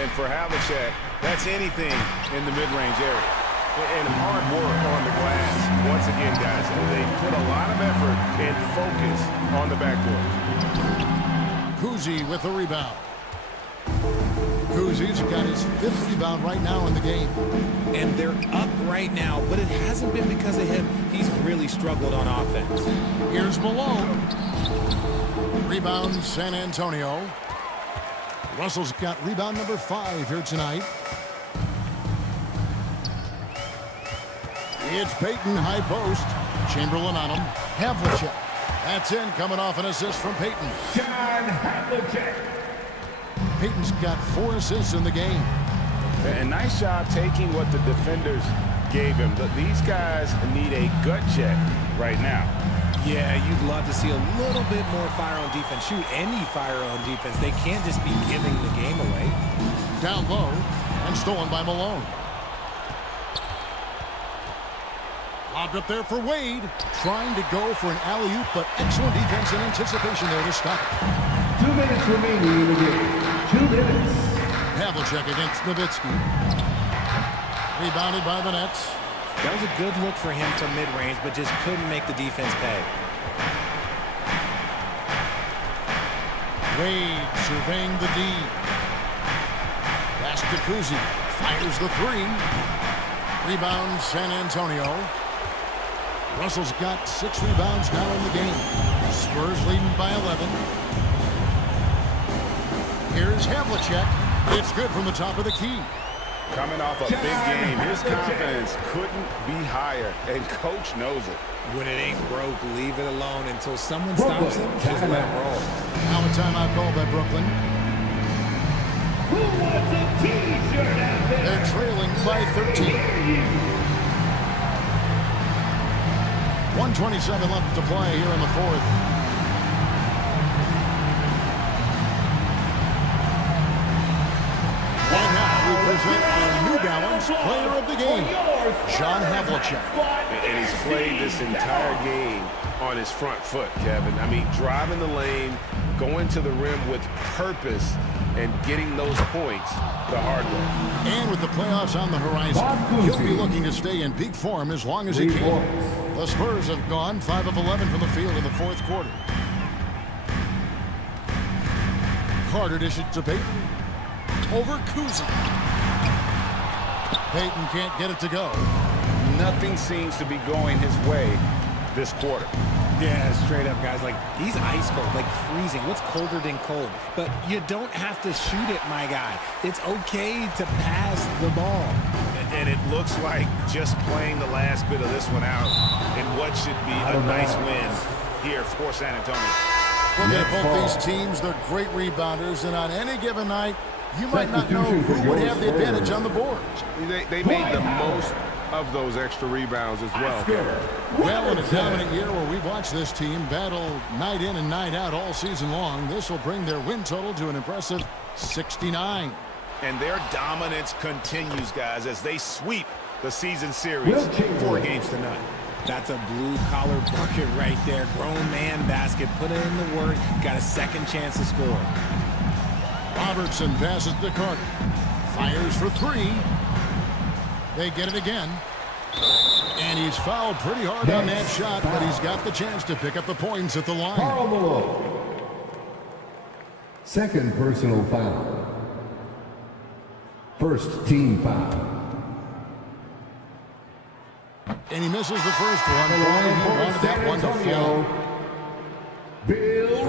And for Havlicek, that's anything in the mid-range area. And hard work on the glass. Once again, guys, they put a lot of effort and focus on the backboard. Kuzi with the rebound. Kuzi's got his 5th rebound right now in the game. And they're up right now, but it hasn't been because of him. He's really struggled on offense. Here's Malone. Rebound San Antonio. Russell's got rebound number 5 here tonight. It's Peyton, high post. Chamberlain on him. Havlicek. That's in, coming off an assist from Peyton. John Havlicek. Peyton's got 4 assists in the game. And nice job taking what the defenders gave him. But these guys need a gut check right now. Yeah, you'd love to see a little bit more fire on defense. Shoot, any fire on defense. They can't just be giving the game away. Down low and stolen by Malone. Lobbed up there for Wade. Trying to go for an alley-oop, but excellent defense and anticipation there to stop it. 2 minutes remaining in the game. 2 minutes. Havlicek against Nowitzki. Rebounded by the Nets. That was a good look for him from mid-range, but just couldn't make the defense pay. Wade surveying the D. Pass to Kuzi. Fires the 3. Rebound San Antonio. Russell's got 6 rebounds now in the game. Spurs leading by 11. Here's Havlicek. It's good from the top of the key. Coming off a big game, his confidence couldn't be higher, and coach knows it. When it ain't broke, leave it alone until someone stops him. Just let him roll. Now a timeout called by Brooklyn. Who wants a T-shirt out there? They're trailing by 13. 1:27 left to play here in the fourth. And now we present our New Balance Player of the Game, John Havlicek. And he's played this entire game on his front foot, Kevin. I mean, driving the lane, going to the rim with purpose, and getting those points the hard way. And with the playoffs on the horizon, he'll be looking to stay in peak form as long as he can. The Spurs have gone 5 of 11 from the field in the fourth quarter. Carter dishes to Payton. Over Kuzi. Payton can't get it to go. Nothing seems to be going his way this quarter. Yeah, straight up, guys. Like, he's ice cold, like freezing. What's colder than cold? But you don't have to shoot it, my guy. It's okay to pass the ball. And it looks like just playing the last bit of this one out in what should be a nice win here for San Antonio. Looking at both these teams, they're great rebounders, and on any given night, you might not know who would have the advantage on the boards. They made the most of those extra rebounds as well, Kevin. Well, in a dominant year where we've watched this team battle night in and night out all season long, this will bring their win total to an impressive 69. And their dominance continues, guys, as they sweep the season series 4 games to none. That's a blue-collar bucket right there. Grown man basket. Put in the work. Got a second chance to score. Robertson passes to Carter. Fires for 3. They get it again. And he's fouled pretty hard on that shot, but he's got the chance to pick up the points at the line. Karl Malone. Second personal foul. First team foul. And he misses the first one. He wanted that one to fall.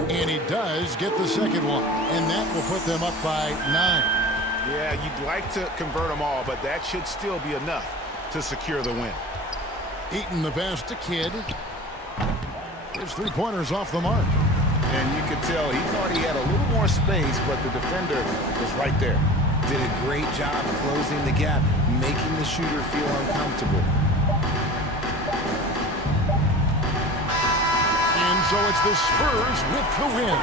And he does get the second one. And that will put them up by 9. Yeah, you'd like to convert them all, but that should still be enough to secure the win. Eaton the pass to Kidd. His 3-pointers off the mark. And you could tell he thought he had a little more space, but the defender was right there. Did a great job closing the gap, making the shooter feel uncomfortable. And so it's the Spurs with the win.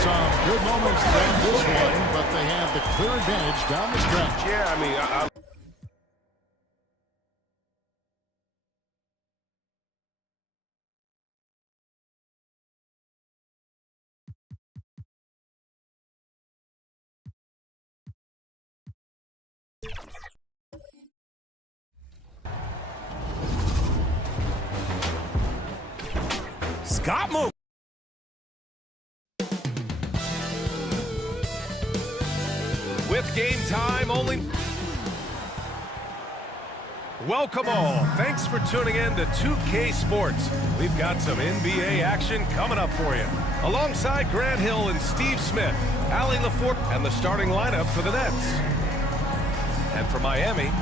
Some good moments in this one, but they have the clear advantage down the stretch. Yeah, I mean, Scott move. With game time only. Welcome all. Thanks for tuning in to 2K Sports. We've got some NBA action coming up for you. Alongside Grant Hill and Steve Smith, Allie LaForte, and the starting lineup for the Nets. And for Miami,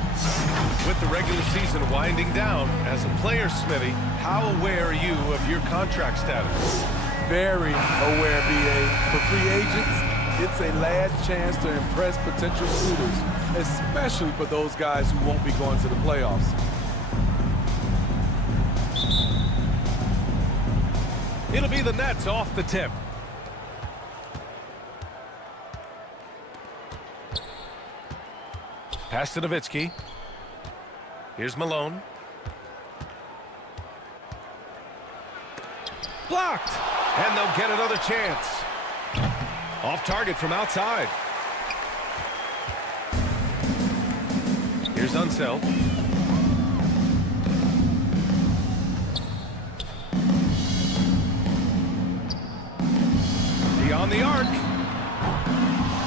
with the regular season winding down, as a player, Smitty, how aware are you of your contract status? Very aware, BA. For free agents, it's a last chance to impress potential suitors, especially for those guys who won't be going to the playoffs. It'll be the Nets off the tip. Pass to Nowitzki. Here's Malone. Blocked. And they'll get another chance. Off target from outside. Here's Unseld. Beyond the arc.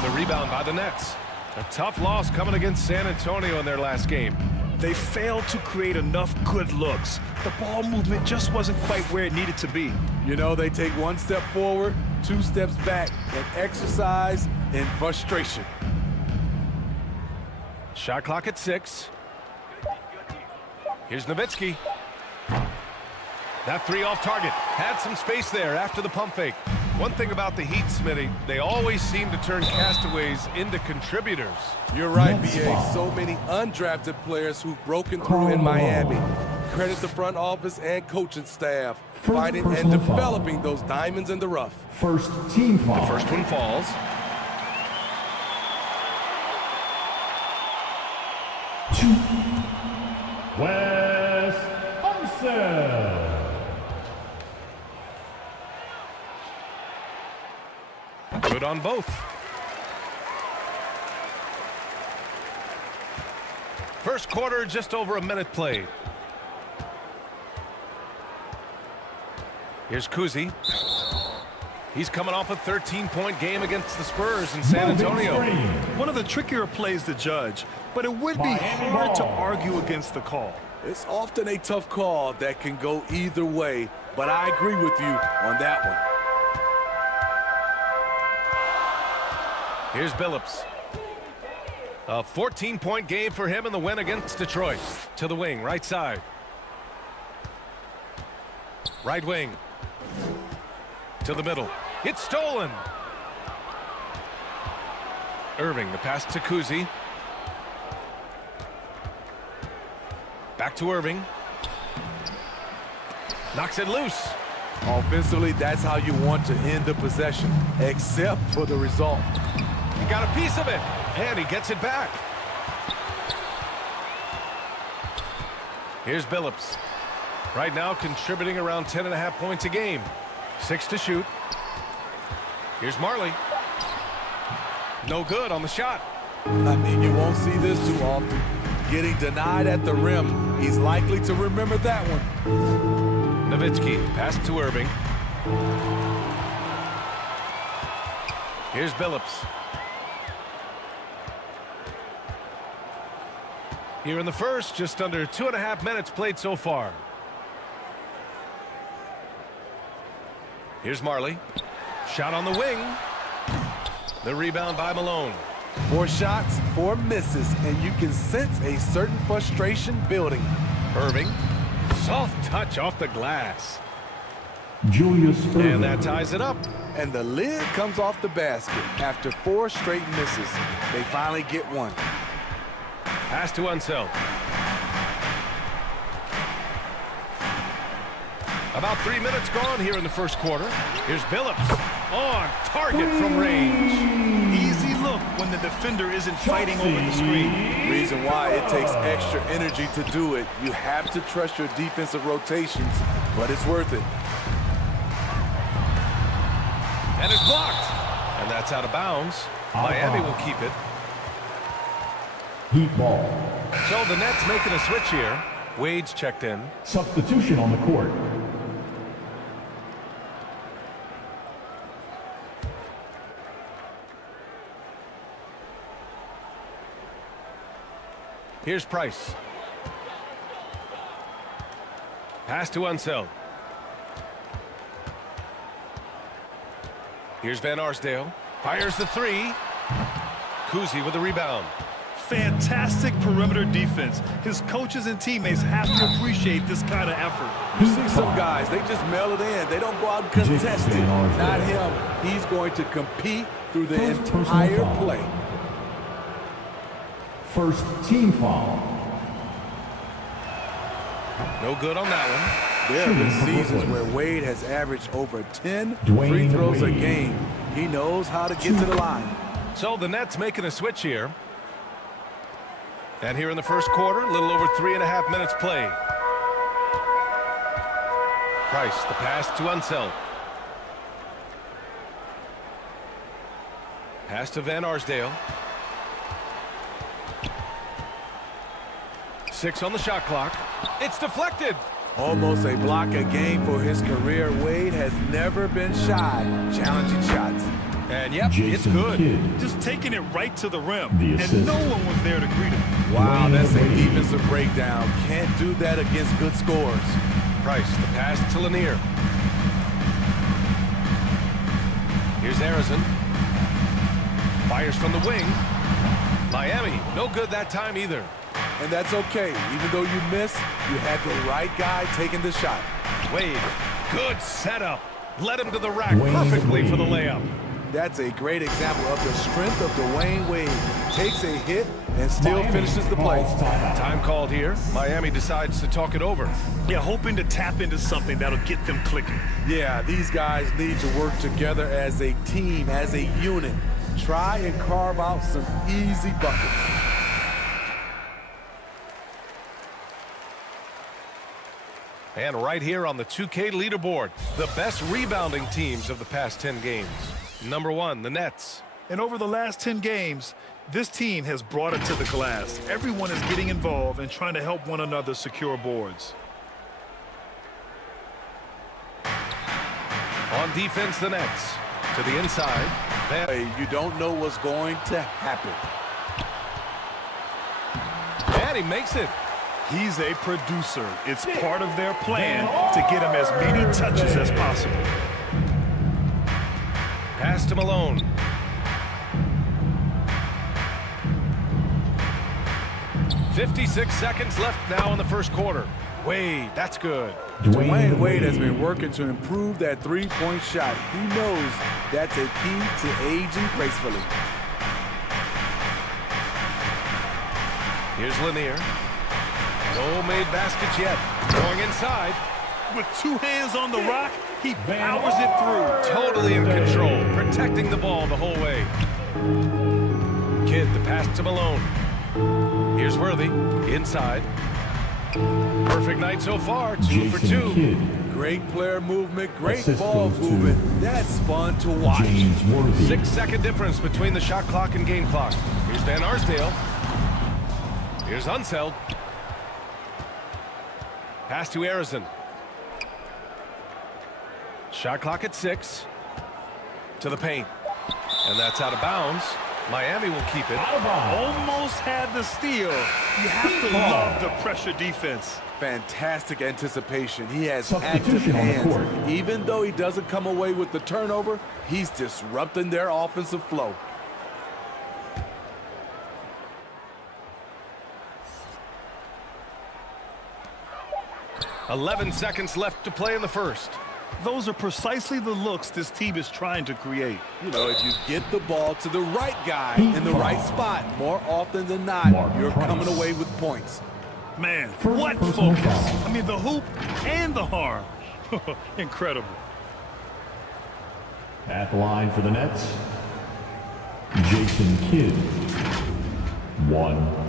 The rebound by the Nets. A tough loss coming against San Antonio in their last game. They failed to create enough good looks. The ball movement just wasn't quite where it needed to be. You know, they take 1 step forward, 2 steps back, and exercise in frustration. Shot clock at 6. Here's Nowitzki. That 3 off target. Had some space there after the pump fake. One thing about the Heat, Smitty, they always seem to turn castaways into contributors. You're right, BA. So many undrafted players who've broken through in Miami. credit the front office and coaching staff, First finding and personal developing those diamonds in the rough. First team foul. The first one falls. Wes Unseld. Good on both. First quarter, just over a minute played. Here's Kuzi. He's coming off a 13-point game against the Spurs in San Antonio. One of the trickier plays to judge, but it would be hard to argue against the call. It's often a tough call that can go either way, but I agree with you on that one. Here's Billups. A 14-point game for him in the win against Detroit. To the wing, right side. Right wing. To the middle. It's stolen. Irving, the pass to Kuzi. Back to Irving. Knocks it loose. Offensively, that's how you want to end the possession, except for the result. He got a piece of it, and he gets it back. Here's Billups. Right now contributing around 10.5 points a game. 6 to shoot. Here's Marley. No good on the shot. I mean, you won't see this too often. Getting denied at the rim. He's likely to remember that one. Nowitzki, pass to Irving. Here's Billups. Here in the first, just under 2.5 minutes played so far. Here's Marley. Shot on the wing. The rebound by Malone. 4 shots, 4 misses, and you can sense a certain frustration building. Irving. Soft touch off the glass. Julius Irving. And that ties it up. And the lid comes off the basket after 4 straight misses. They finally get one. Pass to Unseld. About 3 minutes gone here in the first quarter. Here's Billups on target from range. Easy look when the defender isn't fighting over the screen. Reason why it takes extra energy to do it. You have to trust your defensive rotations, but it's worth it. And it's blocked. And that's out of bounds. Miami will keep it. Heat ball. So the Nets making a switch here. Wade's checked in. Substitution on the court. Here's Price. Pass to Unseld. Here's Van Arsdale. Fires the 3. Kuzi with the rebound. Fantastic perimeter defense. His coaches and teammates have to appreciate this kind of effort. You see some guys, they just mail it in. They don't go out and contest it. Not him. He's going to compete through the entire play. First team foul. No good on that one. There have been seasons where Wade has averaged over 10 free throws a game. He knows how to get to the line. So the Nets making a switch here. And here in the first quarter, a little over 3.5 minutes played. Price, the pass to Unseld. Pass to Van Arsdale. 6 on the shot clock. It's deflected. Almost a block a game for his career. Wade has never been shy challenging shots. And yep, Jason it's good. Kidd. Just taking it right to the rim. Assist. And no one was there to greet him. Wow, that's a defensive breakdown. Can't do that against good scores. Price, the pass to Lanier. Here's Harrison. Fires from the wing. Miami, no good that time either. And that's okay. Even though you miss, you have the right guy taking the shot. Wade, good setup. Led him to the rack perfectly for the layup. That's a great example of the strength of Dwayne Wade. takes a hit and still finishes the play. Time called here. Miami decides to talk it over. Yeah, hoping to tap into something that'll get them clicking. Yeah, these guys need to work together as a team, as a unit. Try and carve out some easy buckets. And right here on the 2K leaderboard, the best rebounding teams of the past 10 games. Number 1, the Nets. And over the last 10 games, this team has brought it to the glass. Everyone is getting involved and trying to help one another secure boards. On defense, the Nets. To the inside. You don't know what's going to happen. And he makes it. He's a producer. It's part of their plan to get him as many touches as possible. Pass to Malone. "56 seconds left now in the first quarter. Wade, that's good. Dwayne Wade has been working to improve that three-point shot. He knows that's a key to aging gracefully. Here's Lanier. No made baskets yet. Going inside. With 2 hands on the rock, he powers it through. Totally in control, protecting the ball the whole way. Kidd, the pass to Malone. Here's Worthy, inside. Perfect night so far, 2 for 2. Kidd. Great player movement, great ball movement. That's fun to watch. 6-second difference between the shot clock and game clock. Here's Van Arsdale. Here's Unseld. Pass to Arizon. Shot clock at 6. To the paint. And that's out of bounds. Miami will keep it. Almost had the steal. You have to love the pressure defense. Fantastic anticipation. He has active hands. Even though he doesn't come away with the turnover, he's disrupting their offensive flow. "11 seconds left to play in the first. Those are precisely the looks this team is trying to create. You know, if you get the ball to the right guy in the right spot, more often than not, you're coming away with points. Man, what focus. I mean, the hoop and the harm. Incredible. At the line for the Nets, Jason Kidd. 1.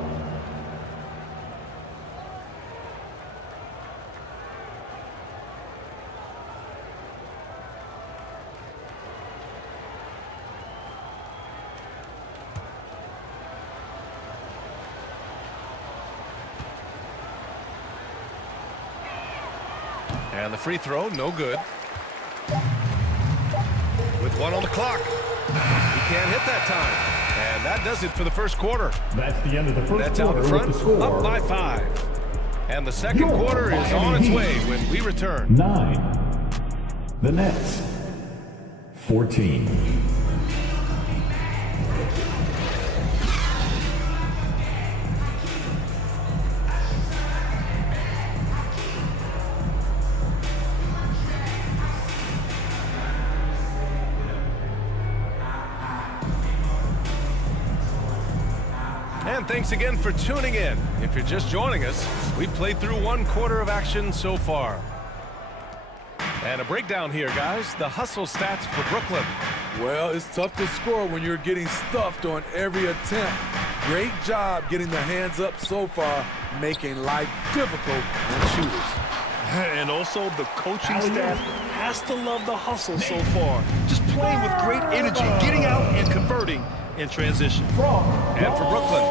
And the free throw, no good. With 1 on the clock. He can't hit that time. And that does it for the first quarter. That's the end of the first Nets out quarter. in front, up by 5. And the second quarter is on its way when we return. 9. The Nets. 14. And thanks again for tuning in. If you're just joining us, we've played through 1 quarter of action so far. And a breakdown here, guys. The hustle stats for Brooklyn. Well, it's tough to score when you're getting stuffed on every attempt. Great job getting the hands up so far, making life difficult on shooters. And also, the coaching staff has to love the hustle so far. Just playing with great energy, getting out and converting in transition. And for Brooklyn,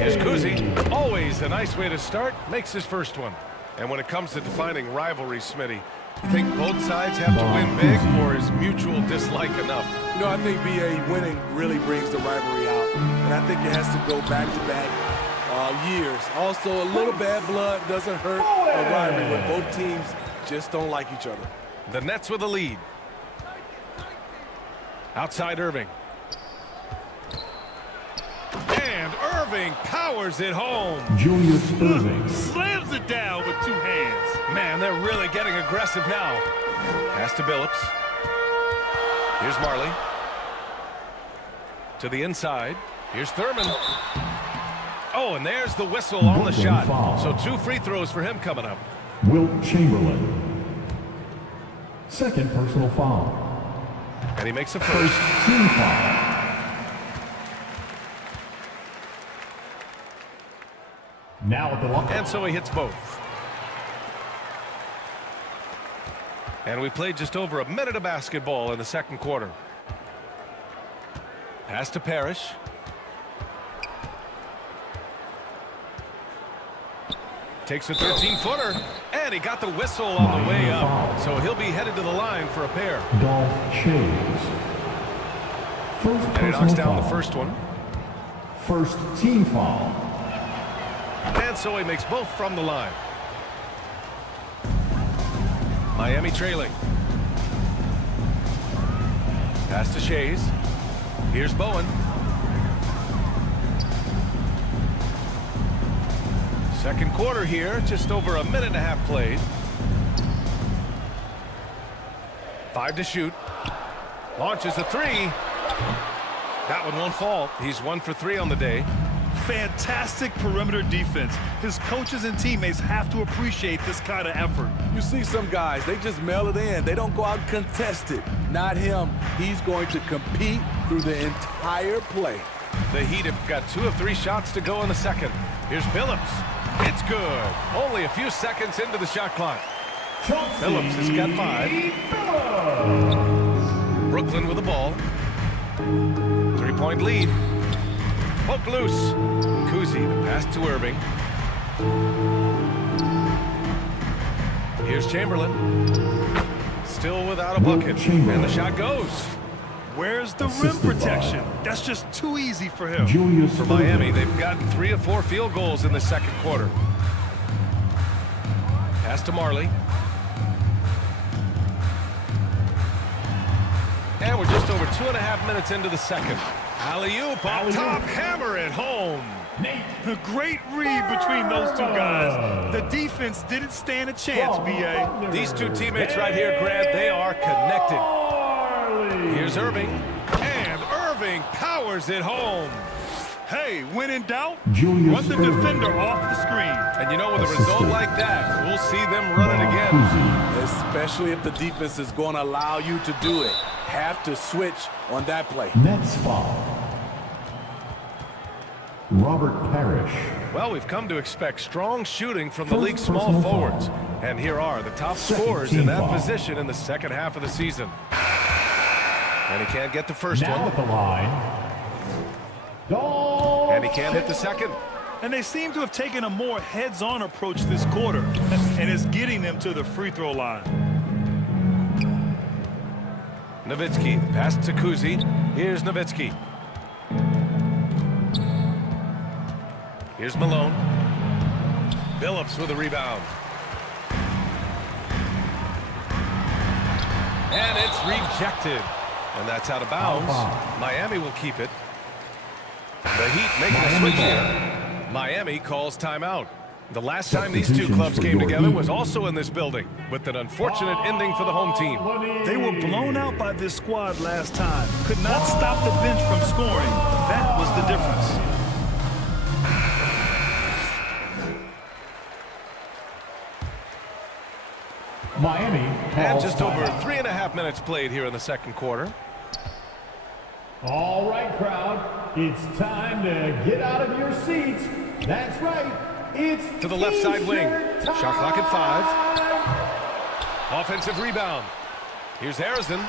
here's Kuzi. Always a nice way to start. Makes his first one. And when it comes to defining rivalry, Smitty, you think both sides have to win big, or is mutual dislike enough? You know, I think BA winning really brings the rivalry out. And I think it has to go back-to-back years. Also, a little bad blood doesn't hurt a rivalry when both teams just don't like each other. The Nets with a lead. Outside Irving. And Irving powers it home. Julius Irving. Slams it down with 2 hands. Man, they're really getting aggressive now. Pass to Billups. Here's Marley. To the inside. Here's Thurman. Oh, and there's the whistle on the shot. So 2 free throws for him coming up. Wilt Chamberlain. Second personal foul. And he makes a First team foul. Now at the line. And so he hits both. And we played just over a minute of basketball in the second quarter. Pass to Parrish. Takes a 13-footer. And he got the whistle on the way up. So he'll be headed to the line for a pair. Dolph Chase. First And he knocks down the first one. First team foul. And so he makes both from the line. Miami trailing. Pass to Shays. Here's Bowen. Second quarter here, just over a minute and a half played. 5 to shoot. Launches a 3. That one won't fall. He's 1 for 3 on the day. Fantastic perimeter defense. His coaches and teammates have to appreciate this kind of effort. You see some guys, they just mail it in. They don't go out and contest it. Not him. He's going to compete through the entire play. The Heat have got 2 of 3 shots to go in the second. Here's Phillips. It's good. Only a few seconds into the shot clock. Phillips has got 5. Brooklyn with the ball. 3-point lead. Poke loose. Kuzi, the pass to Irving. Here's Chamberlain. Still without a bucket. And the shot goes. Where's the rim protection? That's just too easy for him. For Miami, they've gotten 3 of 4 field goals in the second quarter. Pass to Marley. And we're just over 2.5 minutes into the second. Alley-oop, up top, hammer it home. A great read between those 2 guys. The defense didn't stand a chance, B.A. These 2 teammates right here, Grant, they are connected. Here's Irving. And Irving powers it home. Hey, when in doubt, run the defender off the screen. And you know, with a result like that, we'll see them run it again. Especially if the defense is going to allow you to do it. Have to switch on that play. Nets foul. Robert Parrish. Well, we've come to expect strong shooting from the league's small forwards. And here are the top scorers in that position in the second half of the season. And he can't get the first one. Now at the line. And he can't hit the second. And they seem to have taken a more heads-on approach this quarter. And it's getting them to the free throw line. Nowitzki, pass to Kuzi. Here's Nowitzki. Here's Malone. Phillips with a rebound. And it's rejected. And that's out of bounds. Miami will keep it. The Heat making a switch here. Miami calls timeout. The last time these 2 clubs came together was also in this building, with an unfortunate ending for the home team. They were blown out by this squad last time. Could not stop the bench from scoring. That was the difference. Miami. And just over 3.5 minutes played here in the second quarter. All right, crowd. It's time to get out of your seats. That's right. It's to the left side wing. Shot clock at 5. Offensive rebound. Here's Harrison.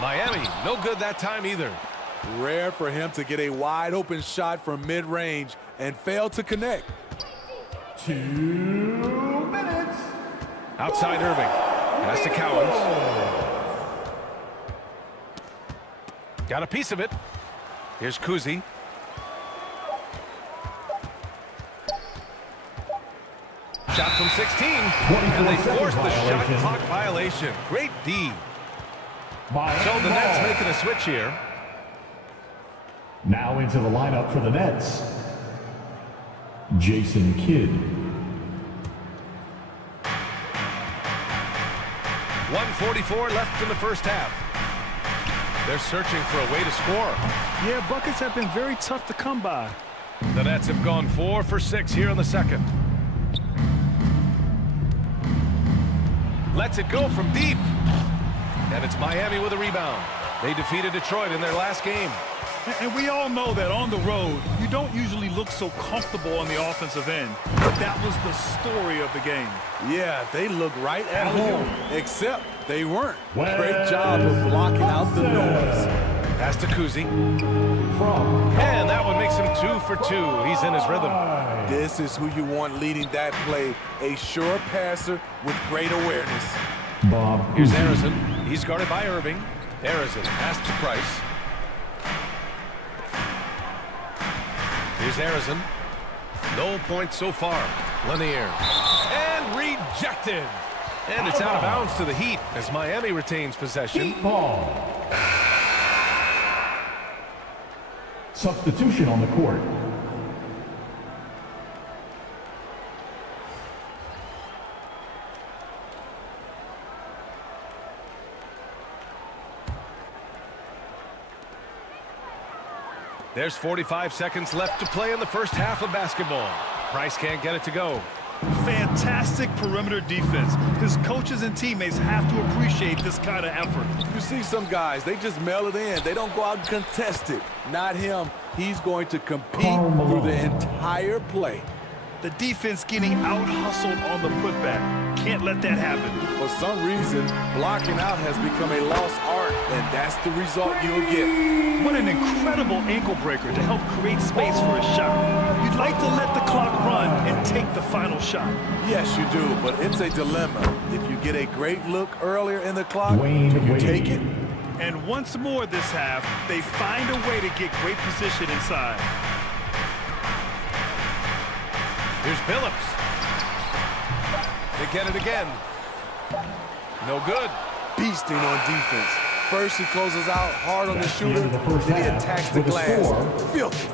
Miami, no good that time either. Rare for him to get a wide open shot from mid-range and fail to connect. 2 minutes. Outside Irving. Pass to Cowens. Got a piece of it. Here's Kuzi. Shot from 16. And they forced the shot clock violation. Great D. So the Nets making a switch here. Now into the lineup for the Nets. Jason Kidd. 1:44 left in the first half. They're searching for a way to score. Yeah, buckets have been very tough to come by. The Nets have gone 4 for 6 here in the second. Lets it go from deep. And it's Miami with a rebound. They defeated Detroit in their last game. And we all know that on the road, you don't usually look so comfortable on the offensive end. But that was the story of the game. Yeah, they looked right at home, except they weren't. Great job of blocking out the noise. Pass to Kuzi. And that one makes him 2 for 2. He's in his rhythm. This is who you want leading that play. A sure passer with great awareness. Here's Harrison. He's guarded by Irving. Harrison pass to Price. Here's Harrison. No points so far. Lanier. And rejected. And it's out of bounds to the Heat as Miami retains possession. Ball. Substitution on the court. There's 45 seconds left to play in the first half of basketball. Price can't get it to go. Fantastic perimeter defense. His coaches and teammates have to appreciate this kind of effort. You see some guys, they just mail it in. They don't go out and contest it. Not him. He's going to compete through the entire play. The defense getting out-hustled on the putback. Can't let that happen. For some reason, blocking out has become a lost art, and that's the result you'll get. What an incredible ankle breaker to help create space for a shot. You'd like to let the clock run and take the final shot. Yes, you do, but it's a dilemma. If you get a great look earlier in the clock, do you take it? And once more this half, they find a way to get great position inside. Here's Billups. They get it again. No good. Beasting on defense. First, he closes out hard on the shooter, then he attacks the glass. Filthy.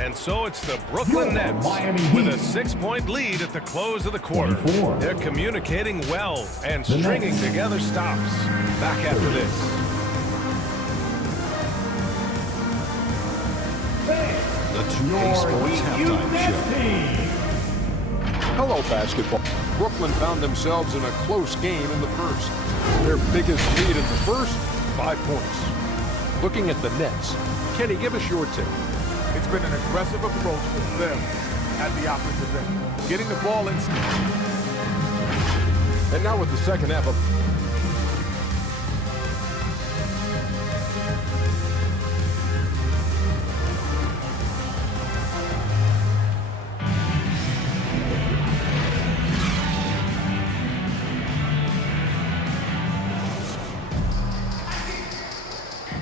And so it's the Brooklyn Nets with a 6-point lead at the close of the quarter. They're communicating well and stringing together stops. Back after this. The 2K Sports Halftime Show. Hello, basketball. Brooklyn found themselves in a close game in the first. Their biggest lead in the first, 5 points. Looking at the Nets, Kenny, give us your take. It's been an aggressive approach for them at the offensive end. Getting the ball in. And now with the second half of...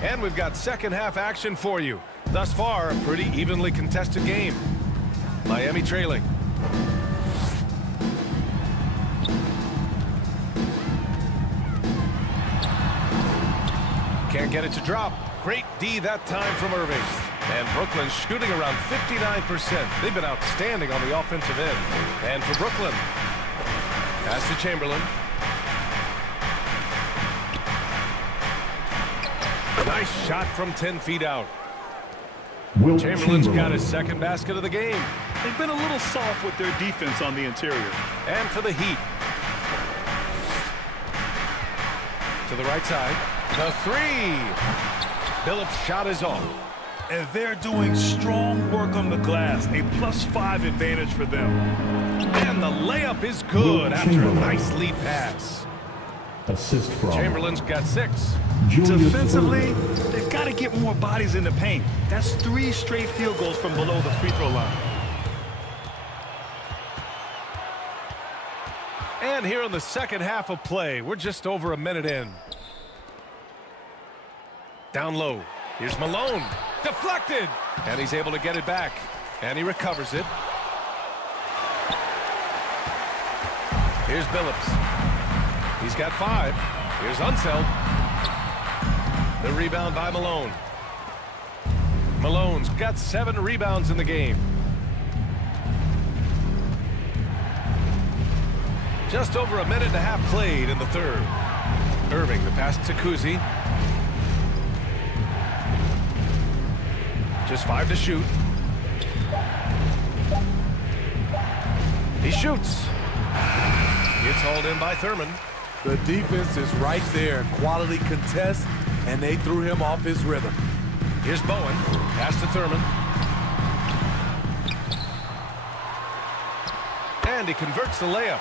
And we've got second half action for you. Thus far, a pretty evenly contested game. Miami trailing. Can't get it to drop. Great D that time from Irving. And Brooklyn shooting around 59%. They've been outstanding on the offensive end. And for Brooklyn, pass to Chamberlain. Nice shot from 10 feet out. Chamberlain's got his second basket of the game. They've been a little soft with their defense on the interior. And for the Heat. To the right side. The three. Billups' shot is off. And they're doing strong work on the glass. A +5 advantage for them. And the layup is good after a nice lead pass. Assist from Chamberlain's got 6. Defensively, they've got to get more bodies in the paint. That's 3 straight field goals from below the free throw line. And here in the second half of play, we're just over a minute in. Down low. Here's Malone. Deflected. And he's able to get it back. And he recovers it. Here's Billups. He's got 5. Here's Unseld. The rebound by Malone. Malone's got 7 rebounds in the game. Just over a minute and a half played in the third. Irving, the pass to Kuzi. Just 5 to shoot. He shoots. It's hauled in by Thurman. The defense is right there. Quality contest, and they threw him off his rhythm. Here's Bowen. Pass to Thurman. And he converts the layup.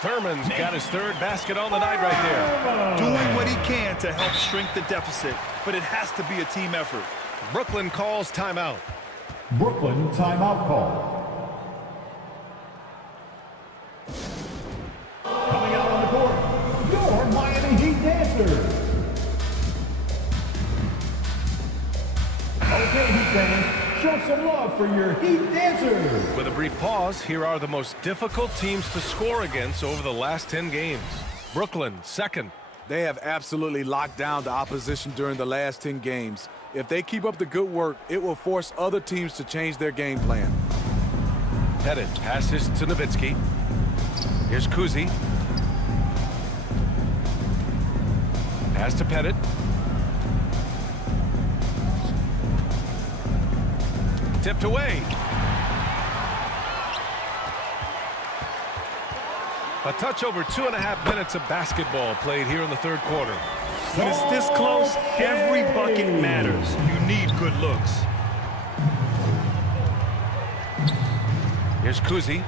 Thurman's got his 3rd basket on the night right there. Doing what he can to help shrink the deficit, but it has to be a team effort. Brooklyn calls timeout. Brooklyn timeout call. Coming out on the court, your Miami Heat dancers. Okay, Heat fans, show some love for your Heat dancers. With a brief pause, here are the most difficult teams to score against over the last 10 games. Brooklyn, 2nd. They have absolutely locked down the opposition during the last 10 games. If they keep up the good work, it will force other teams to change their game plan. Pettit passes to Nowitzki. Here's Kuzi. Pass to Pettit. Tipped away. A touch over 2.5 minutes of basketball played here in the 3rd quarter. When it's this close, every bucket matters. You need good looks. Here's Kuzi.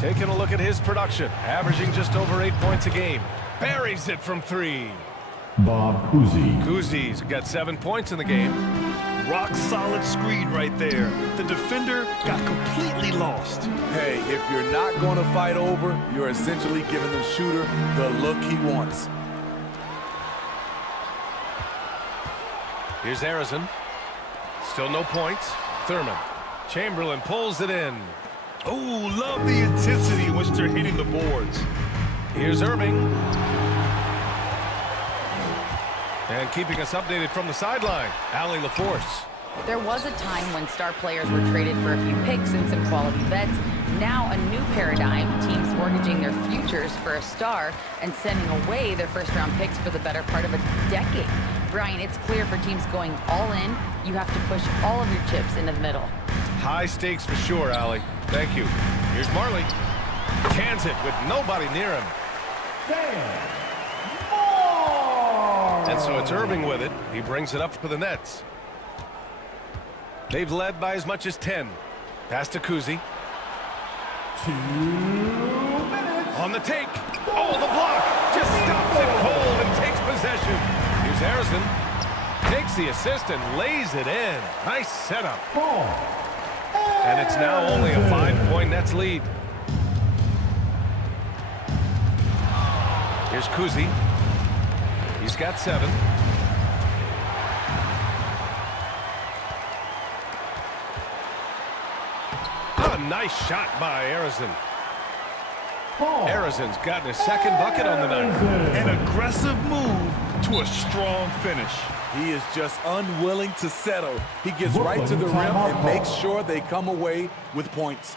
Taking a look at his production. Averaging just over 8 points a game. Buries it from 3. Bob Cousy. Cousy's got 7 points in the game. Rock solid screen right there. The defender got completely lost. Hey, if you're not going to fight over, you're essentially giving the shooter the look he wants. Here's Arizin. Still no points. Thurman. Chamberlain pulls it in. Oh, love the intensity in which they're hitting the boards. Here's Irving. And keeping us updated from the sideline, Allie LaForce. There was a time when star players were traded for a few picks and some quality vets. Now a new paradigm, teams mortgaging their futures for a star and sending away their first-round picks for the better part of a decade. Brian, it's clear for teams going all in, you have to push all of your chips into the middle. High stakes for sure, Allie. Thank you. Here's Marley. Cans it with nobody near him. And so it's Irving with it. He brings it up for the Nets. They've led by as much as 10. Pass to Kuzi. 2 minutes. On the take. Oh, the block. Just stops it cold and takes possession. Here's Harrison. Takes the assist and lays it in. Nice setup. And it's now only a 5-point Nets lead. Here's Kuzi. He's got 7. Oh, nice shot by Arizin. Arizin's gotten his 2nd bucket on the night. An aggressive move to a strong finish. He is just unwilling to settle. He gets right to the rim and makes sure they come away with points.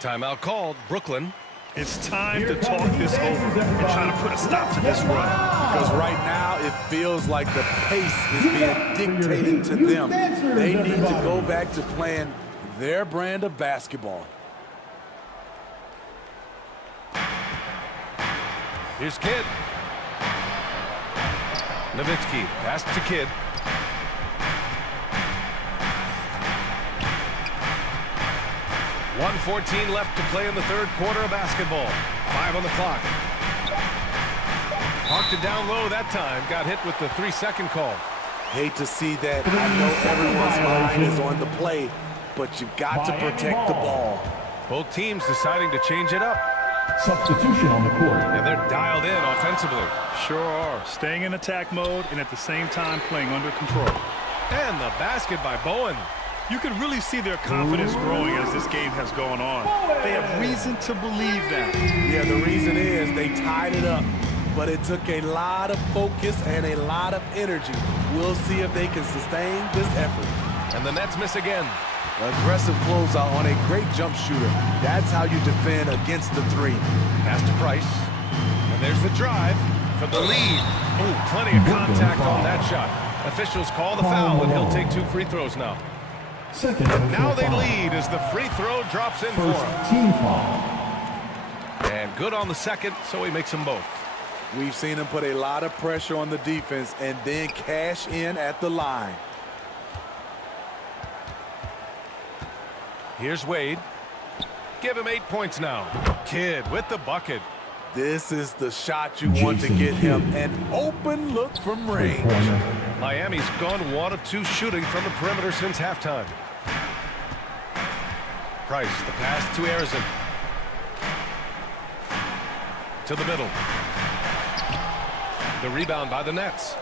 Timeout called. Brooklyn. It's time to talk this over and try to put a stop to this run. Because right now it feels like the pace is being dictated to them. They need to go back to playing their brand of basketball. Here's Kidd. Nowitzki, pass to Kidd. .114 left to play in the 3rd quarter of basketball. 5 on the clock. Parked it down low that time. Got hit with the 3-second call. Hate to see that. I know everyone's mind is on the play, but you've got to protect the ball. Both teams deciding to change it up. Substitution on the court. And they're dialed in offensively. Sure are. Staying in attack mode and at the same time playing under control. And the basket by Bowen. You can really see their confidence growing as this game has gone on. They have reason to believe that. Yeah, the reason is they tied it up, but it took a lot of focus and a lot of energy. We'll see if they can sustain this effort. And the Nets miss again. Aggressive closeout on a great jump shooter. That's how you defend against the 3. Pass to Price. And there's the drive for the lead. Oh, plenty of contact on that shot. Officials call the foul, and he'll take 2 free throws now. Second Now they foul. lead as the free throw drops in for First him. team foul. And good on the second, so he makes them both. We've seen him put a lot of pressure on the defense and then cash in at the line. Here's Wade. Give him 8 points now. Kidd with the bucket. This is the shot you want to get him. An open look from range. Miami's gone 1 of 2 shooting from the perimeter since halftime. Price, the pass to Arizin. To the middle. The rebound by the Nets.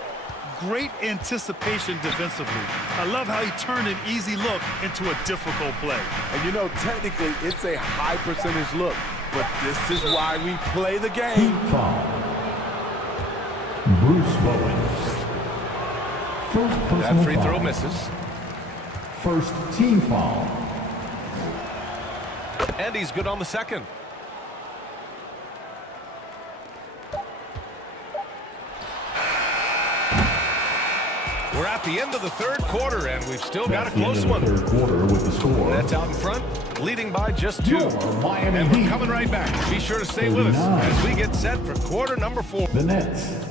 Great anticipation defensively. I love how he turned an easy look into a difficult play. And you know, technically, it's a high percentage look, but this is why we play the game. Foul. Bruce Bowen. First personal That free foul. throw misses. First team foul. And he's good on the second. We're at the end of the third quarter, and we've still got a close one. Third quarter with the score. Nets out in front, leading by just 2. Miami And we're Heat. coming right back. Be sure to stay with us 39. as we get set for quarter number 4. The Nets.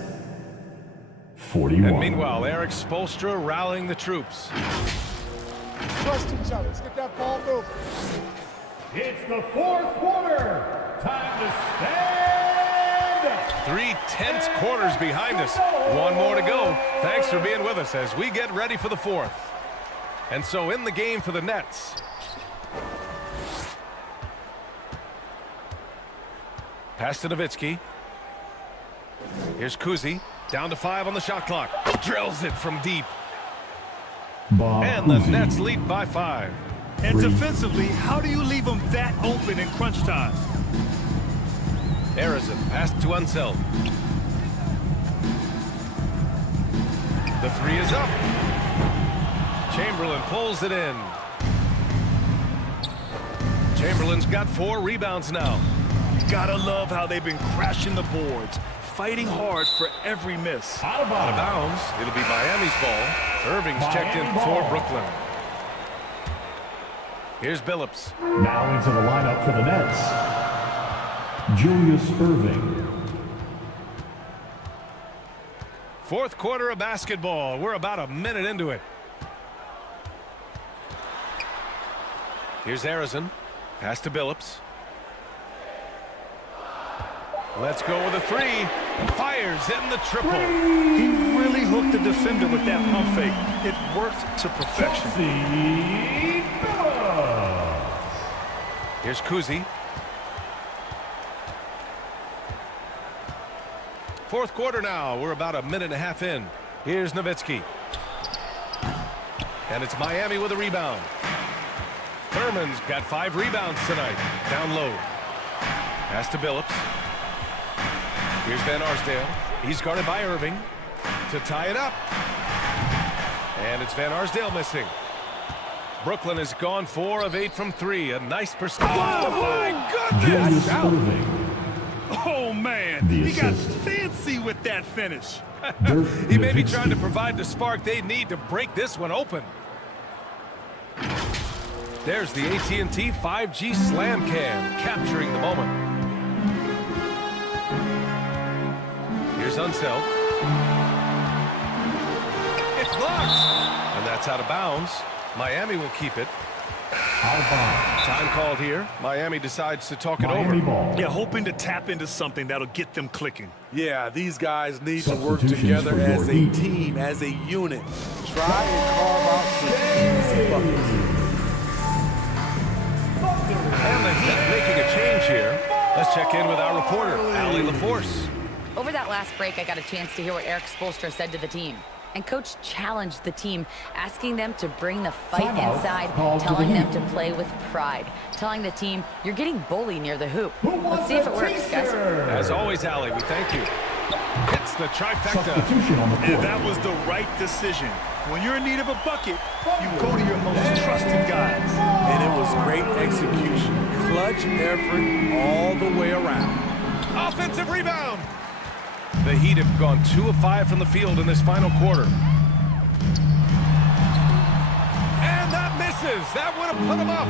41. And meanwhile, Eric Spoelstra rallying the troops. Trust each other. Let's get that ball moving. It's the fourth quarter. Time to stand. 3 tense quarters behind us. 1 more to go. Thanks for being with us as we get ready for the 4th. And so in the game for the Nets. Pass to Nowitzki. Here's Kuzi. Down to 5 on the shot clock. Drills it from deep. And the Nets lead by 5. And defensively, how do you leave them that open in crunch time? Arizin, pass to Unseld. The 3 is up. Chamberlain pulls it in. Chamberlain's got 4 rebounds now. Gotta love how they've been crashing the boards, fighting hard for every miss. Out of bounds. It'll be Miami's ball. Irving's checked in for Brooklyn. Here's Billups. Now into the lineup for the Nets. Julius Irving. 4th quarter of basketball. We're about a minute into it. Here's Arizin. Pass to Billups. Let's go with a 3. Fires in the triple. He really hooked the defender with that pump fake. It worked to perfection. Here's Kuzi. 4th quarter now. We're about a minute and a half in. Here's Nowitzki. And it's Miami with a rebound. Thurman's got 5 rebounds tonight. Down low. Pass to Billups. Here's Van Arsdale. He's guarded by Irving to tie it up. And it's Van Arsdale missing. Brooklyn has gone 4 of 8 from 3. A nice percentage. Oh, my goodness! Oh, man. He got fancy with that finish. He may be trying to provide the spark they need to break this one open. There's the AT&T 5G Slam Cam, capturing the moment. Here's Unseld. It's blocked. And that's out of bounds. Miami will keep it. Time called here. Miami decides to talk it over. Yeah, hoping to tap into something that'll get them clicking. Yeah, these guys need to work together as a team, as a unit. Try and carve out some easy buckets. And the Heat making a change here. Let's check in with our reporter, Allie LaForce. Over that last break, I got a chance to hear what Eric Spoelstra said to the team. And Coach challenged the team, asking them to bring the fight inside, telling them to play with pride, telling the team, you're getting bullied near the hoop. Let's see if it works, guys. As always, Allie, we thank you. It's the trifecta. And that was the right decision. When you're in need of a bucket, you go to your most trusted guys. And it was great execution. Clutch effort all the way around. Offensive rebound. The Heat have gone 2 of 5 from the field in this final quarter. And that misses. That would have put him up.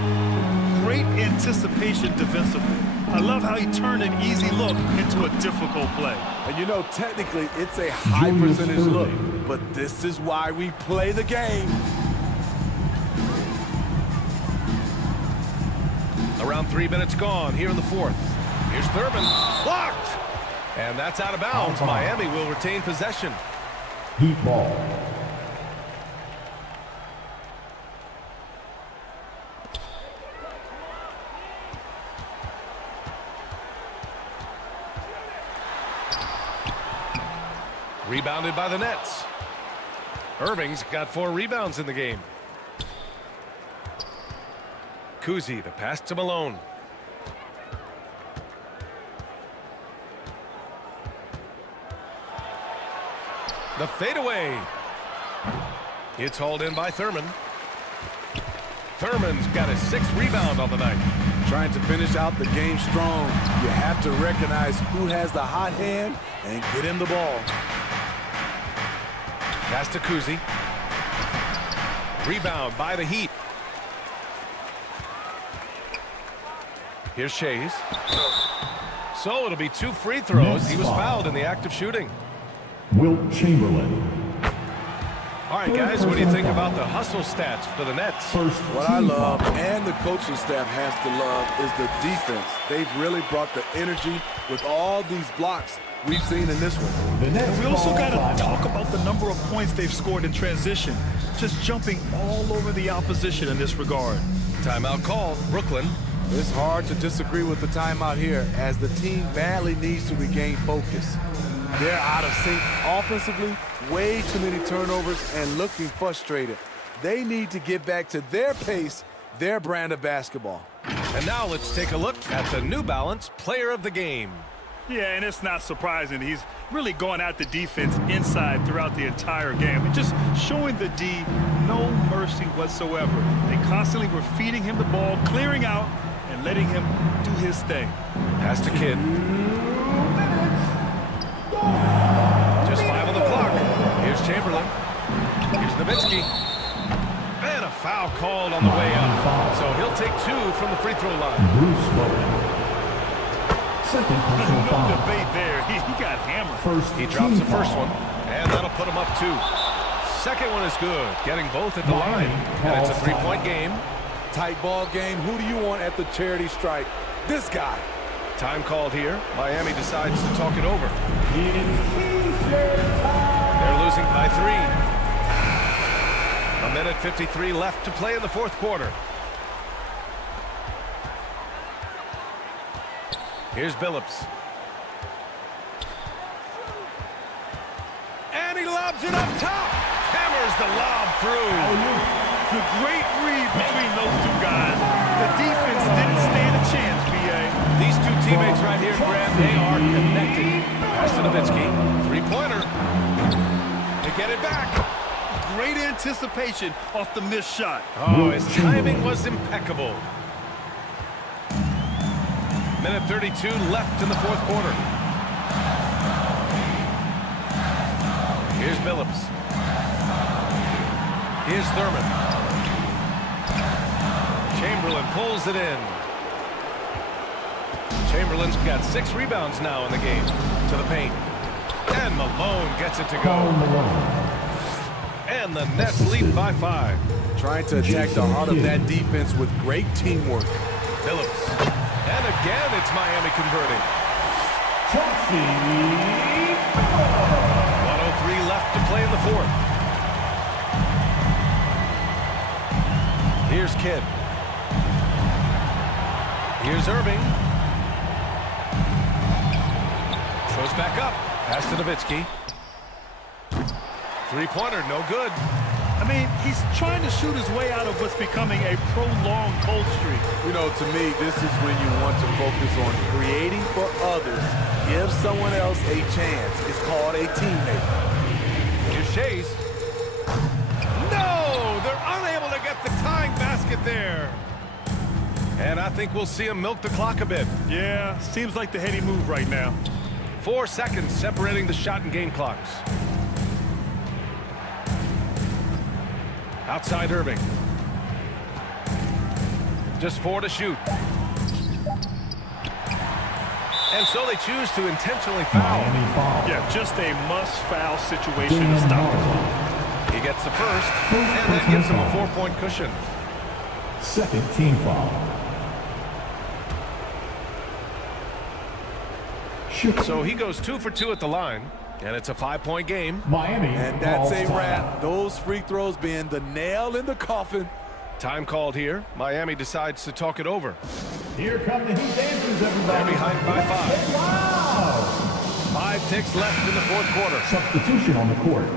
Great anticipation defensively. I love how he turned an easy look into a difficult play. And you know, technically, it's a high percentage look, but this is why we play the game. Around 3 minutes gone here in the fourth. Here's Thurman. Blocked! And that's out of bounds. Miami will retain possession. Heat ball. Rebounded by the Nets. Irving's got 4 rebounds in the game. Kuzi, the pass to Malone. The fadeaway. It's hauled in by Thurman. Thurman's got his 6th rebound on the night. Trying to finish out the game strong, you have to recognize who has the hot hand and get him the ball. Pass to Kuzi. Rebound by the Heat. Here's Shays. So it'll be 2 free throws. He was fouled in the act of shooting. Wilt Chamberlain. All right, guys, what do you think about the hustle stats for the Nets? What I love, and the coaching staff has to love, is the defense. They've really brought the energy with all these blocks we've seen in this one. And we also got to talk about the number of points they've scored in transition. Just jumping all over the opposition in this regard. Timeout called. Brooklyn. It's hard to disagree with the timeout here, as the team badly needs to regain focus. They're out of sync offensively, way too many turnovers, and looking frustrated. They need to get back to their pace, their brand of basketball. And now let's take a look at the New Balance Player of the Game. Yeah, and it's not surprising. He's really going at the defense inside throughout the entire game. And just showing the D no mercy whatsoever. They constantly were feeding him the ball, clearing out, and letting him do his thing. Pass to Kidd. Just 5 on the clock. Here's Chamberlain. Here's Nowitzki. And a foul called on the way out. So he'll take 2 from the free throw line. Second personal no foul. debate there. He got hammered. He drops the first one, and that'll put him up 2. Second one is good, getting both at the line. And it's a 3-point game. Tight ball game. Who do you want at the charity stripe? This guy. Time called here. Miami decides to talk it over. They're losing by 3. 1:53 left to play in the fourth quarter. Here's Billups. And he lobs it up top. Hammers the lob through. The great read between those 2 guys. The defense didn't stand a chance, B.A. These 2 teammates right here, Graham, they are connected. Pass to Nowitzki. 3-pointer. They get it back. Great anticipation off the missed shot. Oh, his timing was impeccable. 1:32 left in the fourth quarter. Here's Billups. Here's Thurman. Chamberlain pulls it in. Chamberlain's got 6 rebounds now in the game. To the paint. And Malone gets it to go. And the Nets lead by 5. Trying to attack the heart of that defense with great teamwork. Billups. And again, it's Miami converting. 1:03 left to play in the fourth. Here's Kidd. Here's Irving. Goes back up. Pass to Nowitzki. 3-pointer, no good. I mean, he's trying to shoot his way out of what's becoming a prolonged cold streak. You know, to me, this is when you want to focus on creating for others. Give someone else a chance. It's called a teammate. Here's Shays. No! They're unable to get the tying basket there. And I think we'll see him milk the clock a bit. Yeah, seems like the heady move right now. 4 seconds separating the shot and game clocks. Outside Irving. Just 4 to shoot. And so they choose to intentionally foul. Yeah, just a must-foul situation to stop the clock. He gets the first, and that gives him a 4-point cushion. Second team foul. So he goes 2 for 2 at the line, and it's a 5-point game. Miami. And that's a wrap. Those free throws being the nail in the coffin. Time called here. Miami decides to talk it over. Here come the Heat Dancers, everybody. They're behind by 5. Wow. 5 ticks left in the fourth quarter. Substitution on the court.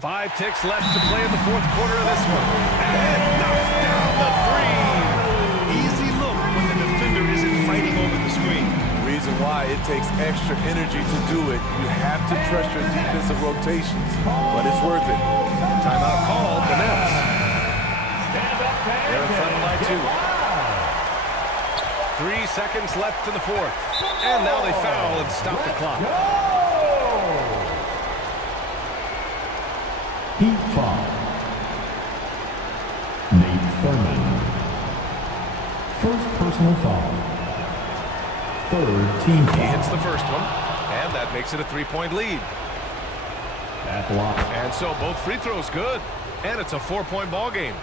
Five ticks left to play in the fourth quarter of this one. And knocks down the 3. Easy look when the defender isn't fighting over the screen. Reason why it takes extra energy to do it. You have to trust your defensive rotations, but it's worth it. Timeout called, the Nets. They're in front by 2. 3 seconds left in the fourth. And now they foul and stop the clock. Heat foul. Nate Thurman. First personal foul. Third team foul. He hits the first one, and that makes it a 3-point lead. That block. And so both free throws good, and it's a 4-point ball game.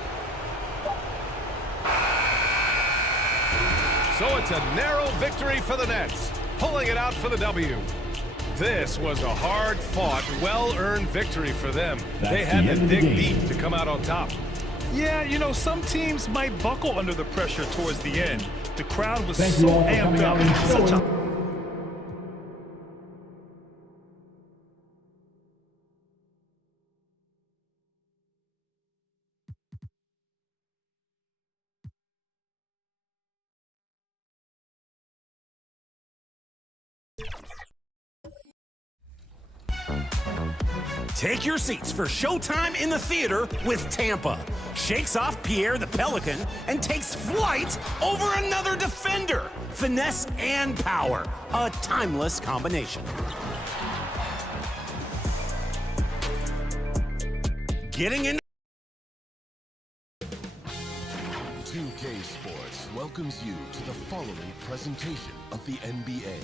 So it's a narrow victory for the Nets, pulling it out for the W. This was a hard-fought, well-earned victory for them. They had to dig deep to come out on top. Yeah, you know, some teams might buckle under the pressure towards the end. The crowd was so amped up. Such a Take your seats for showtime in the theater with Tampa. Shakes off Pierre the Pelican and takes flight over another defender. Finesse and power, a timeless combination. Getting in. 2K Sports welcomes you to the following presentation of the NBA.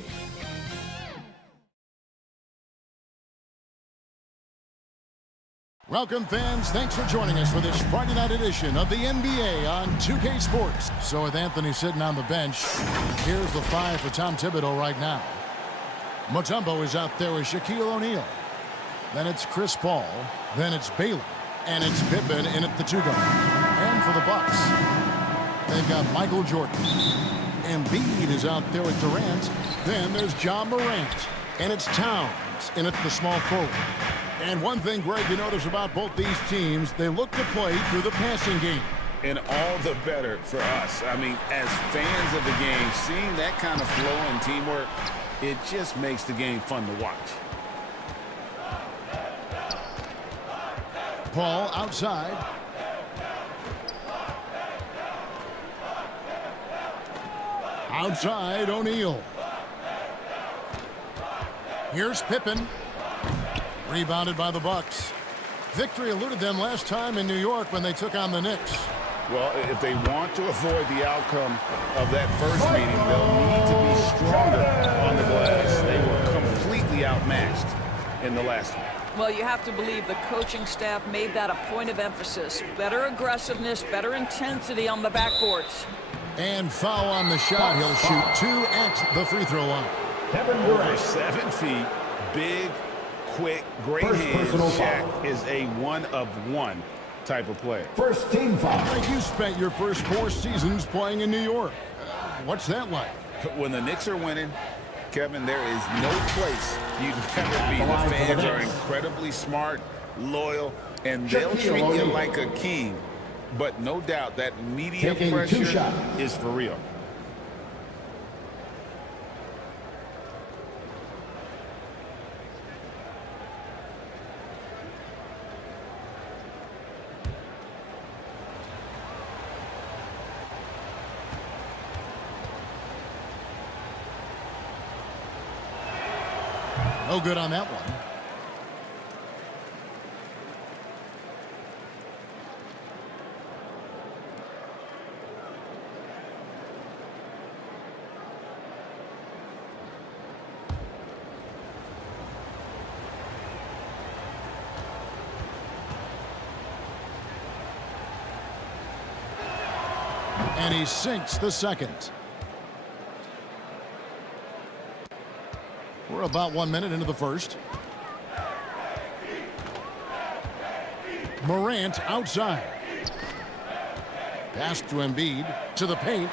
Welcome, fans. Thanks for joining us for this Friday night edition of the NBA on 2K Sports. So with Anthony sitting on the bench, here's the 5 for Tom Thibodeau right now. Mutombo is out there with Shaquille O'Neal. Then it's Chris Paul. Then it's Baylor. And it's Pippen in at the 2 guard. And for the Bucks, they've got Michael Jordan. Embiid is out there with Durant. Then there's John Morant. And it's Towns in at the small forward. And one thing, Greg, you notice about both these teams, they look to play through the passing game. And all the better for us. I mean, as fans of the game, seeing that kind of flow and teamwork, it just makes the game fun to watch. Paul outside. Outside, O'Neal. Here's Pippen. Rebounded by the Bucks. Victory eluded them last time in New York when they took on the Knicks. Well, if they want to avoid the outcome of that first meeting, they'll need to be stronger on the glass. They were completely outmatched in the last one. Well, you have to believe the coaching staff made that a point of emphasis. Better aggressiveness, better intensity on the backboards. And foul on the shot. He'll shoot 2 at the free throw line. Over 7 feet, big, quick, great hands. Shaq is a one-of-one type of player. First team foul. Like you spent your first 4 seasons playing in New York. What's that like? When the Knicks are winning, Kevin, there is no place you'd rather be. The fans are incredibly smart, loyal, and they'll treat you like a king. But no doubt that media pressure is for real. No good on that one. And he sinks the second. We're about 1 minute into the first. Morant outside. Pass to Embiid, to the paint.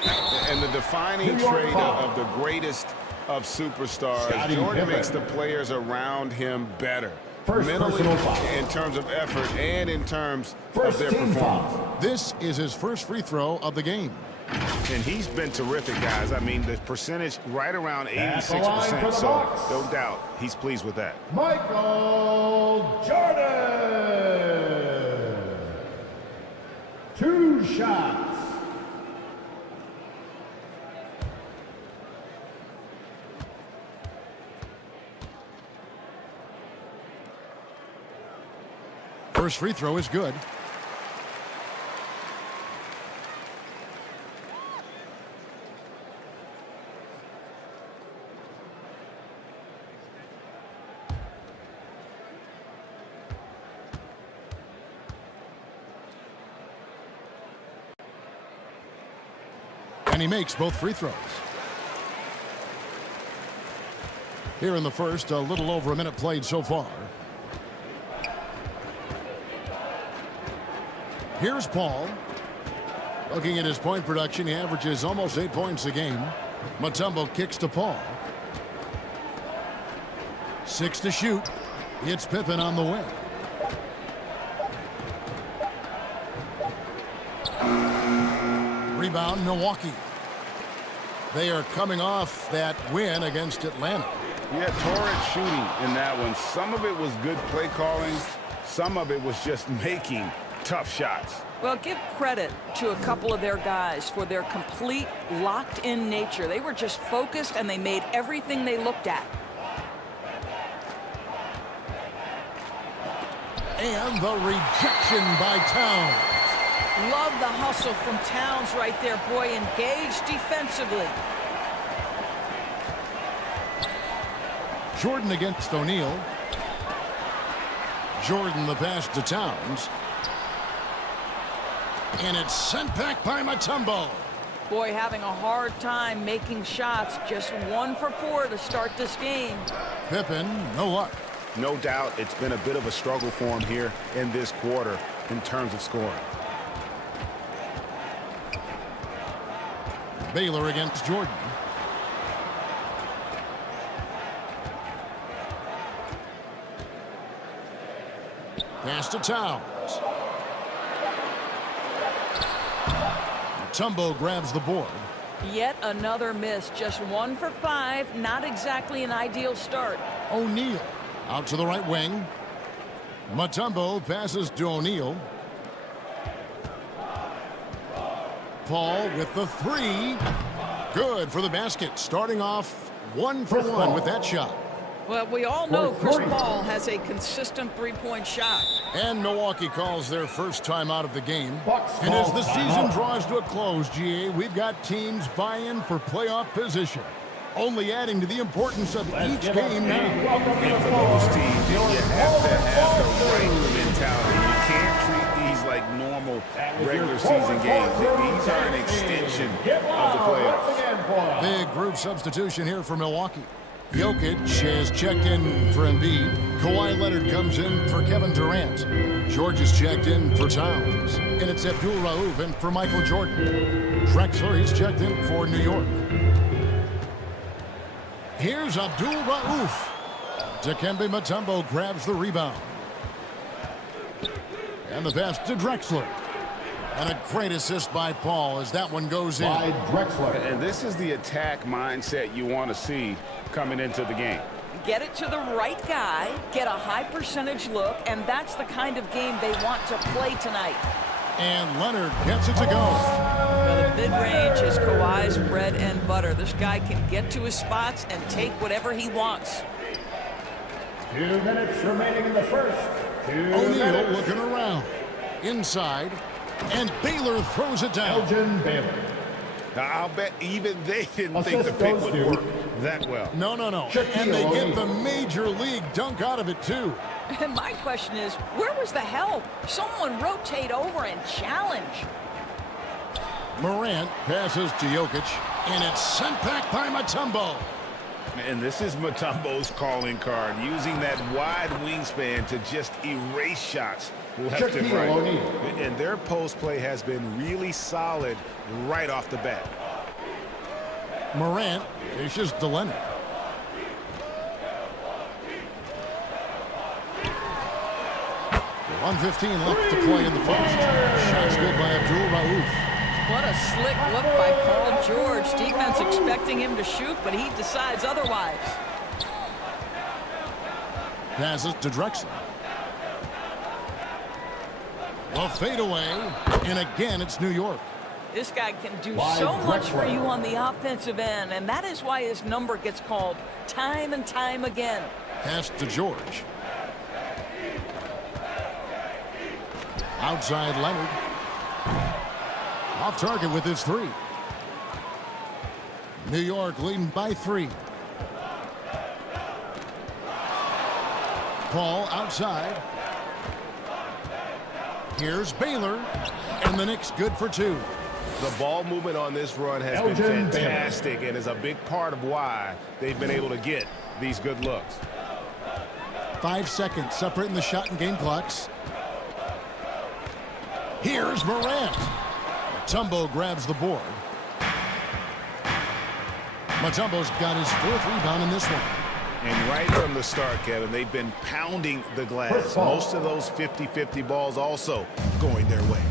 And the defining trait of the greatest of superstars, Jordan makes the players around him better. Mentally, in terms of effort, and in terms of their performance. This is his first free throw of the game. And he's been terrific, guys. I mean, the percentage right around 86%. So, no doubt, he's pleased with that. Michael Jordan. 2 shots. First free throw is good. And he makes both free throws. Here in the first, a little over a minute played so far. Here's Paul. Looking at his point production, he averages almost 8 points a game. Mutombo kicks to Paul. 6 to shoot. It's Pippen on the wing. Rebound, Milwaukee. They are coming off that win against Atlanta. Yeah, torrid shooting in that one. Some of it was good play calling. Some of it was just making tough shots. Well, give credit to a couple of their guys for their complete locked-in nature. They were just focused, and they made everything they looked at. And the rejection by Towns. Love the hustle from Towns right there. Boy, engaged defensively. Jordan against O'Neal. Jordan the pass to Towns. And it's sent back by Mutombo. Boy, having a hard time making shots. Just 1 for 4 to start this game. Pippen, no luck. No doubt it's been a bit of a struggle for him here in this quarter in terms of scoring. Baylor against Jordan. Pass to Towns. Mutombo grabs the board. Yet another miss. Just 1 for 5. Not exactly an ideal start. O'Neal out to the right wing. Mutombo passes to O'Neal. Paul with the 3. Good for the basket. Starting off 1 for 1 with that shot. Well, we all know Chris Paul has a consistent three-point shot. And Milwaukee calls their first time out of the game. And as the season draws to a close, GA, we've got teams vying for playoff position. Only adding to the importance of each game now. And for those teams, you have to have the right mentality. You can't treat these like normal regular season games. These are an extension of the playoffs. Big group substitution here for Milwaukee. Jokic has checked in for Embiid. Kawhi Leonard comes in for Kevin Durant. George is checked in for Towns. And it's Abdul Rauf in for Michael Jordan. Drexler, he's checked in for New York. Here's Abdul Rauf. Dikembe Mutombo grabs the rebound. And the pass to Drexler. And a great assist by Paul as that one goes in. By Drexler. And this is the attack mindset you want to see coming into the game. Get it to the right guy, get a high percentage look, and that's the kind of game they want to play tonight. And Leonard gets it to go. Well, the mid-range is Kawhi's bread and butter. This guy can get to his spots and take whatever he wants. 2 minutes remaining in the first. O'Neal looking around. Inside. And Baylor throws it down. Elgin Baylor. Now, I'll bet even they didn't think the pick would work that well. No. And they get the major league dunk out of it, too. And my question is, where was the help? Someone rotate over and challenge. Morant passes to Jokic, and it's sent back by Mutombo. And this is Mutombo's calling card, using that wide wingspan to just erase shots left and right. And their post play has been really solid right off the bat. Morant dishes to Leonard. .115 left to play in the first. Shots good by Abdul Rauf. What a slick look by Paul George. Defense expecting him to shoot, but he decides otherwise. Passes to Drexler. The fadeaway, and again it's New York. This guy can do so much for you on the offensive end, and that is why his number gets called time and time again. Pass to George. Outside Leonard. Off target with his three. New York leading by 3. Paul outside. Here's Baylor, and the Knicks good for 2. The ball movement on this run has been fantastic and is a big part of why they've been able to get these good looks. 5 seconds separating the shot and game clocks. Here's Morant. Mutombo grabs the board. Mutombo's got his 4th rebound in this one. And right from the start, Kevin, they've been pounding the glass. Most of those 50-50 balls also going their way.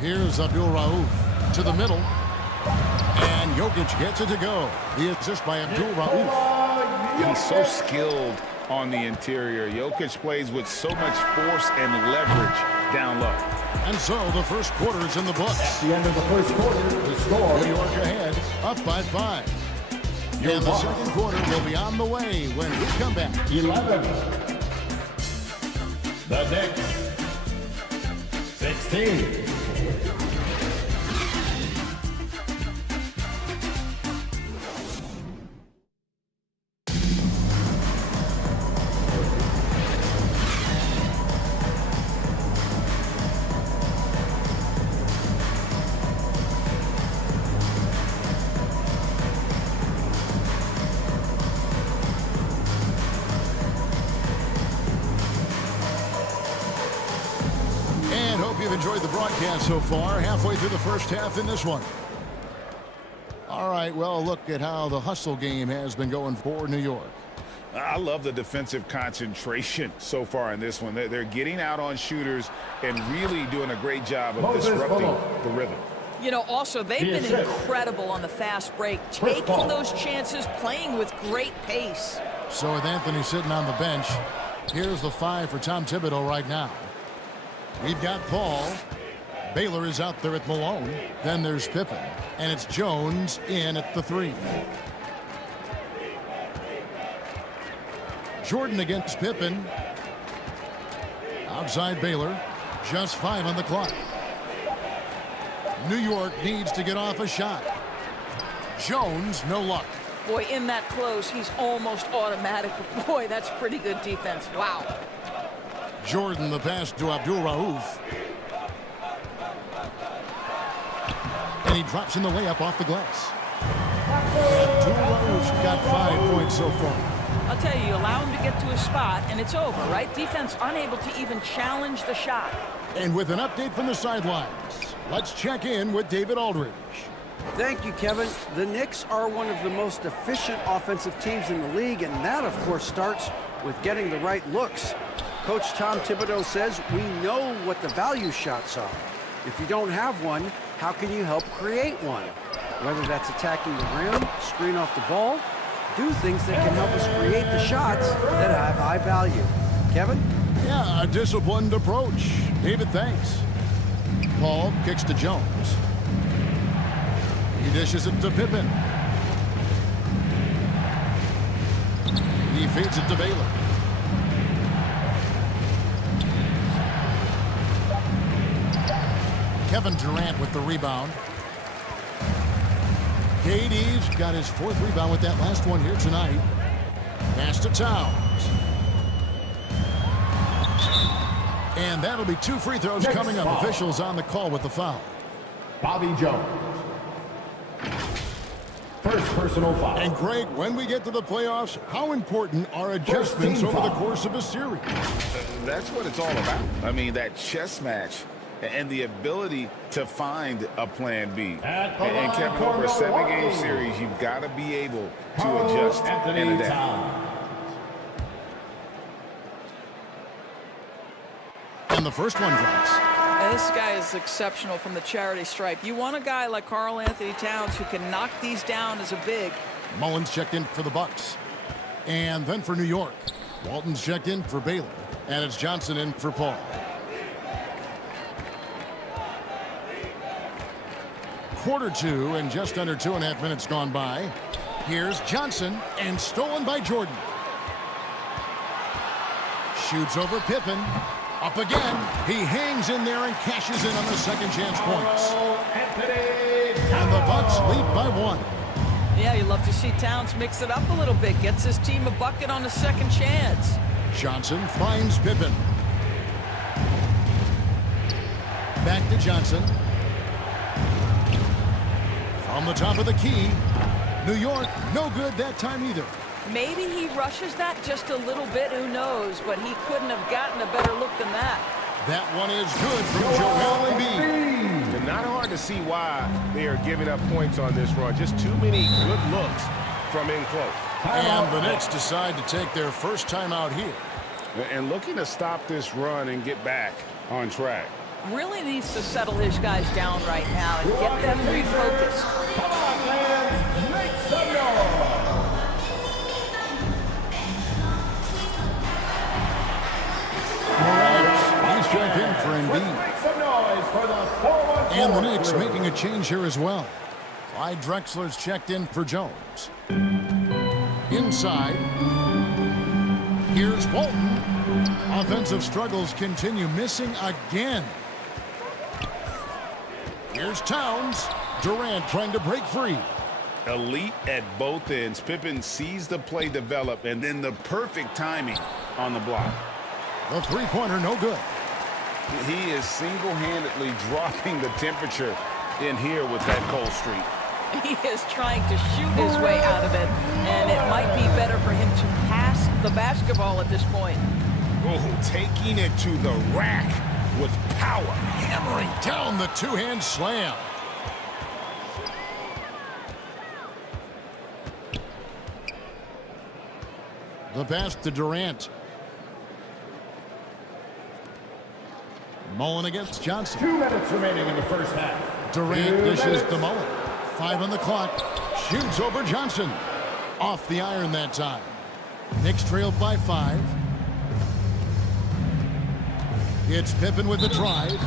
Here's Abdul Rauf to the middle. And Jokic gets it to go. The assist by Abdul Rauf. He's so skilled on the interior. Jokic plays with so much force and leverage down low. And so the first quarter is in the books. At the end of the first quarter, the score. New York ahead, up by 5. And the second quarter will be on the way when we come back. 11. The Knicks. 16. You've enjoyed the broadcast so far, halfway through the first half in this one. All right, well, look at how the hustle game has been going for New York. I love the defensive concentration so far in this one. They're getting out on shooters and really doing a great job of disrupting the rhythm. You know, also, they've been incredible on the fast break, taking those chances, playing with great pace. So with Anthony sitting on the bench, here's the 5 for Tom Thibodeau right now. We've got Paul. Baylor is out there at Malone. Then there's Pippen. And it's Jones in at the 3. Jordan against Pippen. Outside Baylor. Just 5 on the clock. New York needs to get off a shot. Jones, no luck. Boy, in that close, he's almost automatic. But boy, that's pretty good defense. Wow. Jordan, the pass to Abdul Rauf. And he drops in the layup off the glass. Abdul Rauf's got 5 points so far. I'll tell you, allow him to get to his spot, and it's over, right? Defense unable to even challenge the shot. And with an update from the sidelines, let's check in with David Aldridge. Thank you, Kevin. The Knicks are one of the most efficient offensive teams in the league, and that, of course, starts with getting the right looks. Coach Tom Thibodeau says we know what the value shots are. If you don't have one, how can you help create one? Whether that's attacking the rim, screen off the ball, do things that can help us create the shots that have high value. Kevin? Yeah, a disciplined approach. David, thanks. Paul kicks to Jones. He dishes it to Pippen. He feeds it to Baylor. Kevin Durant with the rebound. KD's got his 4th rebound with that last one here tonight. Pass to Towns. And that'll be 2 free throws coming up. Foul. Officials on the call with the foul. Bobby Jones. First personal foul. And Greg, when we get to the playoffs, how important are adjustments over the course of a series? That's what it's all about. I mean, that chess match and the ability to find a plan B. And Kevin, over a 7-game series, you've got to be able to adjust and adapt. And the first one drops. This guy is exceptional from the charity stripe. You want a guy like Karl Anthony Towns who can knock these down as a big. Mullins checked in for the Bucks. And then for New York, Walton's checked in for Baylor. And it's Johnson in for Paul. Quarter 2 and just under 2.5 minutes gone by. Here's Johnson and stolen by Jordan. Shoots over Pippen. Up again. He hangs in there and cashes in on the second chance points. And the Bucks lead by 1. Yeah, you love to see Towns mix it up a little bit. Gets his team a bucket on a second chance. Johnson finds Pippen. Back to Johnson. From the top of the key. New York, no good that time either. Maybe he rushes that just a little bit, who knows, but he couldn't have gotten a better look than that. That one is good from Joel Embiid. And not hard to see why they are giving up points on this run. Just too many good looks from in close. And the Knicks decide to take their first time out here. And looking to stop this run and get back on track. Really needs to settle his guys down right now and get them refocused. Come on, fans, make some noise. He's checked in for Embiid. And the Knicks making a change here as well. Clyde Drexler's checked in for Jones. Inside. Here's Walton. Offensive struggles continue, missing again. Here's Towns. Durant trying to break free. Elite at both ends. Pippen sees the play develop, and then the perfect timing on the block. The three-pointer, no good. He is single-handedly dropping the temperature in here with that cold streak. He is trying to shoot his way out of it, and it might be better for him to pass the basketball at this point. Oh, taking it to the rack with power. Hammering down the two-hand slam. The pass to Durant. Mullen against Johnson. 2 minutes remaining in the first half. Durant dishes to Mullen. 5 on the clock. Shoots over Johnson. Off the iron that time. Knicks trailed by 5. It's Pippen with the drive.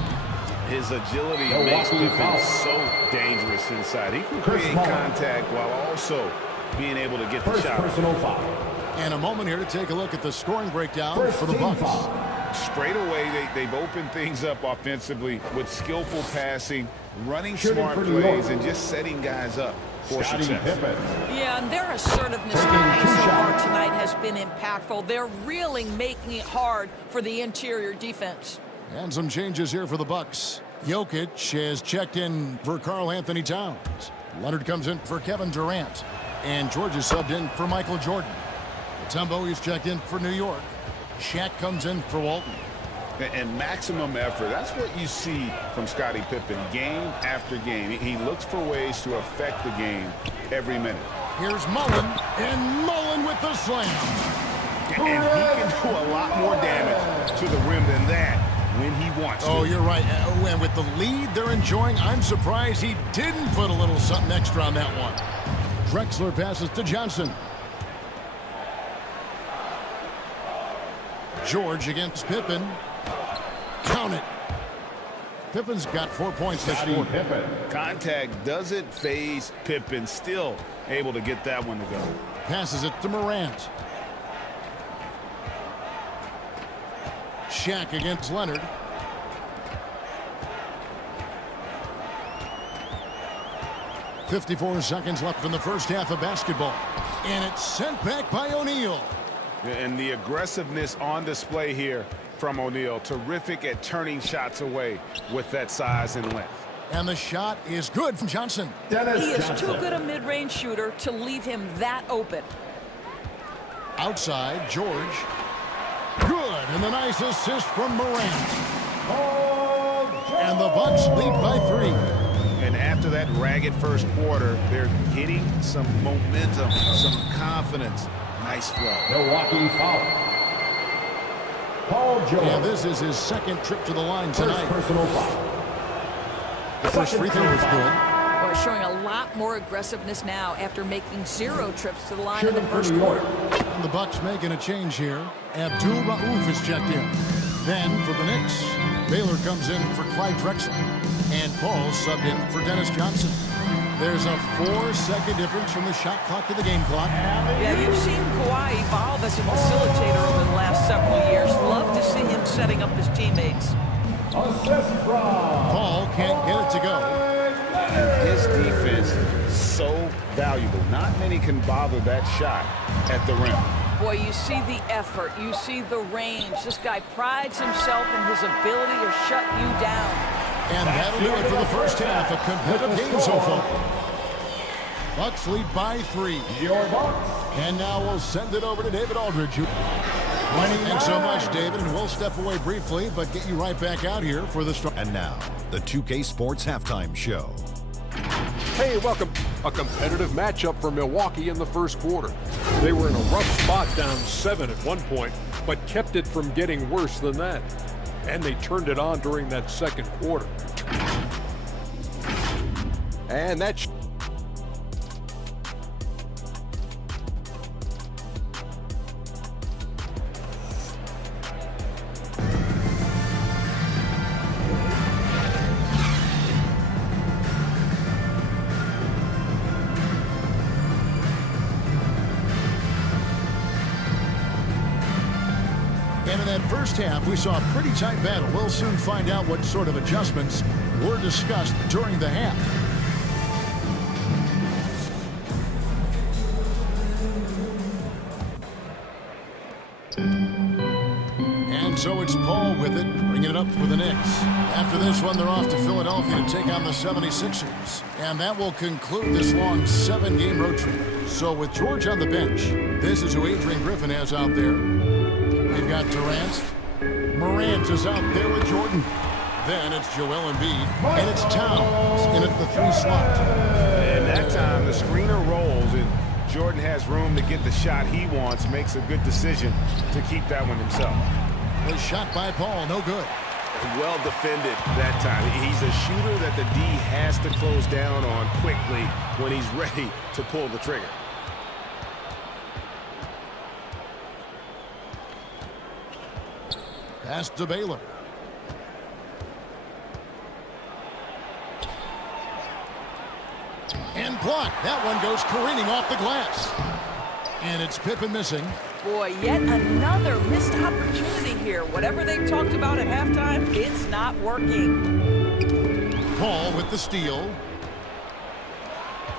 His agility makes Pippen so dangerous inside. He can create contact while also being able to get the shot. Personal foul. And a moment here to take a look at the scoring breakdown for the Bucks. Straight away, they've opened things up offensively with skillful passing, running smart plays, and just setting guys up for success. Yeah, and their assertiveness so far tonight has been impactful. They're really making it hard for the interior defense. And some changes here for the Bucks. Jokic has checked in for Karl Anthony Towns. Leonard comes in for Kevin Durant. And George is subbed in for Michael Jordan. Mutombo is checked in for New York. Shaq comes in for Walton. And maximum effort. That's what you see from Scottie Pippen game after game. He looks for ways to affect the game every minute. Here's Mullen, and Mullen with the slam. And he can do a lot more damage to the rim than that when he wants to. Oh, you're right. And with the lead they're enjoying, I'm surprised he didn't put a little something extra on that one. Drexler passes to Johnson. George against Pippen. Count it. Pippen's got 4 points this quarter. Contact doesn't phase Pippen. Still able to get that one to go. Passes it to Morant. Shaq against Leonard. .54 seconds left in the first half of basketball. And it's sent back by O'Neal. And the aggressiveness on display here from O'Neal. Terrific at turning shots away with that size and length. And the shot is good from Johnson. He is too good a mid-range shooter to leave him that open. Outside, George. Good, and the nice assist from Morant. And the Bucks lead by 3. And after that ragged first quarter, they're getting some momentum, some confidence. Nice flow. Milwaukee foul. Paul George. And this is his second trip to the line tonight. First personal foul. The first free throw was good. Boy, showing a lot more aggressiveness now after making 0 trips to the line in the first quarter. And the Bucks making a change here. Abdul Rauf is checked in. Then for the Knicks, Baylor comes in for Clyde Drexler. And Paul subbed in for Dennis Johnson. There's a 4-second difference from the shot clock to the game clock. Yeah, you've seen Kawhi evolve as a facilitator over the last several years. Love to see him setting up his teammates. Paul can't get it to go. And his defense so valuable. Not many can bother that shot at the rim. Boy, you see the effort. You see the range. This guy prides himself in his ability to shut you down. And that'll do it for the first half. A competitive game so far. Bucks lead by 3. And now we'll send it over to David Aldridge. Thanks so much, David, and we'll step away briefly, but get you right back out here for the start. And now, the 2K Sports Halftime Show. Hey, welcome. A competitive matchup for Milwaukee in the first quarter. They were in a rough spot, down 7 at one point, but kept it from getting worse than that. And they turned it on during that second quarter. And that's... And in that first half, we saw a pretty tight battle. We'll soon find out what sort of adjustments were discussed during the half. And so it's Paul with it, bringing it up for the Knicks. After this one, they're off to Philadelphia to take on the 76ers. And that will conclude this long 7-game road trip. So with George on the bench, this is who Adrian Griffin has out there. We've got Durant. Morant is out there with Jordan. Then it's Joel Embiid. And it's Towns in at the 3 slot. And that time, the screener rolls, and Jordan has room to get the shot he wants, makes a good decision to keep that one himself. The shot by Paul, no good. Well defended that time. He's a shooter that the D has to close down on quickly when he's ready to pull the trigger. Pass to Baylor. And blocked. That one goes careening off the glass. And it's Pippen missing. Boy, yet another missed opportunity here. Whatever they talked about at halftime, it's not working. Paul with the steal.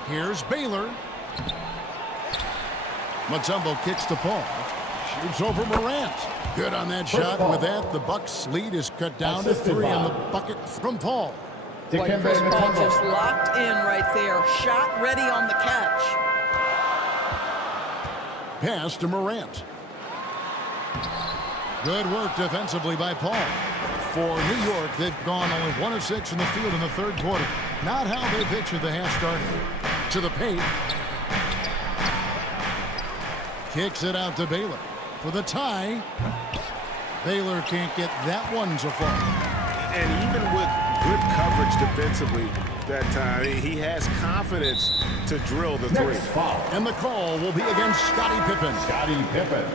Here's Baylor. Mutombo kicks to Paul. Shoots over Morant. Good on that shot. And with that, the Bucks' lead is cut down to 3 on the bucket from Paul. Boy, Chris Paul just locked in right there. Shot ready on the catch. Pass to Morant. Good work defensively by Paul. For New York, they've gone only 1 of 6 in the field in the third quarter. Not how they pictured the half started. To the paint. Kicks it out to Baylor for the tie. Baylor can't get that one so far. And even with good coverage defensively that time, he has confidence to drill the 3. And the call will be against Scottie Pippen.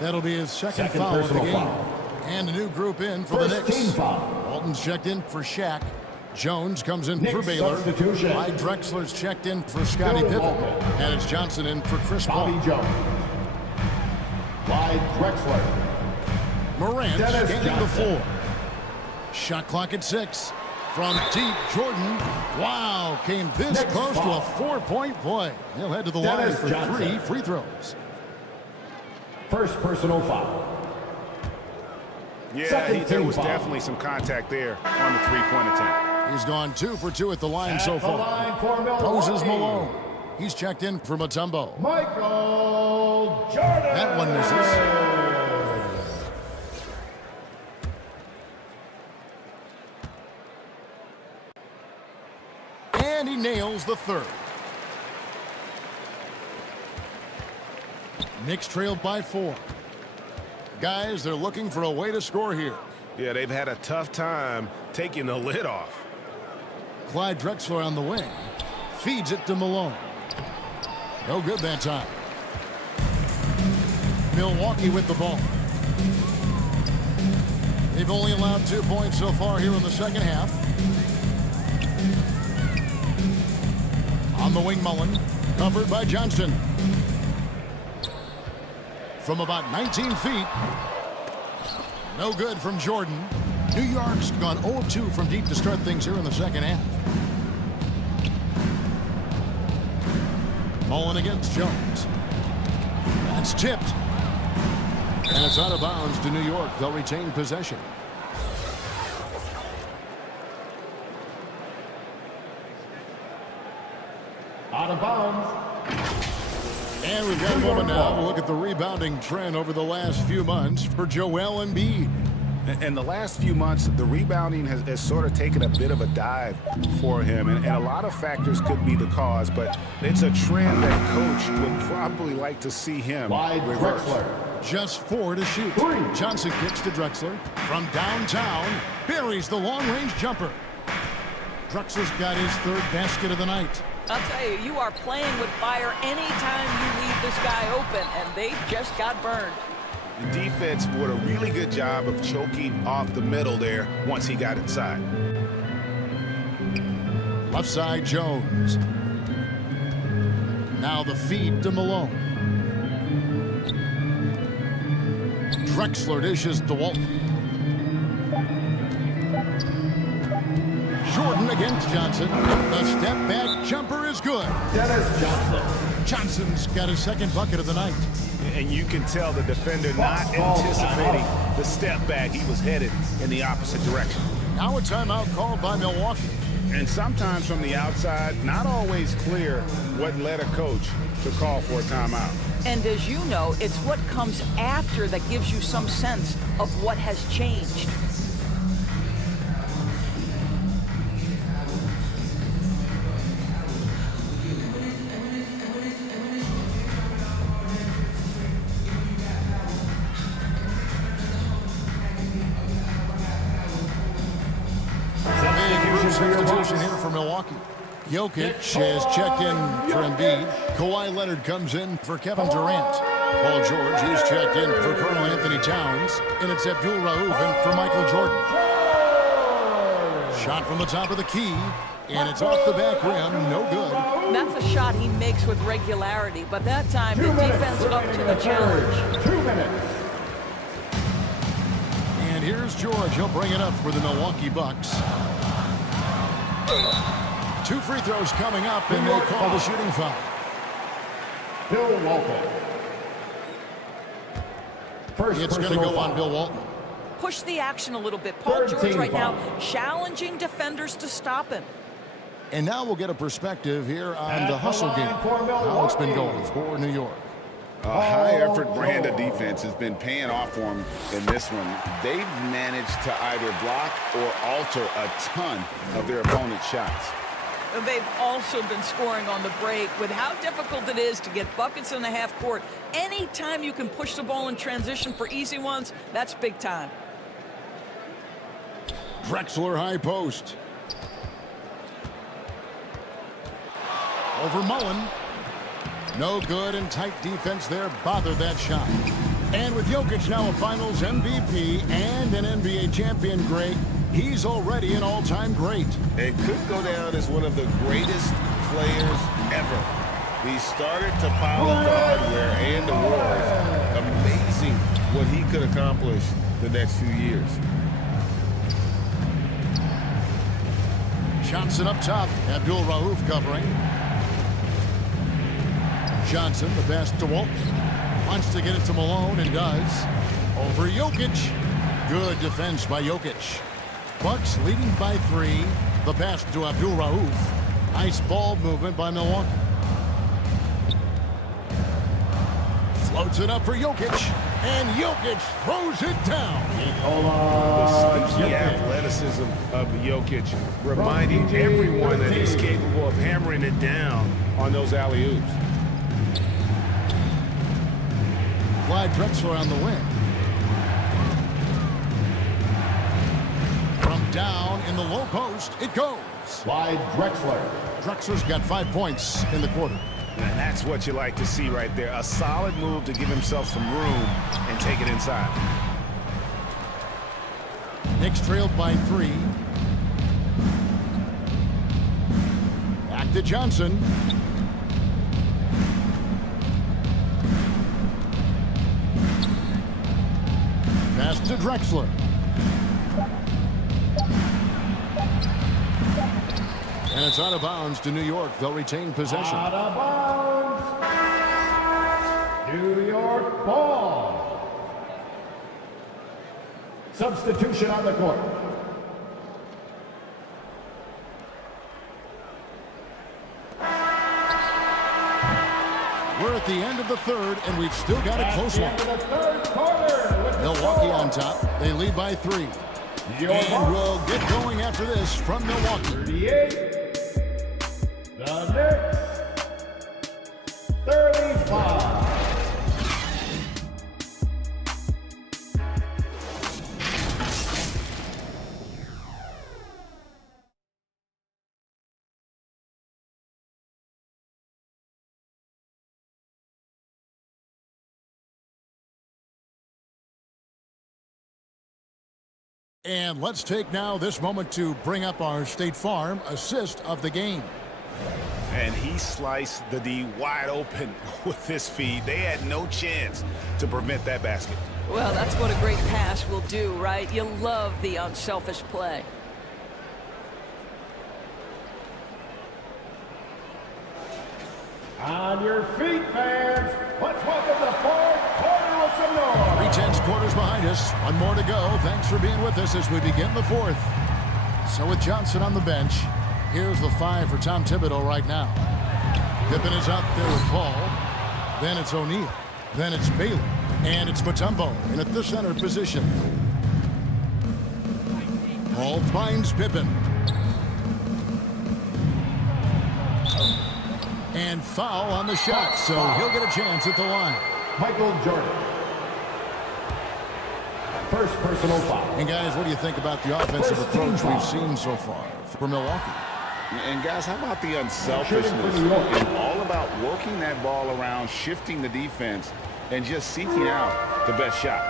That'll be his second foul of the game. Foul. And a new group in for the Knicks. Walton's checked in for Shaq. Jones comes in for Baylor. Clyde Drexler's checked in for Scottie Pippen. And it's Johnson in for Chris Paul. Clyde Drexler. Morant scanning the floor. Shot clock at 6. From deep, Jordan. Wow, came this close to a 4-point play. He'll head to the line for 3 free throws. First personal foul. Yeah, there was definitely some contact there on the three-point attempt. He's gone 2 for 2 at the line so far. Poses Malone. He's checked in for Mutombo. Michael Jordan. That one misses. And he nails the third. Knicks trailed by 4. Guys, they're looking for a way to score here. Yeah, they've had a tough time taking the lid off. Clyde Drexler on the wing. Feeds it to Malone. No good that time. Milwaukee with the ball. They've only allowed 2 points so far here in the second half. On the wing, Mullen. Covered by Johnson. From about 19 feet. No good from Jordan. New York's gone 0-2 from deep to start things here in the second half. Mullen against Jones. That's tipped. And it's out of bounds to New York. They'll retain possession. Out of bounds. And we've got a moment now to look at the rebounding trend over the last few months for Joel Embiid. In the last few months, the rebounding has sort of taken a bit of a dive for him, and a lot of factors could be the cause, but it's a trend that coach would probably like to see him reverse. Just 4 to shoot. Johnson kicks to Drexler from downtown, buries the long-range jumper. Drexler's got his 3rd basket of the night. I'll tell you, you are playing with fire anytime you leave this guy open, and they just got burned. The defense did a really good job of choking off the middle there once he got inside. Left side, Jones. Now the feed to Malone. Drexler dishes to Walton. Jordan against Johnson. The step back jumper is good. Dennis Johnson. Johnson's got his 2nd bucket of the night. And you can tell the defender not anticipating the step back. He was headed in the opposite direction. Now a timeout called by Milwaukee. And sometimes from the outside, not always clear what led a coach to call for a timeout. And as you know, it's what comes after that gives you some sense of what has changed. Substitution here for Milwaukee. Jokic has checked in for Embiid. Kawhi Leonard comes in for Kevin Durant. Paul George, he's checked in for Karl Anthony Towns. And it's Abdul Rauf in for Michael Jordan. Shot from the top of the key. And it's off the back rim. No good. That's a shot he makes with regularity. But that time, the defense up to the challenge. 2 minutes. And here's George. He'll bring it up for the Milwaukee Bucks. 2 free throws coming up, and they call the shooting foul. Bill Walton. It's going to go on Bill Walton. Push the action a little bit. Paul George right now challenging defenders to stop him. And now we'll get a perspective here on the hustle game, how it's been going for New York. A high-effort brand of defense has been paying off for them in this one. They've managed to either block or alter a ton of their opponent's shots. And they've also been scoring on the break. With how difficult it is to get buckets in the half court, anytime you can push the ball in transition for easy ones, that's big time. Drexler high post. Over Mullen. No good, and tight defense there bothered that shot. And with Jokic now a Finals MVP and an NBA champion, Greg, he's already an all-time great. It could go down as one of the greatest players ever. He started to pile up the hardware and the awards. Amazing what he could accomplish the next few years. Johnson up top. Abdul Rauf covering. Johnson, the pass to Walton. Wants to get it to Malone and does. Over Jokic. Good defense by Jokic. Bucks leading by 3. The pass to Abdul Rauf. Nice ball movement by Milwaukee. Floats it up for Jokic. And Jokic throws it down. The sneaky athleticism of Jokic, reminding everyone that he's capable of hammering it down on those alley-oops. Clyde Drexler on the wing. From down in the low post, it goes. Clyde Drexler. Drexler's got 5 points in the quarter. And that's what you like to see right there. A solid move to give himself some room and take it inside. Knicks trailed by 3. Back to Johnson. Pass to Drexler. And it's out of bounds to New York. They'll retain possession. Out of bounds. New York ball. Substitution on the court. We're at the end of the third, and we've still got a close one. At the end of the third quarter. Milwaukee on top. They lead by 3. And we'll get going after this from Milwaukee. 38. The Knicks, 35. And let's take now this moment to bring up our State Farm assist of the game. And he sliced the D wide open with his feed. They had no chance to prevent that basket. Well, that's what a great pass will do, right? You love the unselfish play. On your feet, fans. Let's welcome the fourth quarter with some noise. 3/10 quarters behind us. One more to go. Thanks for being with us as we begin the fourth. So with Johnson on the bench, here's the 5 for Tom Thibodeau right now. Pippen is out there with Paul. Then it's O'Neal. Then it's Bailey. And it's Mutombo in at the center position. Paul finds Pippen. And foul on the shot, so he'll get a chance at the line. Michael Jordan. First personal foul. And guys, what do you think about the offensive approach we've seen so far for Milwaukee? And guys, how about the unselfishness? It's all about working that ball around, shifting the defense, and just seeking out the best shot.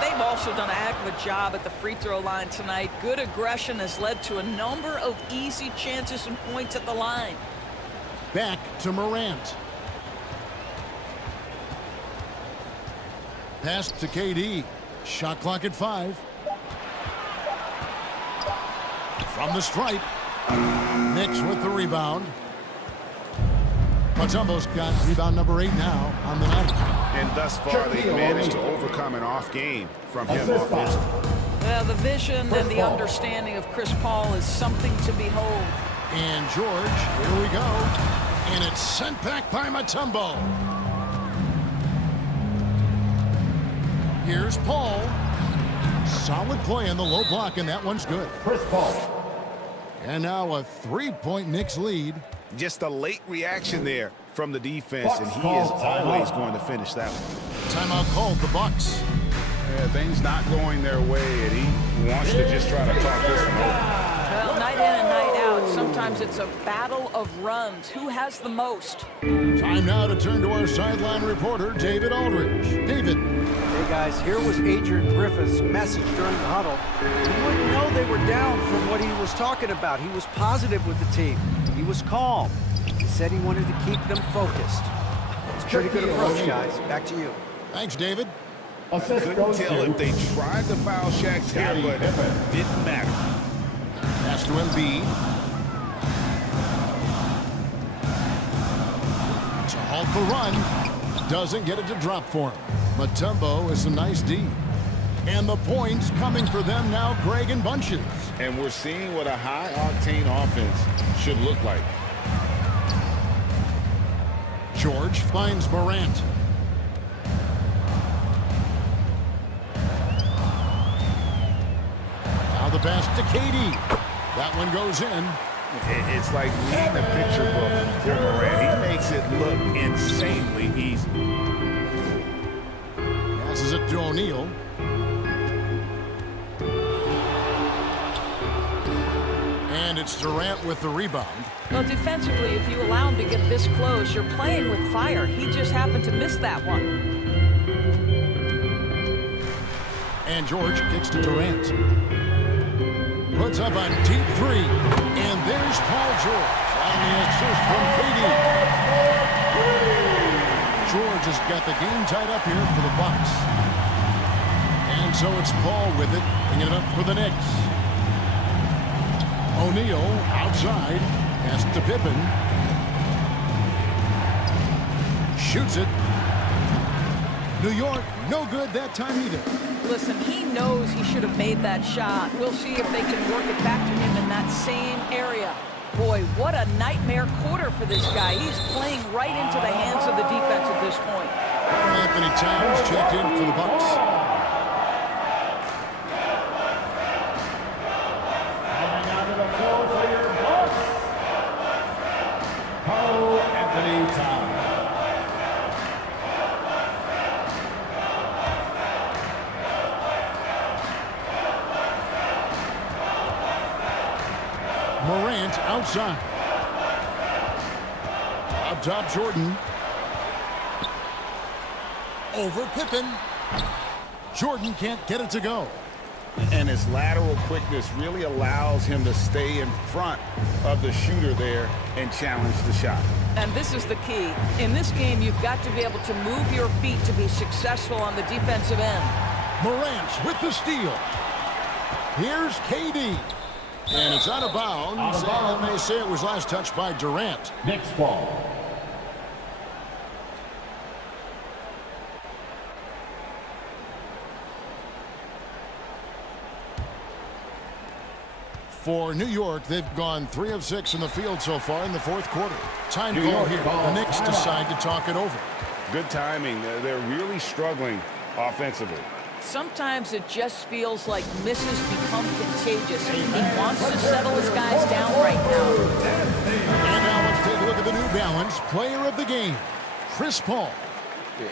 They've also done a heck of a job at the free throw line tonight. Good aggression has led to a number of easy chances and points at the line. Back to Morant. Pass to KD. Shot clock at 5. From the stripe. Knicks with the rebound. Mutombo's got rebound number 8 now on the night. And thus far, they've managed to overcome an off game from him offensively. Well, the vision and the understanding of Chris Paul is something to behold. And George, here we go. And it's sent back by Mutombo. Here's Paul. Solid play in the low block, and that one's good. Chris Paul. And now a 3-point Knicks lead. Just a late reaction there from the defense, and he is always going to finish that one. Timeout called the Bucks. Yeah, things not going their way, and he wants to just try to talk this one over. Well, night in and night out, sometimes it's a battle of runs. Who has the most? Time now to turn to our sideline reporter, David Aldridge. David. Hey, guys, here was Adrian Griffith's message during the huddle. You wouldn't know they were down from what he was talking about. He was positive with the team. He was calm. He said he wanted to keep them focused. It's a pretty good approach, guys. Back to you. Thanks, David. Couldn't tell if they tried to foul Shaq there, but it didn't matter. Pass to Embiid. To halt the run. Doesn't get it to drop for him. Mutombo is a nice D. And the points coming for them now, Greg, in bunches. And we're seeing what a high-octane offense should look like. George finds Morant. Now the pass to KD. That one goes in. It's like reading a picture book for Morant. He makes it look insanely easy. Passes it to O'Neal. And it's Durant with the rebound. Well, defensively, if you allow him to get this close, you're playing with fire. He just happened to miss that one. And George kicks to Durant. Puts up a deep three. And there's Paul George on the assist from KD. George has got the game tied up here for the Bucks. And so it's Paul with it, bringing it up for the Knicks. O'Neal outside, pass to Pippen. Shoots it. New York, no good that time either. Listen, he knows he should have made that shot. We'll see if they can work it back to him in that same area. Boy, what a nightmare quarter for this guy. He's playing right into the hands of the defense at this point. Anthony Towns checked in for the Bucks. Morant outside. Up top, Jordan. Over Pippen. Jordan can't get it to go. And his lateral quickness really allows him to stay in front of the shooter there and challenge the shot. And this is the key. In this game, you've got to be able to move your feet to be successful on the defensive end. Morant with the steal. Here's KD. And it's out of bounds. And they say it was last touched by Durant. Knicks ball. For New York, they've gone 3 of 6 in the field so far in the fourth quarter. Time call here. The Knicks decide to talk it over. Good timing. They're really struggling offensively. Sometimes it just feels like misses become contagious. He wants to settle his guys down right now. And now let's take a look at the New Balance player of the game, Chris Paul.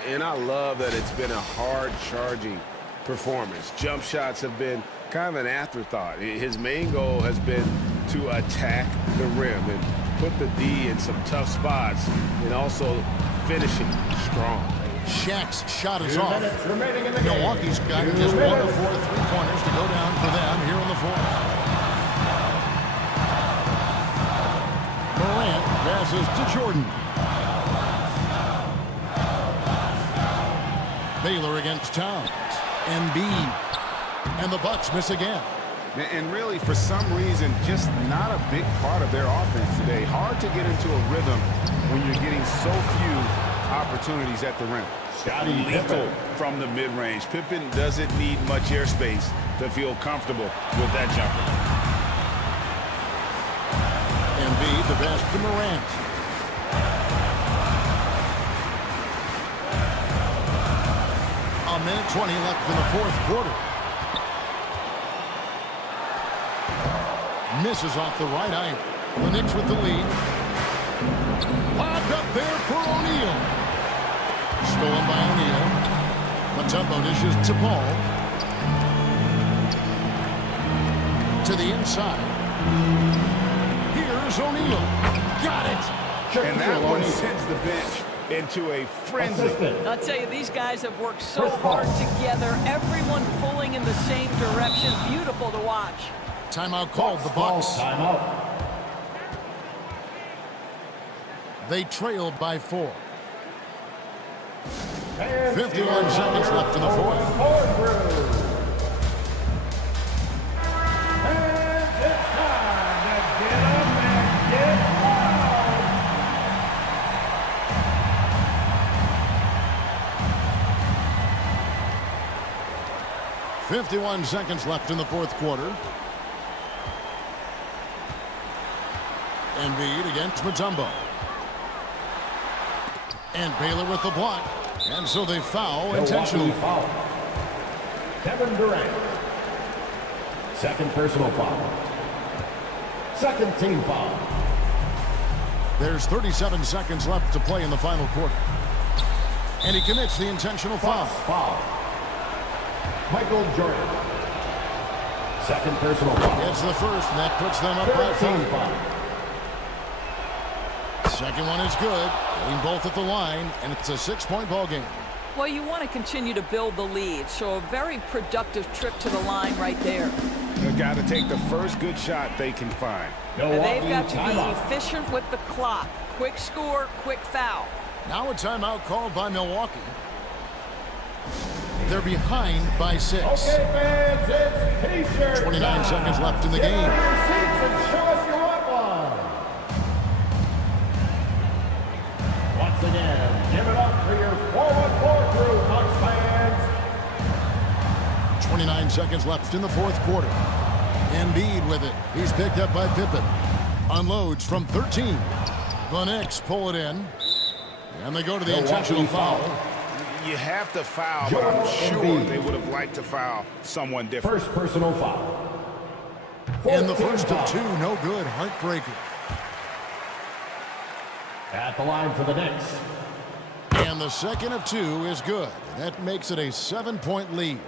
And I love that it's been a hard-charging performance. Jump shots have been kind of an afterthought. His main goal has been to attack the rim and put the D in some tough spots and also finishing strong. Shaq's shot is off. Milwaukee's got just 1 of 4 3-pointers to go down for them here in the fourth. Morant passes to Jordan. Baylor against Towns. Embiid. And the Bucks miss again. And really, for some reason, just not a big part of their offense today. Hard to get into a rhythm when you're getting so few opportunities at the rim. Lethal from the mid-range. Pippen doesn't need much airspace to feel comfortable with that jumper. Embiid, the pass to Morant. A minute 20 left in the fourth quarter. Misses off the right iron. The Knicks with the lead. Lobbed up there for O'Neal. Stolen by O'Neal. Mutombo dishes to Paul. To the inside. Here's O'Neal. Got it. And that one sends the bench into a frenzy. I'll tell you, these guys have worked so hard together. Everyone pulling in the same direction. Beautiful to watch. Timeout called, the Bucks. Timeout. They trail by 4. 51 seconds left in the fourth. And it's time to get up and get loud. 51 seconds left in the fourth quarter. Embiid against Mutombo. And Baylor with the block. And so they foul intentionally. Foul. Kevin Durant. Second personal foul. Second team foul. There's 37 seconds left to play in the final quarter. And he commits the intentional foul. Foul. Michael Jordan. Second personal foul. It's the first, and that puts them up by 5. Second one is good. Getting both at the line, and it's a 6-point ball game. Well, you want to continue to build the lead, so a very productive trip to the line right there. They've got to take the first good shot they can find. They've got to be efficient with the clock. Quick score, quick foul. Now a timeout called by Milwaukee. They're behind by 6. Okay, fans, it's T-shirt 29 seconds left in the game. Get out of your seats and show us your white line. Once again, give it up for your forward crew, Bucks fans. 29 seconds left in the fourth quarter. Embiid with it. He's picked up by Pippen. Unloads from 13. The Knicks pull it in. And they go to the intentional foul. You have to foul, but I'm sure they would have liked to foul someone different. First personal foul. And the first of 2, no good. Heartbreaker. At the line for the Knicks. And the second of 2 is good. That makes it a 7-point lead.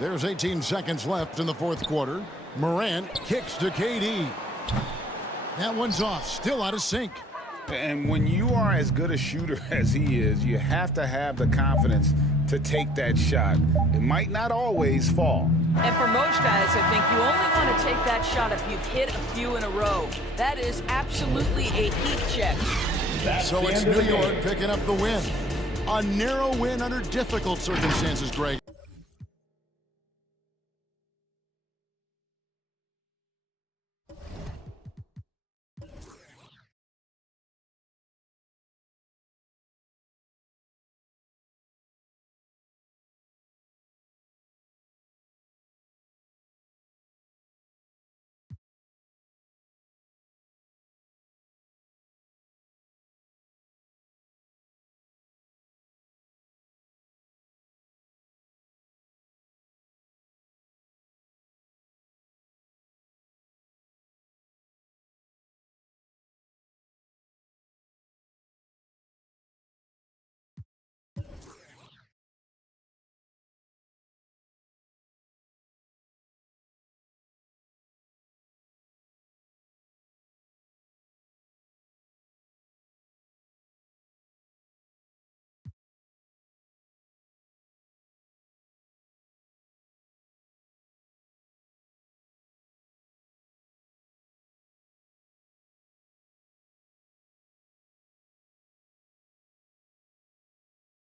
There's 18 seconds left in the fourth quarter. Morant kicks to KD. That one's off, still out of sync. And when you are as good a shooter as he is, you have to have the confidence to take that shot. It might not always fall. And for most guys, I think you only want to take that shot if you've hit a few in a row. That is absolutely a heat check. So it's New York picking up the win. A narrow win under difficult circumstances, Greg.